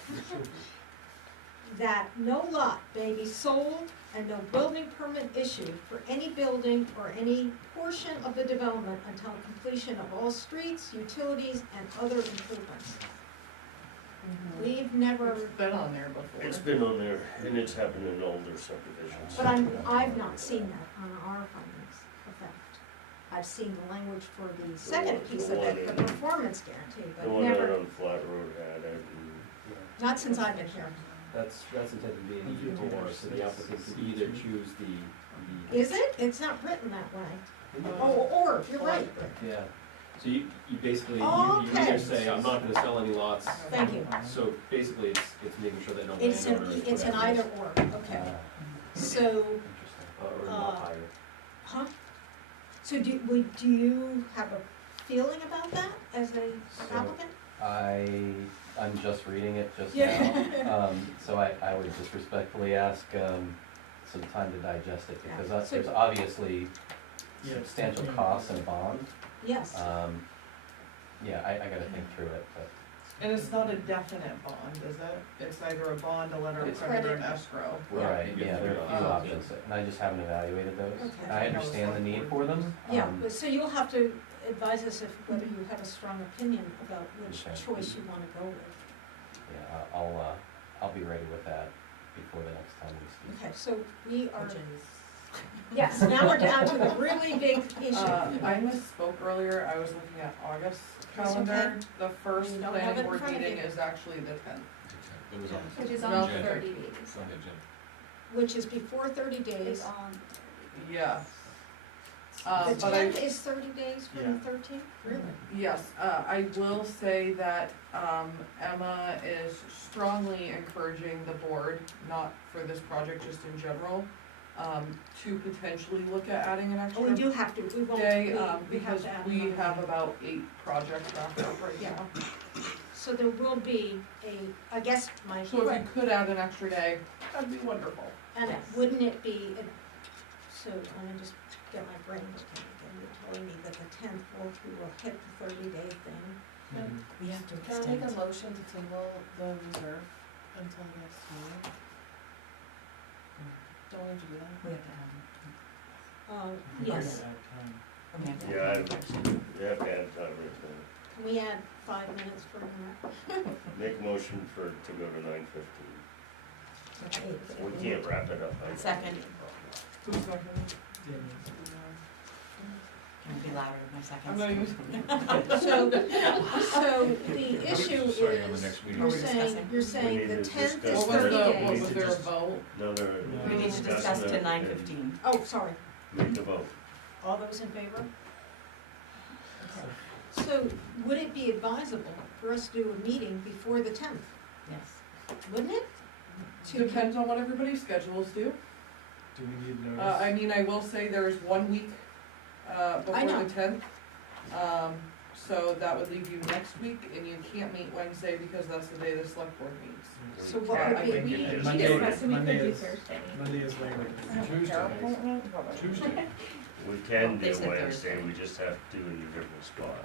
that no lot may be sold and no building permit issued for any building or any portion of the development until completion of all streets, utilities, and other improvements. We've never, It's been on there before. It's been on there, and it's happened in older subdivisions. but I've not seen that on our findings of fact. I've seen the language for the second piece of it, the performance guarantee, The but one out never, on Flat Road had it, and not since I've been here. That's intended to be an either or, so the applicant could either choose the. Is it? It's not written that way. Oh, or, you're right. Yeah, so you basically, you Okay. either say, I'm not gonna sell any lots. Thank you. So basically, it's making sure that no It's an, landowner is it's an put at either risk, or, okay. So, or not higher. huh? So do you have a feeling about that as a So- applicant? I'm just reading it just Yeah. now. So I would just respectfully ask, some time to digest it, Yeah. because So- there's obviously Yeah. substantial costs and a bond. Yes. Yeah, I gotta think through it, but And it's not a definite bond, is it? It's either a bond, a letter of It's credit, or an credit. escrow. right, you yeah, get there are three a few options. options, and I just haven't evaluated those. Okay. I understand the need for them. Yeah, but so you'll have to advise us if, whether you have a strong opinion about which Okay. choice you wanna go with. Yeah, I'll be ready with that before the next time we speak. Okay, so we are, Which is, yes, now we're down to the really big issue. I misspoke earlier, I was looking at August That's okay. calendar. The first You don't have it planning in board front of meeting you. is actually the 10th. It was on. Which is No. on agenda. 30 days. It's on the agenda. Which is before 30 It's days. on. Yeah. The But I, 10th is 30 days from Yeah. the 13th? Really? yes, I will say that, Emma is strongly encouraging the board, not for this project, just in general, to potentially look at adding an Oh, extra we do have to, we won't, day, we have because to add we another have day. about 8 projects wrapped up right Yeah. now. So there will be I guess my, So if you could add an extra day, that'd be wonderful. and wouldn't it be, so let me just get my brain working again. You're telling me that the 10th we will hit the 30-day thing. Mhm. we have to Can I make a extend. motion to table the reserve until next meeting? Don't we have to do that? We have to have. Yes, Okay. Yeah, you have to add time right there. can we add 5 minutes for that? Make a motion to go to 9:15. We can't wrap it up. Second. Who's second? Can it be louder, my I'm seconds? not even. So the issue Deciding on the is, next meeting. you're saying We the need to 10th is discuss What was 30 the, days. what was there a vote? Another. We We need to discuss to 9:15. Oh, sorry. Make the vote. All those in favor? Okay. So would it be advisable for us to do a meeting before the 10th? Yes. Wouldn't it? Depends on what everybody's schedules do. Do we need notice? I mean, I will say there's 1 week, before know. the 10th. So that would leave you next week, and you can't meet Wednesday because that's the day the select board meets. So what would I be, think We it Monday- discussed, we could Monday do is- Thursday. Monday is Labor Day. Tuesday. We can They do said Wednesday, Thursday. we just have to do it in a different spot.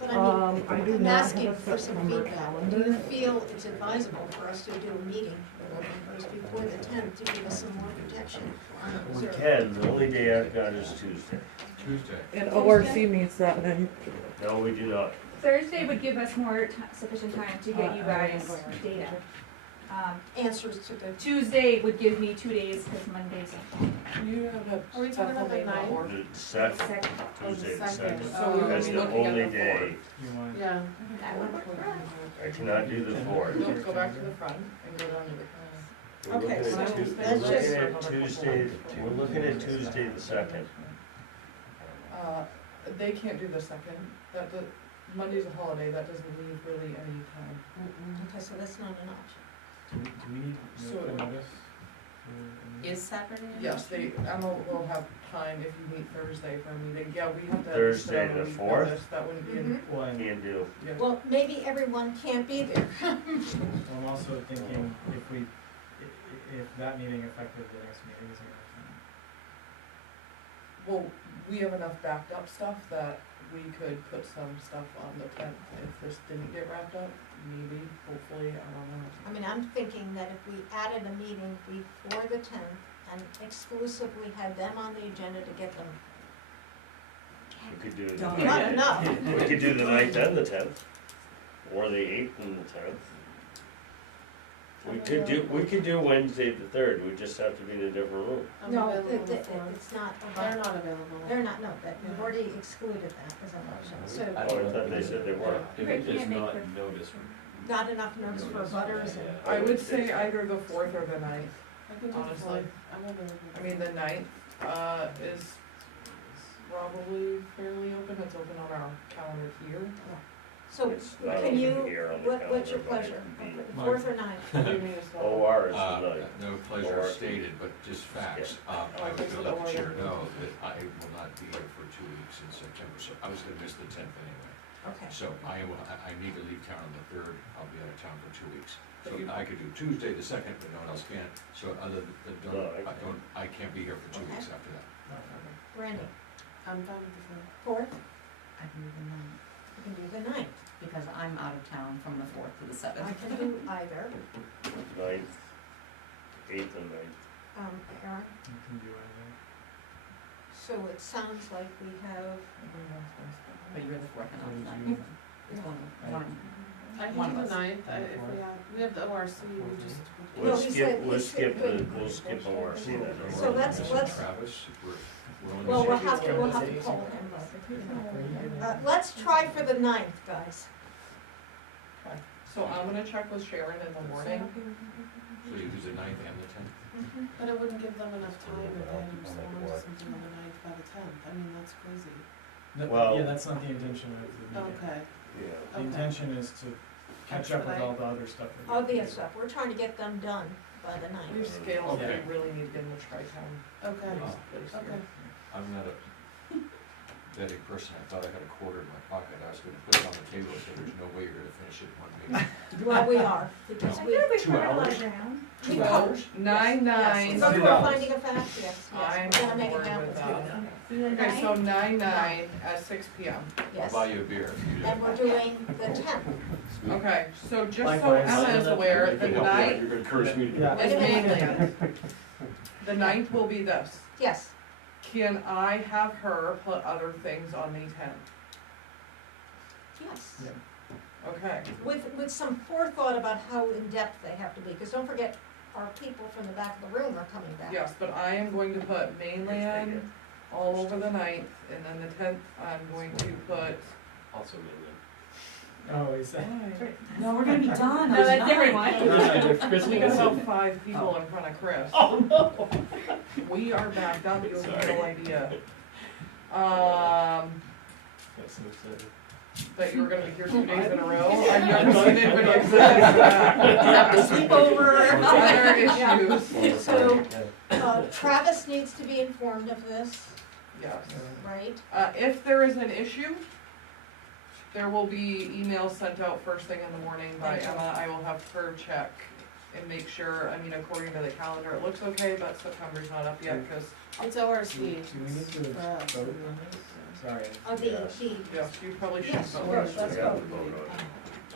but I mean, I do I'm not asking have a for some September feedback. Do you feel it's advisable for us to do a meeting before the 10th to give us some more protection on the We reserve? can, the only day I've got is Tuesday. Tuesday. And ORC meets that night. No, we do not. Thursday would give us more sufficient time to get you guys data. Answers to the, Tuesday would give me 2 days, cause Monday's. You have a. Are we talking about the Bethel may not ninth? work. The second, Second. Tuesday the second. second. So we would That's be the looking at only the day. fourth. You want, Yeah. that would work for us. I cannot do the fourth. No, go back to the front and go down to the. We're looking Okay, at so Tu- let's we're just- looking at Tuesday, we're looking at Tuesday the second. They can't do the second, Monday's a holiday, that doesn't leave really any time. Okay, so that's not an option. do we need So- notice for a meeting? Is Saturday? an Yes, option? Emma will have time if you meet Thursday for a meeting, yeah, we have to. Thursday put out a the week 4th? notice. That wouldn't be in, Mhm. Well, and Can't do. yeah. Well, maybe everyone can't be there. I'm also thinking if we, if that meeting affected the next meeting, is there Well, we have enough backed up stuff that we could put some stuff on the 10th if this didn't get wrapped up, maybe, hopefully, I don't know. I mean, I'm thinking that if we added a meeting before the 10th and exclusively had them on the agenda to get them. We could do the Done. ninth. Not enough. We could do the ninth and the tenth, or the eighth and the tenth. We could do Wednesday the third, we just have to be in a different room. I'm No, available the it's fourth. not. They're not available. They're not, no, that, we've already excluded that as an option, so Oh, I thought they said they were. If Right, it's can't make not the- noticed, not enough notice for butters and. I would say either the 4th or the 9th. I can do the Honestly. fourth. I'm available. I mean, the 9th, is probably fairly open, it's open on our calendar here. So It's not can open you, here on the what's your calendar, pleasure? but it'd be- 4th or 9th? What do you mean it's not? OR is the ninth. No pleasure Or- stated, but just facts. I was gonna let the chair know that I will not be here for 2 weeks in September, so I was gonna miss the 10th anyway. Okay. So I need to leave town on the 3rd, I'll be out of town for 2 weeks. So But you- I could do Tuesday the 2nd, but no one else can, so other than, No, I can't be here for 2 Okay. weeks after that. Randy, I'm fine with the fourth. 4th? I can do the ninth, You can do the 9th. because I'm out of town from the fourth to the seventh. I can do either. Ninth, eighth and ninth. Aaron, you can do either. so it sounds like we have, But you're the fourth and I'm the What is ninth. you? It's one. I One can of do the us. ninth, we have the ORC, we just. No, We'll he skip, said- we'll he skip said- the, we'll skip ORC then. So let's- Travis, we're on the well, same we'll have to page. poll him. Let's try for the 9th, guys. Okay, so I'm gonna check with Sharon in the morning. So you do the 9th and the 10th? But it wouldn't give them enough time if they had to respond to something on the ninth by the 10th, I mean, that's crazy. Well- Yeah, that's not the intention of the meeting. Okay, Yeah. The Okay. intention is to catch up with all the other stuff. that we- All the other stuff, we're trying to get them done by the 9th. We've scaled, Okay. we really need to get in the tri-town okay, place here. okay. I'm not a betting person, I thought I had a quarter in my pocket, I was gonna put it on the table, so there's no way you're gonna finish it in one meeting. Well, we are, because I we, feel like we 2 covered a lot hours? of ground. we Well, covered. 9/9. Yes, so $2. we're finding a fact, yes, I'm yes, we're gonna on make it board happen. with that. Do the Okay, so ninth. 9/9 at 6 p.m. I'll Yes, buy you a beer if you do. and we're doing the 10th. Okay, so just so Likewise. Emma is aware, the ninth You're gonna encourage me to. Yeah. is mainland. The 9th will be this. Yes, Can I have her put other things on May 10th? yes. Yeah. Okay, With some forethought about how in-depth they have to be, because don't forget, our people from the back of the room are coming back. yes, but I am going to put mainland all over the 9th, and then the 10th, I'm going to put. Also mainland. Oh, is that? No, we're gonna be done. No, that's different No, one. no, if Chris We makes got it- about 5 people in front of Chris. Oh, no. We are backed up, you have no Sorry. idea. That's so exciting. That you were gonna be here 2 days in a row. I've never seen anybody exist that. Sleepover. Other issues, So, Travis needs to be informed of this, yes. right? If there is an issue, there will be emails sent out first thing in the morning by Thank you. Emma. I will have her check and make sure, I mean, according to the calendar, it looks okay, but September's not up yet, cause, It's ORC. Do we need to for us. vote on this? Sorry. The, yes, you probably should Yes, vote. yes, let's We have go. to vote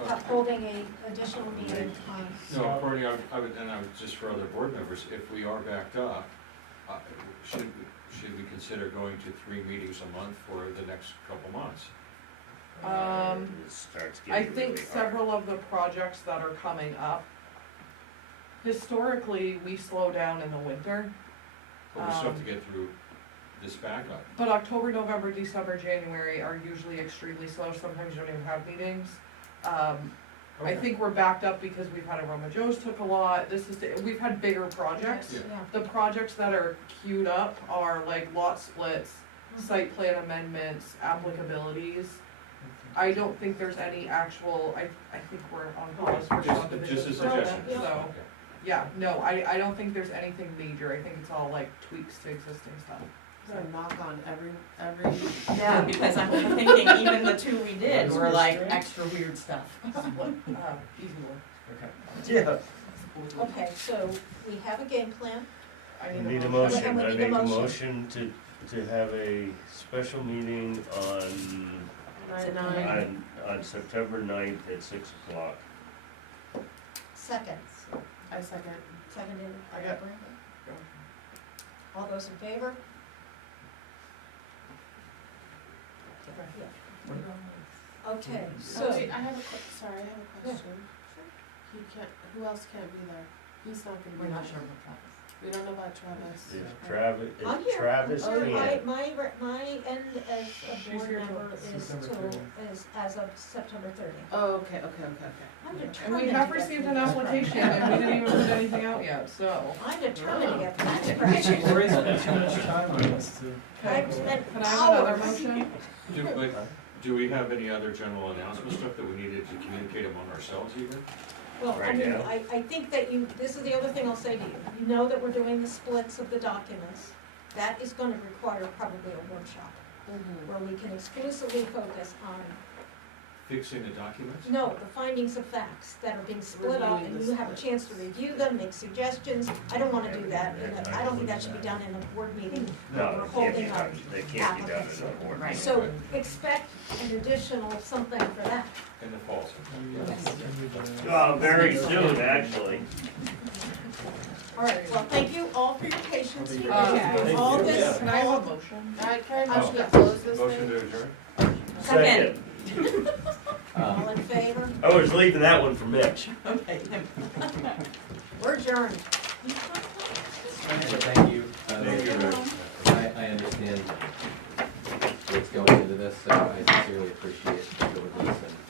on it. Holding a additional meeting on, No, Courtney, I would, just for other board members, if we are backed up, should we consider going to 3 meetings a month for the next couple months? Um, It starts I getting think really hard. several of the projects that are coming up Historically, we slow down in the winter, But we still have to get through this backup. but October, November, December, January are usually extremely slow, sometimes you don't even have meetings. I Okay. think we're backed up because we've had a Roma Joe's took a lot, we've had bigger projects. Yeah. The projects that are queued up are like lot splits, site plan amendments, applicabilities. I don't think there's any actual, I think we're on pause for Just a subdivisions for a suggestion. minute, so. Okay. Yeah, no, I don't think there's anything major, I think it's all like tweaks to existing stuff. Is there a knock on every, Yeah, because I'm thinking even the two we did were like extra weird stuff. Easy one. Okay. Yeah. Okay, so we have a game plan. I need a motion, And we I need a make a motion. motion to have a special meeting on, 9/9. on September 9th at 6 o'clock. Second, I second. seconded by I got- Brandon. All those in favor? Okay, So, so, wait, I have a sorry, I have a question. He can't, who else can't be there? He's not gonna be We're there. not sure about Travis. We don't know about Travis. If Travis, I'm if here, Travis I'm here. can't, My end as a She's board here member till is September till, is as of September 30th. Oh, okay. I'm And determined we to have get received through an this application project. and we didn't even put anything out yet, so. I'm determined to get through this We're project. spending too much time on this to. I've spent Can I have another hours. motion? Do we have any other general announcement stuff that we needed to communicate among ourselves even? Well, I Right mean, now? I think that this is the other thing I'll say to you. You know that we're doing the splits of the documents. That is gonna require probably a workshop where we can exclusively focus on, Fixing the documents? no, the findings of facts that are being split up and you have a chance to review them, make suggestions. I don't wanna do that. I don't think that should be done in a board meeting. no, We're they can't be holding up done, they can't be done applicants. in a board. Right. So expect an additional something for that. In the fall. Well, very soon, actually. All right, well, thank you all for your patience. Thank you. All Thank you. this, Can I have a motion? Alright, can I Oh. motion to close this Motion thing? to adjourn? Second. all in favor? I was leaving that one for Mitch. Okay. We're adjourned. Thank you. Thank you, Rick. I understand what's going into this, so I sincerely appreciate your diligence